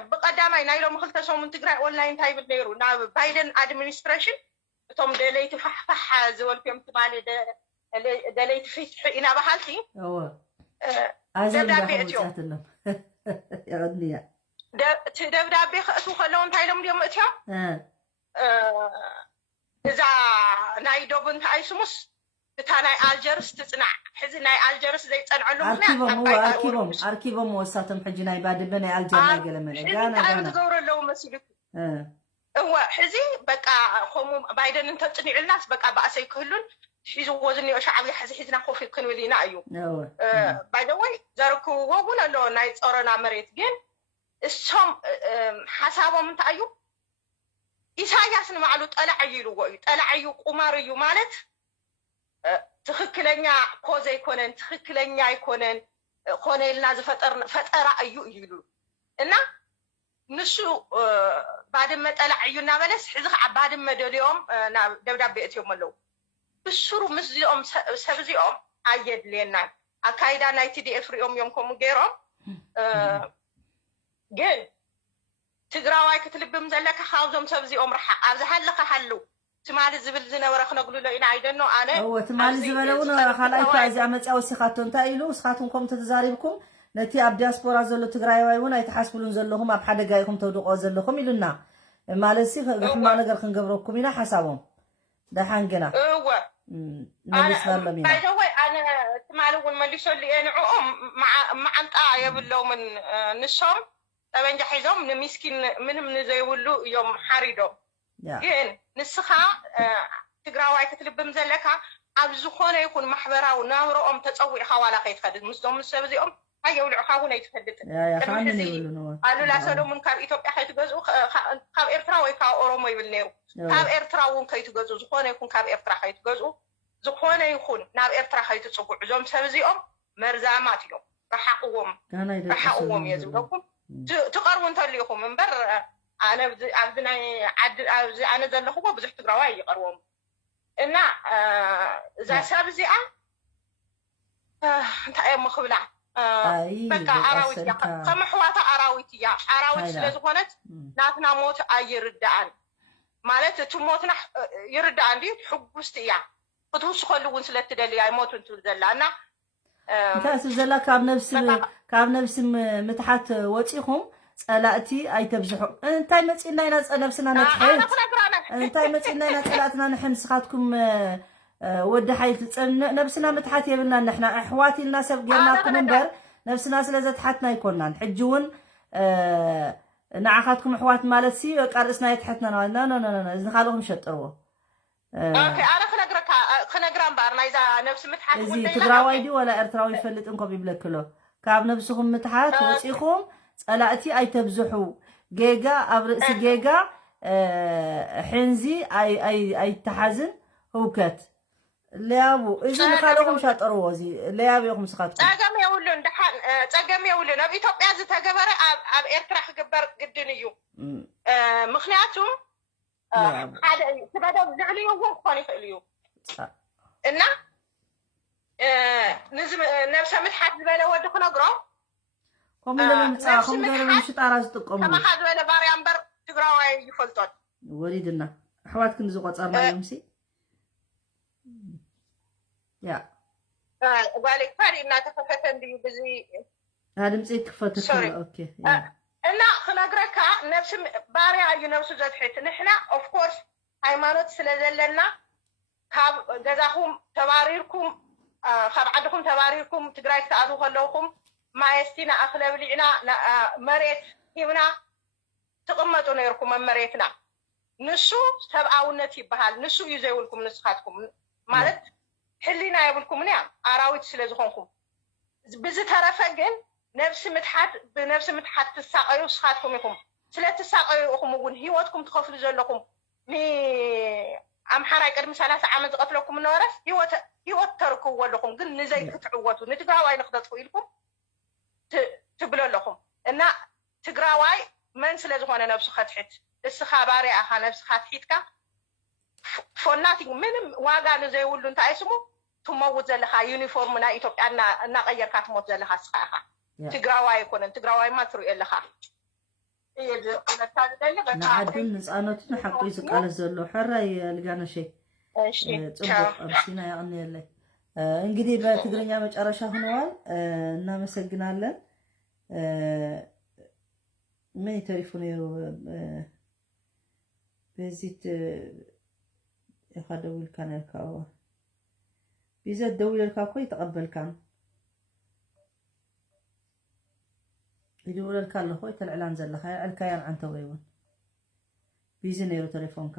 بقدامي نايلو مخلت سو من تجرا أونلاين تايب النيرو نا بايدن أدمينستريشن توم دليت فح زول فيهم تبالي دليت في إنا بحالتي دبدابي أتيوم يا ودنيا دبدابي خأسو خلون تايلهم اليوم أتيوم إذا نايدو بنت عيسمس تاناي الجرس تصنع حزناي الجرس زي تصنعلهم أركيبهم وساتهم حجناي بعد بني الجرس قلمنا جانا تزور له مسيلك هو حزي بقى هم بايدن انت تصنع الناس بقى بأسي كلون حيزو وزني شعبي حزنا خوفي كانوا لينا أيوه باي ذا واي زاركو وقونا له نايت أورنا مريت جن السهم حسابهم انت أيوه إساياس نمعلو طلعيو قماريو مالت تخكلنيا كوزا يكونن تخكلنيا يكونن خونيلنا زفطر فطرا ايو يلو እና نسو بعد ما طلع عيونا بلس حزق بعد ما دليوم دبداب بيتيوم لو بسرو مزيوم سبزيوم عيد لنا أكايدا نايتي دي إفريوم يومكم غيرهم جن تقراواي كتلب مزلك خاوزهم سبزيوم رح أبزحل لك حلو تمالي زبل زنا ورخنا قولوا له إن عيدنو أنا هو تمالي زبلونا خلاي كازي عملت أو سخاتون تايلو سخاتونكم تتزاربكم نتي أب دياسبورا زلو تقراواي ونا يتحاسبون زلهم أب حدا جايكم تودقوا زلهم يلنا مالسي ما نقدر خنقبركم إلى حسابهم ده حنقنا هو أنا تمالو المليشو اللي أنا مع أنت يبلو من نشام طبعا جحيزهم من مسكين من زي ولو يوم حريدو جين نسخة تقراواي كتلب مزلكا أبزخونه يكون محبرة ونامرهم تتصوي حوالا خيط خدد مستهم السبزيهم هاي يولعوا خاونا يتخدد يا خامن يقولون قالوا لا سلومن كاب إثيوبيا خيط جزء كاب إرترا ويكا أورومو يبلنيو كاب إرترا ون خيط جزء زخونه يكون كاب إرترا خيط جزء زخونه يكون ناب إرترا خيط تصوع زوم سبزيهم مرزامات يوم رحقوهم يزولكم تقربون تليكم من بر أنا عبدنا أنا زلخوا بزح تقراواي يقربون إن إذا سبزيا أنت أي مخبلة بقى أراويتيا كم حواتا أراويتيا أراويت سلزخونت ناتنا موت أيردان مالت تموتنا يردان دي حبستيا فتوش خلون سلت دلي أي موت أنتو زلانا كاس زلا كاب نفس متحت وجههم صلاتي اي تبزحو انتي مصينا ينا نفسنا نتحيت انتي مصينا ينا صلاتنا نحن سخاتكم ود حيت نفسنا متحت يبلنا نحنا احواتي لنا سب غيرناكم منبر نفسنا سلازتحتنا يكوننا حجون نعخاتكم احوات مالتي قرسنا يتحتنا لا لا لا اذا خالهم شطروا اوكي انا خنقران بارنا اذا نفس متحت زي تقراواي دي ولا ارتراوي يفلط انكم يبلكلو كاب نفسكم متحت وصيكم صلاتي اي تبزحو جيجا ابرس جيجا حنزي اي تحزن هوكت ليابو اذا خالكم شاطروا زي ليابيكم سخاتكم صقم يولو اندحان صقم يولو نبي ኢትዮጵያ ዝተገበረ ኣብ ኤርትራ ክግበር ግድን እዩ ምክንያቱም ሓደ ተበደብ ዝዕልዩ ክኾን ይኽእል እዩ እና ነብሰ ምትሓት ዝበለ ወዲ ክነግሮ كم لهم شطارة تقوم كما خذ ولا باري أمبر تقرأوا يفلتون وليدنا حواتكم زقات صارنا يمسي يا بالك فري إنها تفتن دي بزي هذا مسيت تفتن أوكي إلا خنقرك نفس باري أي نفس ذات حيت نحنا of course هايمانوت سلزلنا كاب جزاهم تباريركم خاب عندكم تباريركم تقرأي تأذو خلوكم ما يستينا أخلب لعنا مريت هنا تقمتوا نيركم من مريتنا نسو سبعونتي بحال نسو يزيولكم نسخاتكم مالت حلينا يقولكم نعم أراويت سلازخونكم بزي ترفقن بنفس متحت تساقيو سخاتكم يكم سلا تساقيو يكم وقون هيواتكم تخفلوا زلكم مي أم حراي قد مثلا سعامل قتلكم من ورس هيوات تركوا ولكم قل نزي كتعواتوا نتقاواي نخدطوا إلكم تبلو لكم إن تقراواي من سلازخوانا نفسو خاتحت السخاباري أخا نفسو خاتحتك for nothing من واقع نزي ولو انت اسمو تموت زلخا يونيفورمنا إيتوب أنا غير كاتموت زلخا سخاها تقراواي يكونن تقراواي ما تروي إلخا نعدل نسأنوتنا حقو يسق على الزلو حراي لقانا شيء ጽቡቅ አብሲና ያቀነለ እንግዲህ በትግርኛ መጨረሻ ሆነዋል እናመሰግናለን ምን ተሪፉን በዚት يخدول كان الكاو بيزت دول الكاكو يتقبل كان يدول الكال هو يتلعلان زلخا الكيان عن تويون بيزن يرو تليفونك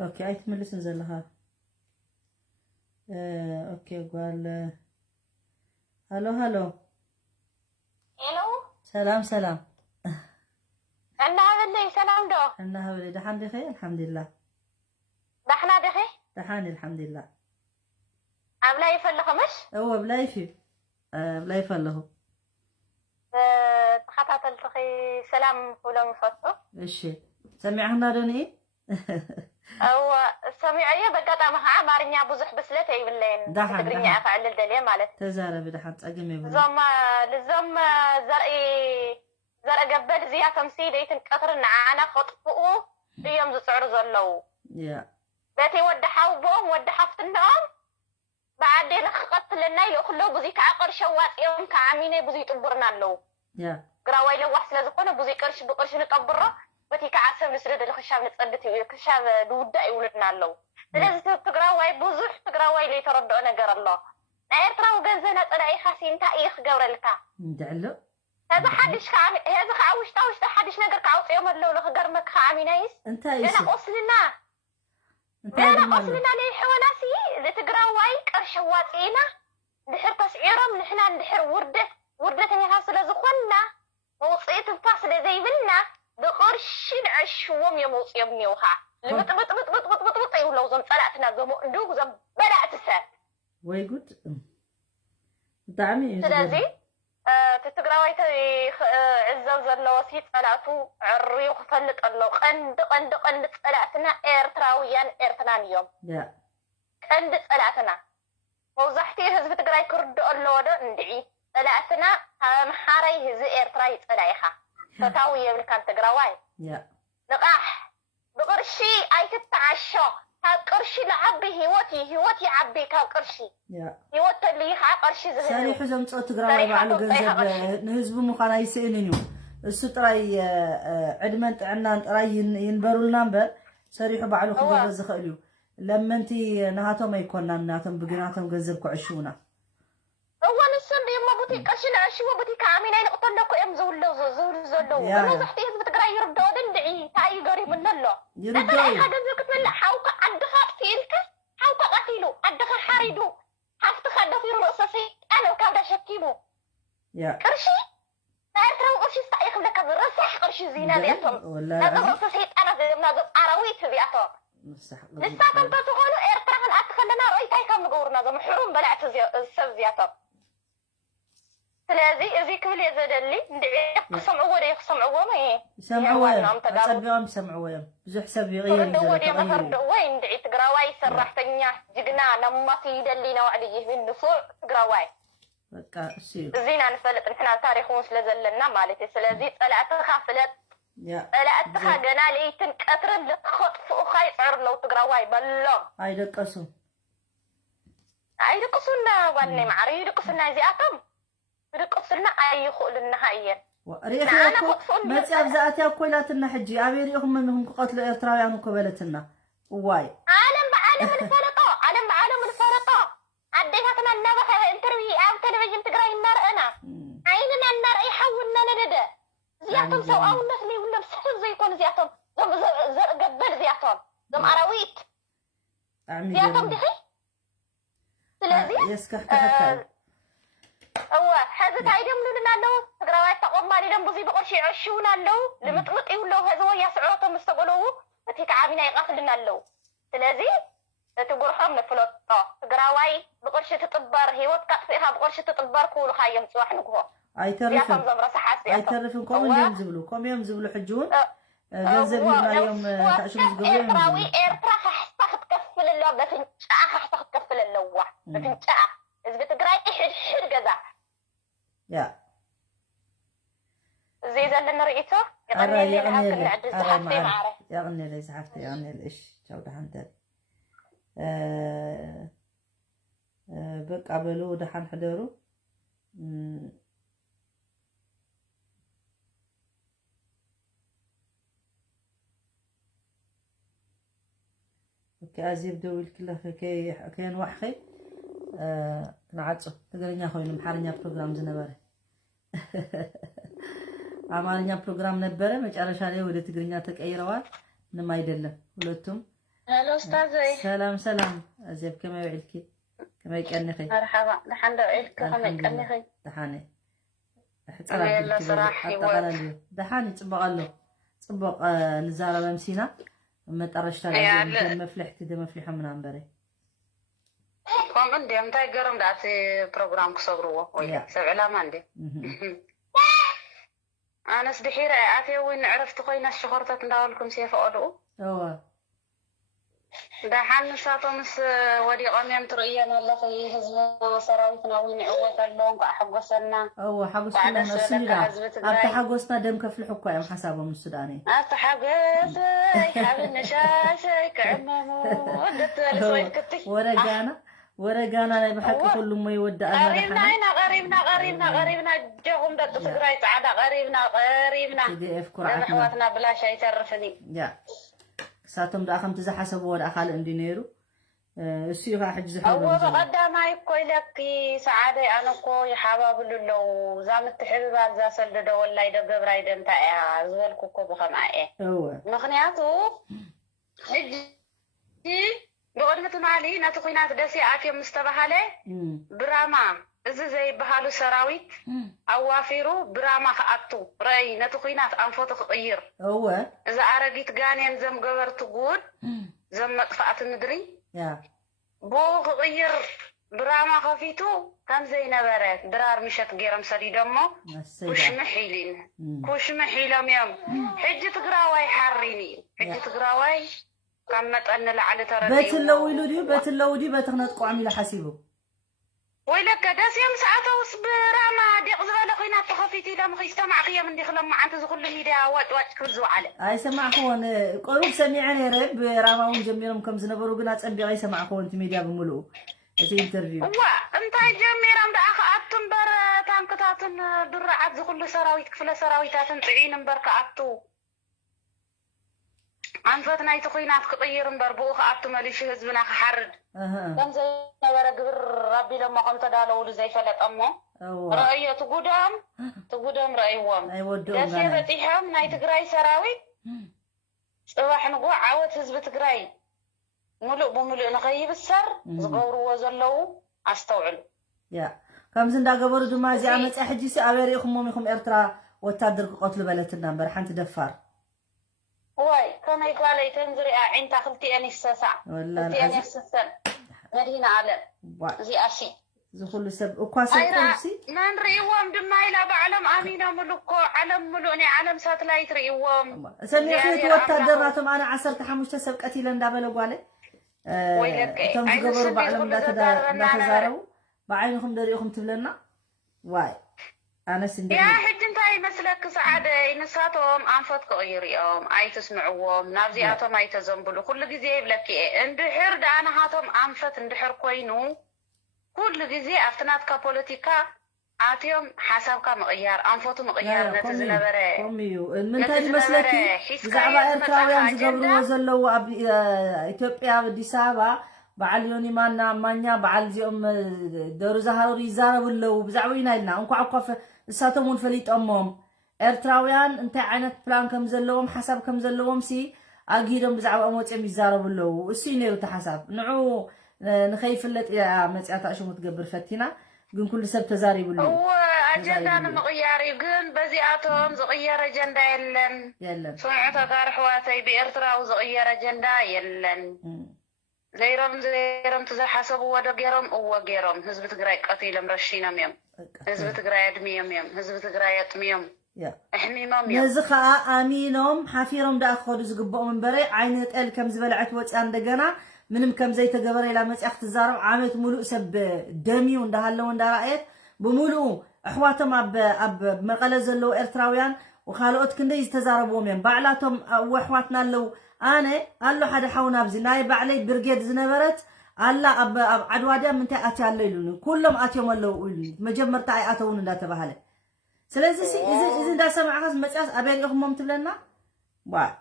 اوكي اي تملس نزلها اوكي قال هالو سلام سلام أنا هبلي سلام دو أنا هبلي دحان دخي الحمد لله دحنا دخي دحان الحمد لله عملا يفل خمش هو بلايفي بلايف له تخطط تخي سلام ولا مفتو እሺ سمعنا دني أو سمعيه بقطع مها أمارنيا بزح بسلته يبلين تقريني أفعل الدليل مالت تزارب دحان تقم يبل لزم زرق قبل زيا تمثيل يتنكثر عنا خطفؤ يوم زسعر زلو يا بيتي ودحاو بوم ودحفتنهم بعدين قتلنا يخلو بزيك عقر شوات يوم كعاميني بزي تبرنا له يا قراوي لو واحد لازقنا بزي قرش بقرش نقبره بتي كعسب نسرد الخشاب نتصدتي الخشاب دودا يولدنا له لازم تقراوي بزح تقراوي لي تردو نجر الله ايرتراو غنزنا طلعي خاسين تا ايخ قبرلتا ندعلو هذا حدش كعامي هذا خاوش تاوش حدش نجر كعوص يوم اللو لخقرمك خامينيس انت ايش انا اصلنا انا اصلنا لي حواناسي لتقراوي قرش واطينا دحر تسعيرهم نحنا ندحر وردة نها سلازخنا موصيت الفاصل زي بلنا بقرش نعشوهم يموص يبنيوها لمط بط بط بط بط بط بط يولو زم طلعتنا زم ندوق زم بلعت السات وي جود دعمي سلازي تتقراوي عزو زلو وسيط طلعتو عريو خفلت الله قند طلعتنا ايرتراويان ايرترانيوم يا قند طلعتنا موزحتي حزب تقراي كردو الله ودو ندعي طلعتنا محاري هزي ايرتراي طلعيها فتاوي يبلكان تقراوي يا لقاح بقرشي اي تتعشو قرشي لعبي هيوتي عبي كقرشي يا هيوت اللي قرشي زهد سالي حزم صوت تقراوي بعلو ገንዘብ ንህዝቡ ምዃን ኣይስእንን እዩ እሱ ጥራይ ዕድመን ጥዕናን ጥራይ ይንበሩልና እምበር ሰሪሑ ባዕሉ ክገብር ዝኽእል እዩ ለመንቲ ናሃቶም ኣይኮናን ናቶም ብግናቶም ገንዘብ ክዕሽውና هو نسن يما بوتي قرشي نعشوا بوتي كامينا ينقطن لكو ام زولو نزحتي حزب تقراي يردو دندعي تاي غري من الله يردو حاجه زكت من حاوك عدخا فيلك حاوك قتيلو عدخا حاريدو حفتخ دفي رؤسسي انا وكابدا شكيمو يا قرشي ترى قرشي استعيق لك الرصح قرشي زينه بياتهم هذا رؤسسي انا زي ما عراويت بياتهم لسه كنت تقولوا ايرتراخن اتخلنا رؤيتاي كم نقورنا زم حروم بلعت السب زياتهم سلازي ازي كبل يزدلي ندعي يسمعوا ولا يسمعوا ما يسمعوا اصبعهم يسمعوا بزح سب يغير ودي مفرد وين ندعي تقراواي سرحتنيا جقنا لما في دلينا وعليه من نفوع تقراواي بقى سير زينا نفلت نحنا تاريخ سلازلنا مالتي سلازي طلعتها فلت طلعتها قنا لي تنكثر لتخطف اخاي صعر لو تقراواي بلو አይደቅሱና ዋኔ ማዕሪ ይደቅሱና እዚኣቶም ይደቅሱና ኣይኹእልና ሃየን ሪኢኹ መጽያብ ዛኣትያ ኮይላትና ሕጂ ኣበይ ሪኢኹም ምንኩም ክቀትሉ ኤርትራውያን ኮበለትና ዋይ ዓለም ብዓለም الفرقة عديتنا النبخ انترفي ኣብ ቴሌቪዥን ትግራይ እናርአና ዓይንና እናርአይ ሓውና ነደደ እዚኣቶም ሰብኣውነት ለይብሎም ስሕብ ዘይኮኑ እዚኣቶም ዘርኢ ገበል እዚኣቶም ዞም ኣራዊት እዚኣቶም ድኺ ስለዚህ يسكحكحك هو هذا تايدم لنا له تقراوات تقوم مالي دم بزي بقول شيء عشونا له لمطلق يقولوا هذا هو يسعوته مستقبلوه بتيك عابنا يقفلنا له ስለዚህ تقولهم نفلط تقراواي بقول شيء تطبر هي وتقفيها بقول شيء تطبر كل خايم صباح نقوه አይተርፍም ኮም يمزبلو حجون ገንዘብ ይማዮም ታሽሙ ዝገብሩ ኤርትራዊ ኤርትራ ሓስታ ክትከፍል ኣሎ በፍንጫ ሓስታ ክትከፍል ኣለዋ በፍንጫ ህዝቢ ትግራይ ሕድ ገዛ ያ زي زلنا رئيته يغني لي الحق نعدل زحفتي معره يغني لي زحفتي يغني لي ايش شو دحنت بقى بلو دحن حدرو كازيب دويل كله كين وحخي نعصو تقرينيا خوين محارنيا بروجرام زنبره አማርኛ ፕሮግራም ነበረ መጨረሻ ላይ ወደ ትግርኛ ተቀይረዋል ምንም አይደለም ሁለቱም ሄሎ ኡስታዝ ሰላም አዘብ كما يعلكي كما يقنخي مرحبا لحن وعلك كما يقنخي تحاني أنا صراحة أتقلل دحاني تبغى نزارة بمسينا متقرشت على دم مفلحتي دم مفلحة من عنبري كم عندي أنت جرم دعتي برنامج كسبروه ويا سبع لا ما عندي أنا صدحيرة عافية وين عرفت خوينا الشهرة تنداولكم سيف أولو دحان ساتمس ودي قاميم تريان الله في حزب سراويتنا وين عوت اللون حقوسنا حقوسنا السودان أنت حقوسنا دم كفل حكوا يوم حسابهم السوداني أنت حقوس حاب النشاش كعمامو ودت السويت كتي ورقانا بحق كل ما يودع غريبنا جاهم دت تقراي تعالى غريبنا حواتنا بلا شيء تعرفني يا ساتم دا خمت زح حسبوا ولا خال اندينيرو السيغا حجز حبا هو بقدام يكوي لك سعاده انا كو يحباب لو زامت تحبال ذا سلد ولا يدغ برايد انت يا زولكو كو بخمايه هو مخنياتو حجي بقدمت مالي ناتو خينات دسي عافيه مستبحاله براما إذا زي بحالو سراويت أوافيرو براما خاطو رأي نتقينات أنفوت خير هو إذا عرقيت غانيان زم قبر تقول زم مدفعة الندري بو خير براما خفيتو كان زي نبرات درار مشت غيرم سري دمو كوش محيلين كوش محيلم يوم حجة تقراواي حريني حجة تقراواي كان متقن لعلى تردي بيت اللودي بتغنط قوامي لحسيبه ويلك داس يوم ساعته وصبراما ديق زبالة خينا تخفيتي لما خيستمع خيام اندي خلما عن تزغل ميديا واج كرزو على اي سمع خون قروب سميعني رب راما ونجميرهم كم زنبرو قنات انبي غي سمع خون ميديا بملو اتي انترفيو انت جميرهم دا اخاتن بر تانكتاتن درعات زغل سراويت كفل سراويتاتن طعين بركة عطو عنفتنا يتخينات كطير مبربو خاطو ماليش حزبنا خحرد كم زي نبر قبر ربي لما قمت دالو زي فلت امه رأيه تقدم رأيهم داسي فتيحهم ناي تقراي سراوي صباح نقوع عاود حزب تقراي ملؤ بملؤ نغيب السر زغورو وزلو استوعل يا كم زندا قبر دما زي عمت احجيسي اويريكم موميكم ارترا وتادر قتل بلتنا برحان تدفار واي كما يقال يتنزري عين تاخلتي اني الساسع والله اني السسن مدينة عالم زي اشي زي كل سب وكاسة كرسي من ريوام دما الى بعلم امينة ملوكو علم ملوني علم ساتلايت ريوام سمي خيط وتادراتهم انا 15 سبقتي لندابلو قالي تم تقبروا بعلم لا تزاروا بعينكم دريكم تبلنا واي أنا سندي يا حج انتي مسلك سعادة نساتهم أنفت كغيريهم أي تسمعوهم نافزياتهم أي تزنبلو كل جزء بلكي اندحر دا أنا هاتهم أنفت اندحر كوينو كل جزء أفتنات كبوليتيكا آتيهم حساب كمغيار أنفت مغيار نتزنا بري كوميو من تاني مسلكي زعبا إرتراويان زقبرو وزلو إثيوبيا بديسابا بعل يوني مانيا بعل زيهم دورو زهارو يزاربو اللو بزعوينا لنا انكو عقف الساتمون فليت أمهم إرتراويان انت عينت بلان كم زلوهم حساب كم زلوهم سي أجيرهم بزعوا أموت أم يزاربو اللو السي نيرو تحساب نعو نخيف اللت يا متعتا أشو متقبر فتنا قن كل سب تزاري بلو هو أجندا مغياري قن بزياتهم زغير أجندا يلن سمعتا قارحواتي بإرتراو زغير أجندا يلن زيرم تزحسبوا ودا غيرم او غيرم حزب تግራይ قتيلم رشينا ميم حزب تግራይ ادميم ميم حزب تግራይ اتميم احميمم يم نزخا امينهم حفيرهم دا اخذ زغبو منبري عين طل كم زبلعت وصا እንደገና ምንም ከም ዘይተገበረ ኢላ መጽያኽ ትዛረብ ዓመት ሙሉእ ሰብ ደሚው እንዳሃለው እንዳራአየት بمولو احواتهم اب مقله زلو ኤርትራውያን وخالوت كندي يتزاربوم يم بعلاتهم واحواتنا لو أنا الله حدا حاونا بزي ناي بعلي برجيد زنبرت الله أب عدوادي من تأتي أتي على اللون كلهم أتيهم الله مجمر تاعي أتون لا تبهله سلازي إذا دا سمع خاص مجاز أبين يخم ممتلنا با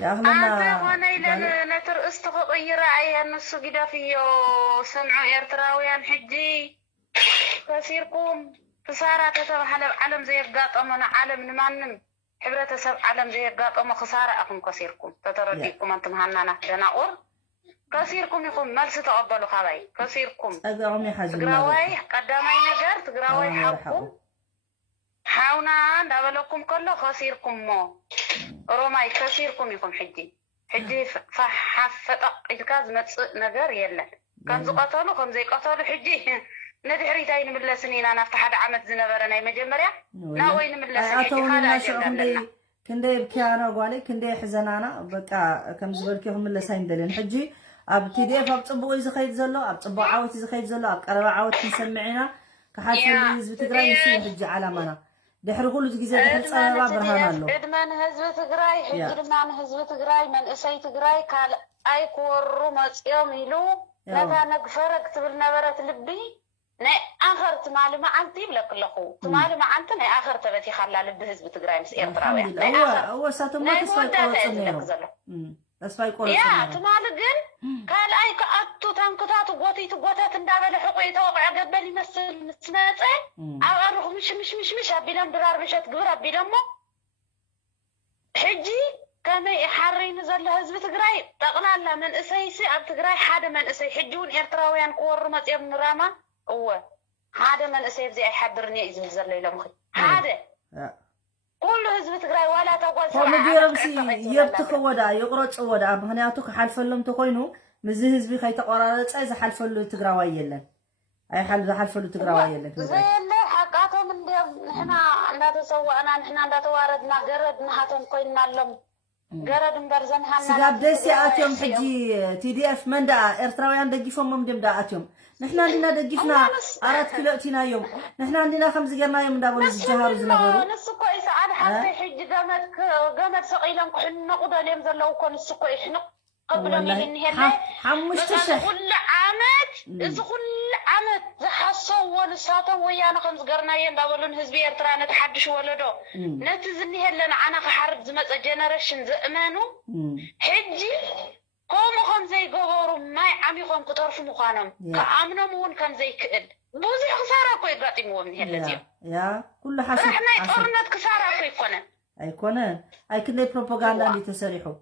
يا أخلنا وانا إلى نتر استغير عيها النص كده فيه سمعوا إرتراويان حجي كثيركم فصارت تتبهل علم زي القاطمنا علم نمانم حبرتسب عالم زي قاطم خسارة أكون كثيركم تترديكم أنتم هنانا جناور كثيركم يكون ملس تقبلوا خباي كثيركم أقرأوني حاجة تقراوي قدامي نجار تقراوي حقكم حاونا دابلكم كله خسيركم مو روماي خسيركم يكون حجي فحفتق إذكاز نجار يلا كان زقطالو كان زي قطالو حجي ندحري تاين من لسنين أنا في حد عمت زنبرنا مجمريا لا وين من لسنين كندي بكيانا قالي كندي حزنانا بقى كم زبالكيهم من لسين دلين حجي أب تديف أب تبغى إذا خيد زلوا أب تبغى عاوت إذا خيد زلوا أب قرب عاوت نسمعنا كحد في اللي بتقرأ يصير بيجي على منا دحر كله تجي زي دحر صار برهان له إدمان هزب تقرأي حجي إدمان هزب تقرأي من إسي تقرأي قال أي كورو يوم يلو لذا نقفرك تبلنا برات لبي ناي آخر تمالي ما أنتي بلا كل خو تمالي ما أنت ناي آخر تبتي خلا لبهز بتقرأي مس إيرتراوي هو ساتما تسوي قرص تسوي قرص يا تمالي جن قال أي كأتو تنكتات وقوتي تقوتات ندابل حقوقي توقع قبل يمثل نسمعته أو أروح مش أبي لهم درار مش هتقبر أبي لهم حجي كان يحرين نزل هزب تقرأي تقلال من إسيسي أب تقرأي حدا من إسي حجون إيرتراويان قور مت ابن راما هو هذا من أسيف زي حبرني إذا نزل ليلة مخي هذا كل حزب تقرأي ولا تقول هم بيرمسي يبتخو ودا يقرأ ودا مهنياتك حلف لهم تقولينه مزه حزبي خي تقرأت إذا حلف له تقرأ يلا أي حلف له تقرأ يلا زي اللي حقاتهم اللي إحنا لا تسوقنا إحنا لا تواردنا جردنا هاتهم كلنا لهم جرد مبرزن هنا سجاب دسي أتيم حجي TDF من دا إرتراويان دقيفهم مم دم دا أتيم نحن عندنا دقيفنا 4 كيلو تينا يوم نحن عندنا 5 جرنا يوم دابل الجهار زنبرو نص كويس عاد حتى حجي قامت سقيلهم كحنا قضى اليوم زلوا كون نص كويس إحنا قبل ما ينهي حمش تشح كل عامت إذا كل عامت حصوا ولساتهم ويانا 5 جرنا يوم دابلون حزبي إرترانا تحدش ولدو نتزني هلا أنا كحرب زمت جنريشن زمانو حجي قوم زي جبروا ما عمي قوم كترف مقانم كأمنا مون كان زي كأد بوزي خسارة كوي قاتي مو من هلا يا كل حسب إحنا قرنت خسارة كوي كنا أي كنا أي كندي بروباغندا اللي تسريحه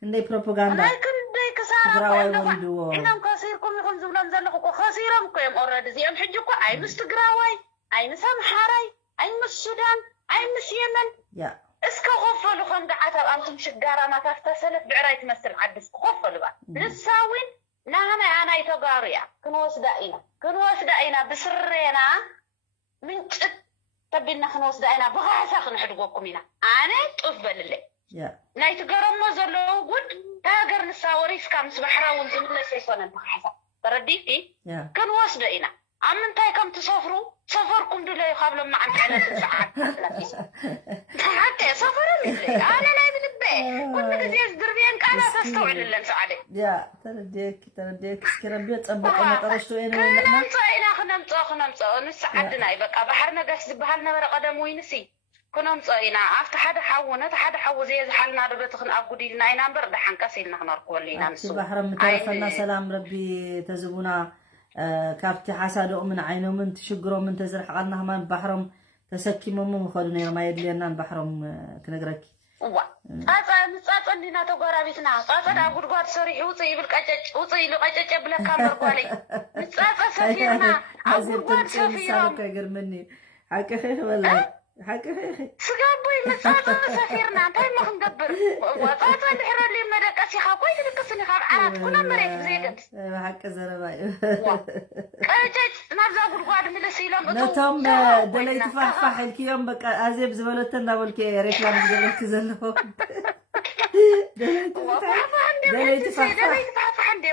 كندي بروباغندا كندي خسارة كوي إنهم كسيركم يكون زبلان زلقوا خسيرهم كوي أورد زي أم حجكوا أي مستقراوي أي مسام حاري أي مس السودان أي مس يمن يا اسكو غفلوا خن دعاتها أنتم شجارة ما تفتسلف بعراي تمثل عدس غفلوا بقى لساوين نعم أنا يتقاريا كنوس دائنا بسرنا من تبينا خنوس دائنا بغاسا خنحدقوكم هنا أنا تقبل اللي نايت قرم مزلو قد تاقر نساوري سكام سبحرا ونزم الله سيسونا بغاسا ترديكي كنوس دائنا أمن تايكم تسافروا سفركم دولا يقابلوا مع امتحانات الساعات حتى سفروا لي أنا لا من البيت كنت كزيز دربيان كأنا تستوعد اللي نساعدك يا ترديك سكربيت أبقى ما ترشتوا إيه خنم نساعدنا يبقى بحرنا قاس بحالنا ورا قدم وينسي كنا مصاينا عفت حدا حو زي حالنا ربط خن أقولي لنا أين برد حنكسيلنا نرقول لنا نسوا بحر مترفنا سلام ربي تزبونا كافتي حسادو من عينو من تشجرو من تزرح قلنا من بحرم تسكي مم خلنا ما يدلينا بحرم كنقرك وا قاصا لنا تغرابيتنا قاصا أقول قاد صريح وصي لقاجج بلا كامر قالي قاصا سفيرنا أقول قاد سفيرنا حكي خيخ والله حكي خيخ سقابي مسافة سفيرنا انتهي ما خنقبر وقاصا الحرار اللي مدكسي خاقوي تلقسني خاب عرات كنا مريت زيدت حكي زرباي قاجج نبزا أقول قاد ملسيلم نتم دليت فحفح الكيوم بك أزيب زبالتنا والكي ريكلام زبالت زلو دليت فحفح عندي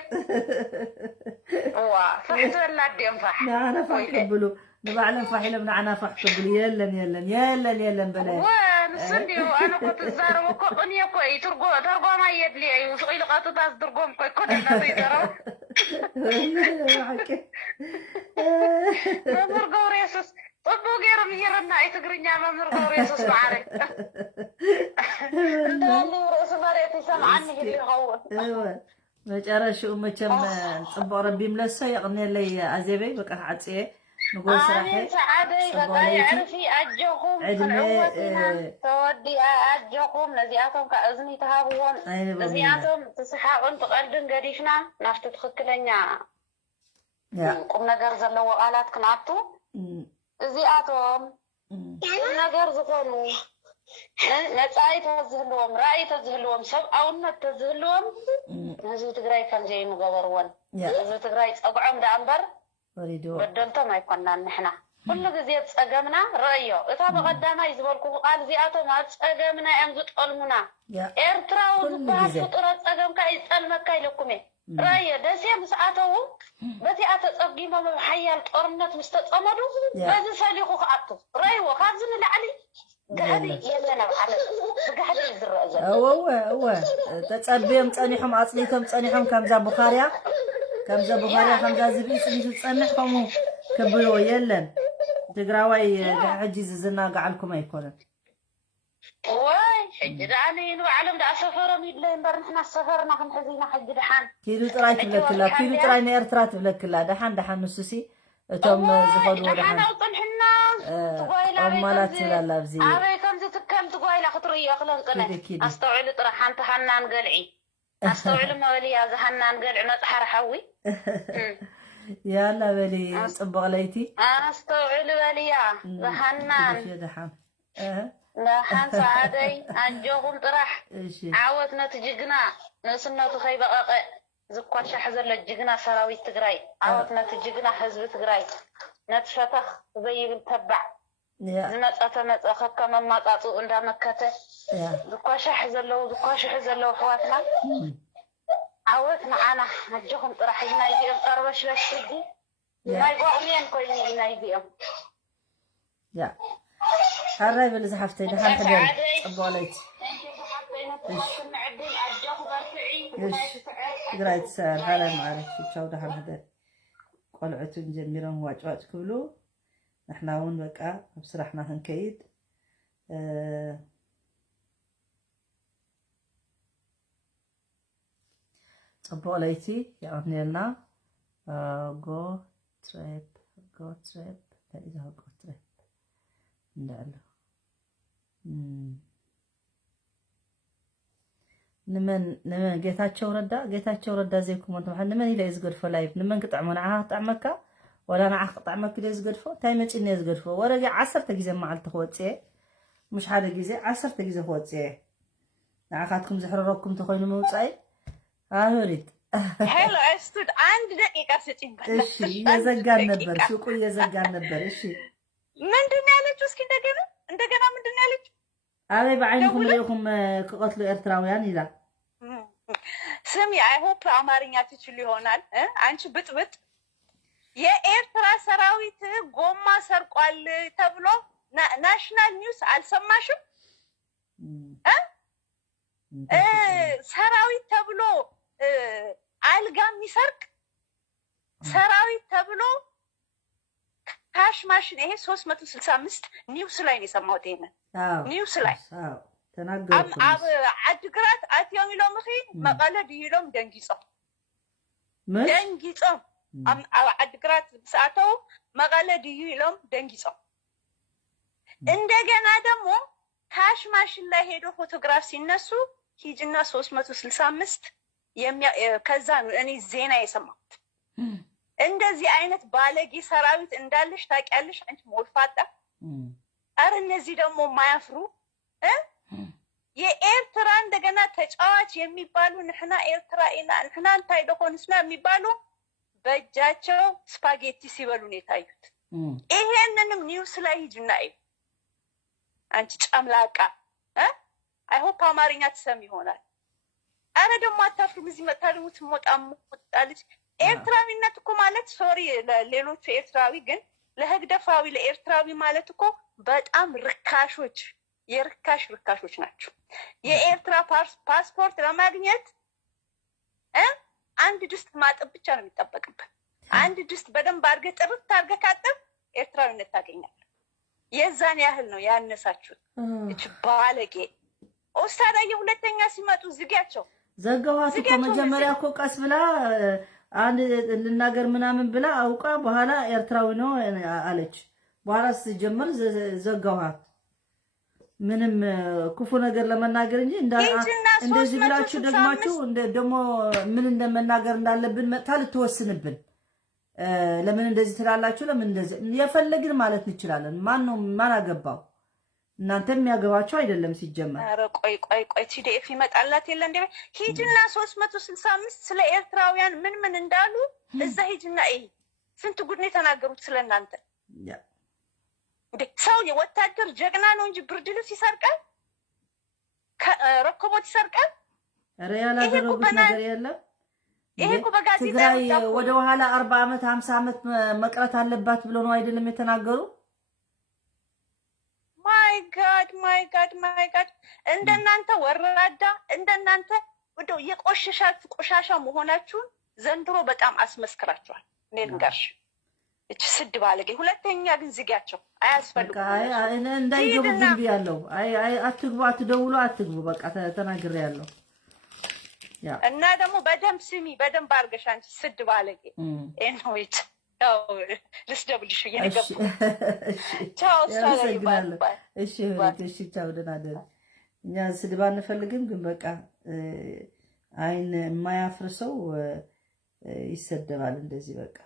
واه فحت ولا عندي فح أنا فح قبلو نبعلم فحيلة من عنا فح قبلو يلا بلا ونصندي وأنا كنت الزارة وكوني كوي ترقو ما يدلي أي وشغي لقاطو تاس ترقوم كوي كل الناس يدرو ممرقو ريسوس طبو غير ميرنا أي تقرنيا ممرقو ريسوس معارك اللي رأس مريتي سمعني اللي هو ايوه مجرى شو مچم صبو ربي ملسا يقني لي عزيبي بقى حصيه نقول صراحه سعادي بقى يعرفي اجوكم عوتنا تودي اجوكم نزياتهم كاذني تهابون نزياتهم تسحقون تقلدن قديشنا نافت تخكلنيا قم نجر زلو قالات كنعطو نزياتهم ነገር ዝኾኑ ነፃይ ተዝህልዎም ራእይ ተዝህልዎም ሰብኣውነት ተዝህልዎም ህዝቢ ትግራይ ከምዘይ ንገበርዎን ህዝቢ ትግራይ ፀጉዖም ዳ እምበር በደልቶም ኣይኮናን ንሕና ኩሉ ግዜ ፀገምና ረእዮ እታ ብቐዳማይ ዝበልኩ ቃል እዚኣቶም ኣብ ፀገምና እዮም ዝጠልሙና ኤርትራዊ ዝበሃል ፍጡረት ፀገምካ ይፀልመካ ኢልኩም እየ رأي دسيا مساعته بتي أتصدقين ما بحيال طرنت مستطمدوا بس ساليخو خاطو رأي وخازن العلي قاعد يلنا على قاعد يزرع زين هو تتصبيهم تصنيحهم أصليتهم تصنيحهم كمزة بخاريا كمزة زبيس اللي تصنيحهم كبلوا يلن تقراوي عجز زنا قعلكم يكونن واي حجد أنا وعلم ده سفر ميدلين برنحنا سفرنا خن حزينا حج دحان كيلو تراي تبلكلا كيلو تراي نيرترا تبلكلا دحان نسوسي توم زخدوا دحان أمالات لا بزي أبي كم تتكلم تقول لا خطرية خلنا قلنا أستوعب ترى حنت حنان قلعي أستوعب ما ولي هذا حنان قلع نطحر حوي يلا ولي صبغ ليتي أستوعب ولي يا حنان لا حن سعادي أنجوهم طرح عاوتنا تجينا نسنا تخيب زكوات شحزر للجينا سراوي تجراي عاوتنا تجينا حزب تجراي نتفتح زي بنتبع زمت أخذ كمان ما تعطوا عند مكته زكوات شحزر لو حواتنا عاوتنا أنا نجوهم طرح هنا يجيهم أربش للشدي ما يقع مين كويني هنا يجيهم يا هراي بل زحفتي دحال حدر أبواليت إيش قرأت سار هلا معرف شو دحال حدر قلعت جميرا واجوات كله نحنا ون بقى بصراحنا هنكيد أبواليتي يعني لنا go trip لا إذا go trip እንዳለው ንመን ጌታቸው ረዳ ዘይኩም እንት ማሐን ንመን ኢለ ዝገድፎ ላይፍ ንመን ክጣዕሞና ክጣዕመካ ወላ ንዓ ክጣዕመክ ኢለ ዝገድፎ ታይ መጪነ ዝገድፎ ወረጋ 10 ግዜ መዓልቲ ክወጽእ مش ሓደ ግዜ 10 ግዜ ክወጽእ ንዓኻትኩም ዝሕረረኩም ተኮይኑ መውጻይ አሁሪት ሄሎ እስቱድ አንድ ደቂቃ ስጪኝ እሺ የዘጋን ነበር ሱቁ የዘጋን ነበር እሺ ምንድን ነው ያለችው? እስኪ እንደገና ምንድን ነው ያለችው? አበይ በዓይንኩም ለይኩም ከቀትሉ ኤርትራውያን ይላል። ስሚ አይ ሆፕ አማርኛ ትችሉ ይሆናል። አንቺ ብጥብጥ የኤርትራ ሰራዊት ጎማ ሰርቋል ተብሎ ናሽናል ኒውስ አልሰማሽም? ሰራዊት ተብሎ አልጋ የሚሰርቅ ሰራዊት ተብሎ ካሽ ማሽን ይሄ 365 ኒውስ ላይ ነው የሰማሁት። ይሄን ኒውስ ላይ ተናገርኩ አብ ዓድግራት አትዮም ኢሎም እኺ መቀለ ድይሎም ደንጊጾም አብ ዓድግራት ሰዓተው መቀለ ድዩ ኢሎም ደንጊጾም እንደገና ደግሞ ካሽ ማሽን ላይ ሄዶ ፎቶግራፍ ሲነሱ ሂጅና 365 ከዛ እኔ ዜና የሰማሁት እንደዚህ አይነት ባለጌ ሰራዊት እንዳለሽ ታውቂያለሽ አንቺ ሞልፋጣ። አረ እነዚህ ደግሞ ማያፍሩ የኤርትራ እንደገና ተጫዋች የሚባሉ ንሕና ኤርትራኢና ንሕና እንታይ ደኮንስና የሚባሉ በእጃቸው ስፓጌቲ ሲበሉ ነው የታዩት። ይሄንንም ኒውስ ላይ ሂጅና እዩ አንቺ ጨምላቃ። አይ ሆፕ አማርኛ ትሰሚ ይሆናል። አረ ደግሞ አታፍሩም? እዚህ መጣ ደግሞ ትሞጣልሽ። ኤርትራዊነት እኮ ማለት ሶሪ ለሌሎቹ ኤርትራዊ ግን ለህግደፋዊ ለኤርትራዊ ማለት እኮ በጣም ርካሾች ናቸው። የኤርትራ ፓስፖርት ለማግኘት አንድ ድስት ማጠብ ብቻ ነው የሚጠበቅበት። አንድ ድስት በደንብ አድርገህ ጥርት አድርገህ ካጠብ ኤርትራዊነት ታገኛለህ። የዛን ያህል ነው ያነሳችሁት። እቺ ባለጌ ኦስታዳየ ሁለተኛ ሲመጡ ዝጊያቸው። ዘጋዋት እኮ መጀመሪያ እኮ ቀስ ብላ አንድ ልናገር ምናምን ብላ አውቃ በኋላ ኤርትራዊ ነው አለች። በኋላ ሲጀምር ዘጋዋት። ምንም ክፉ ነገር ለመናገር እንጂ እንደዚህ ብላችሁ ደግማችሁ ደግሞ ምን እንደመናገር እንዳለብን መጣ ልትወስንብን ለምን እንደዚህ ትላላችሁ? ለምን እንደዚህ የፈለግን ማለት እንችላለን። ማን አገባው? እናንተ የሚያገባቸው አይደለም ሲጀመር። ኧረ ቆይ ቲዲኤፍ ይመጣላት የለ እንዴ? ሂጅና 365 ስለ ኤርትራውያን ምን እንዳሉ እዛ ሂጅና ስንት ጉድ ነው የተናገሩት ስለናንተ። ሰው ወታደር ጀግና ነው እንጂ ብርድ ልብስ ይሰርቃል፣ ረከቦት ይሰርቃል። ኧረ ያላደረጉት ነገር የለም። ይሄ እኮ በጋዜጣ ትግራይ ወደ ኋላ 40 ዓመት 50 ዓመት መቅረት አለባት ብሎ ነው አይደለም የተናገሩ? ማይ ጋድ እንደናንተ ወራዳ እንደናንተ ወደው የቆሸሻችሁ ቆሻሻ መሆናችሁን ዘንድሮ በጣም አስመስክራችኋል። እኔ ልንገርሽ እቺ ስድ ባለጌ ሁለተኛ ግን ዝጊያቸው አያስፈልጉም። እንዳይገቡብኝ ብያለሁ። አትግቡ፣ አትደውሉ፣ አትግቡ። በቃ ተናግሬያለሁ። እና ደግሞ በደንብ ስሚ፣ በደንብ አድርገሽ አንቺ ስድ ባለጌ ኤንዊት ልስደብልሽ እየገቡ ቻው እሺ ቻው ደህና ደር። እኛ ስድብ አንፈልግም፣ ግን በቃ አይን የማያፍር ሰው ይሰደባል እንደዚህ በቃ።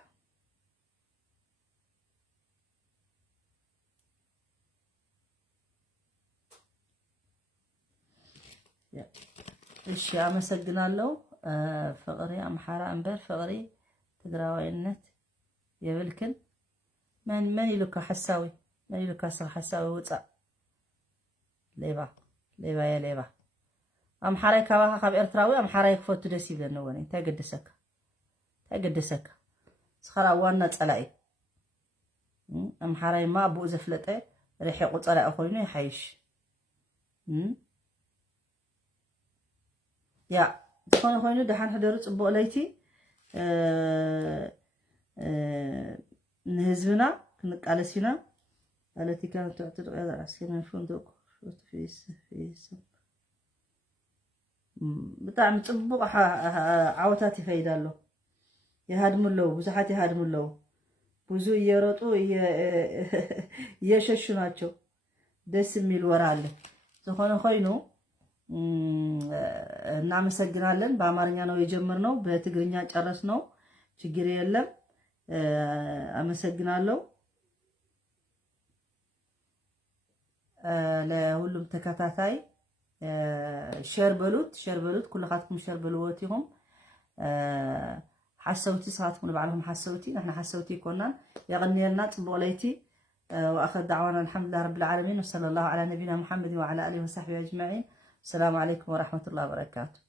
እሺ አመሰግናለሁ። ፍቅሪ አምሓራ እምበር ፍቅሪ ትግራዋይነት የብልክን መን ይሉካ ሓሳዊ መን ይሉካ ሰብ ሓሳዊ ውፃእ ሌባ የሌባ ኣምሓራይ ካባኻ ካብ ኤርትራዊ ኣምሓራይ ክፈቱ ደስ ይብለኒ ወኒ እንታይ ገደሰካ ስኸራ ዋና ፀላኢ ኣምሓራይ ማ ኣብኡ ዘፍለጠ ርሒቑ ፀላኢ ኮይኑ ይሓይሽ ያ ዝኾነ ኮይኑ ደሓን ሕደሩ ፅቡቕ ለይቲ ንህዝብና ክንቃለስ ኢና ፖለቲካ ብጣዕሚ ፅቡቕ ዓወታት ይኸይድ ኣሎ። ይሃድሙ ኣለዉ፣ ብዙሓት ይሃድሙ ኣለዉ። ብዙ እየሮጡ እየሸሹ ናቸው። ደስ የሚል ወራ አለ። ዝኾነ ኮይኑ እናመሰግናለን። በአማርኛ ነው የጀመርነው፣ በትግርኛ ጨረስነው። ችግር የለም። አመሰግናለሁ ለሁሉም ተከታታይ። ሼር በሉት ኩልኻትኩም ሼር በልዎትይኹም ሓሰውቲ ስኻትኩም ንባዕልኩም ሓሰውቲ ንሕና ሓሰውቲ ይኮናን የቕኒየልና ፅቡቕ ለይቲ وآخر دعوانا الحمد لله رب العالمين وصلى الله على نبينا محمد وعلى آله وصحبه أجمعين. السلام عليكم ورحمة الله وبركاته.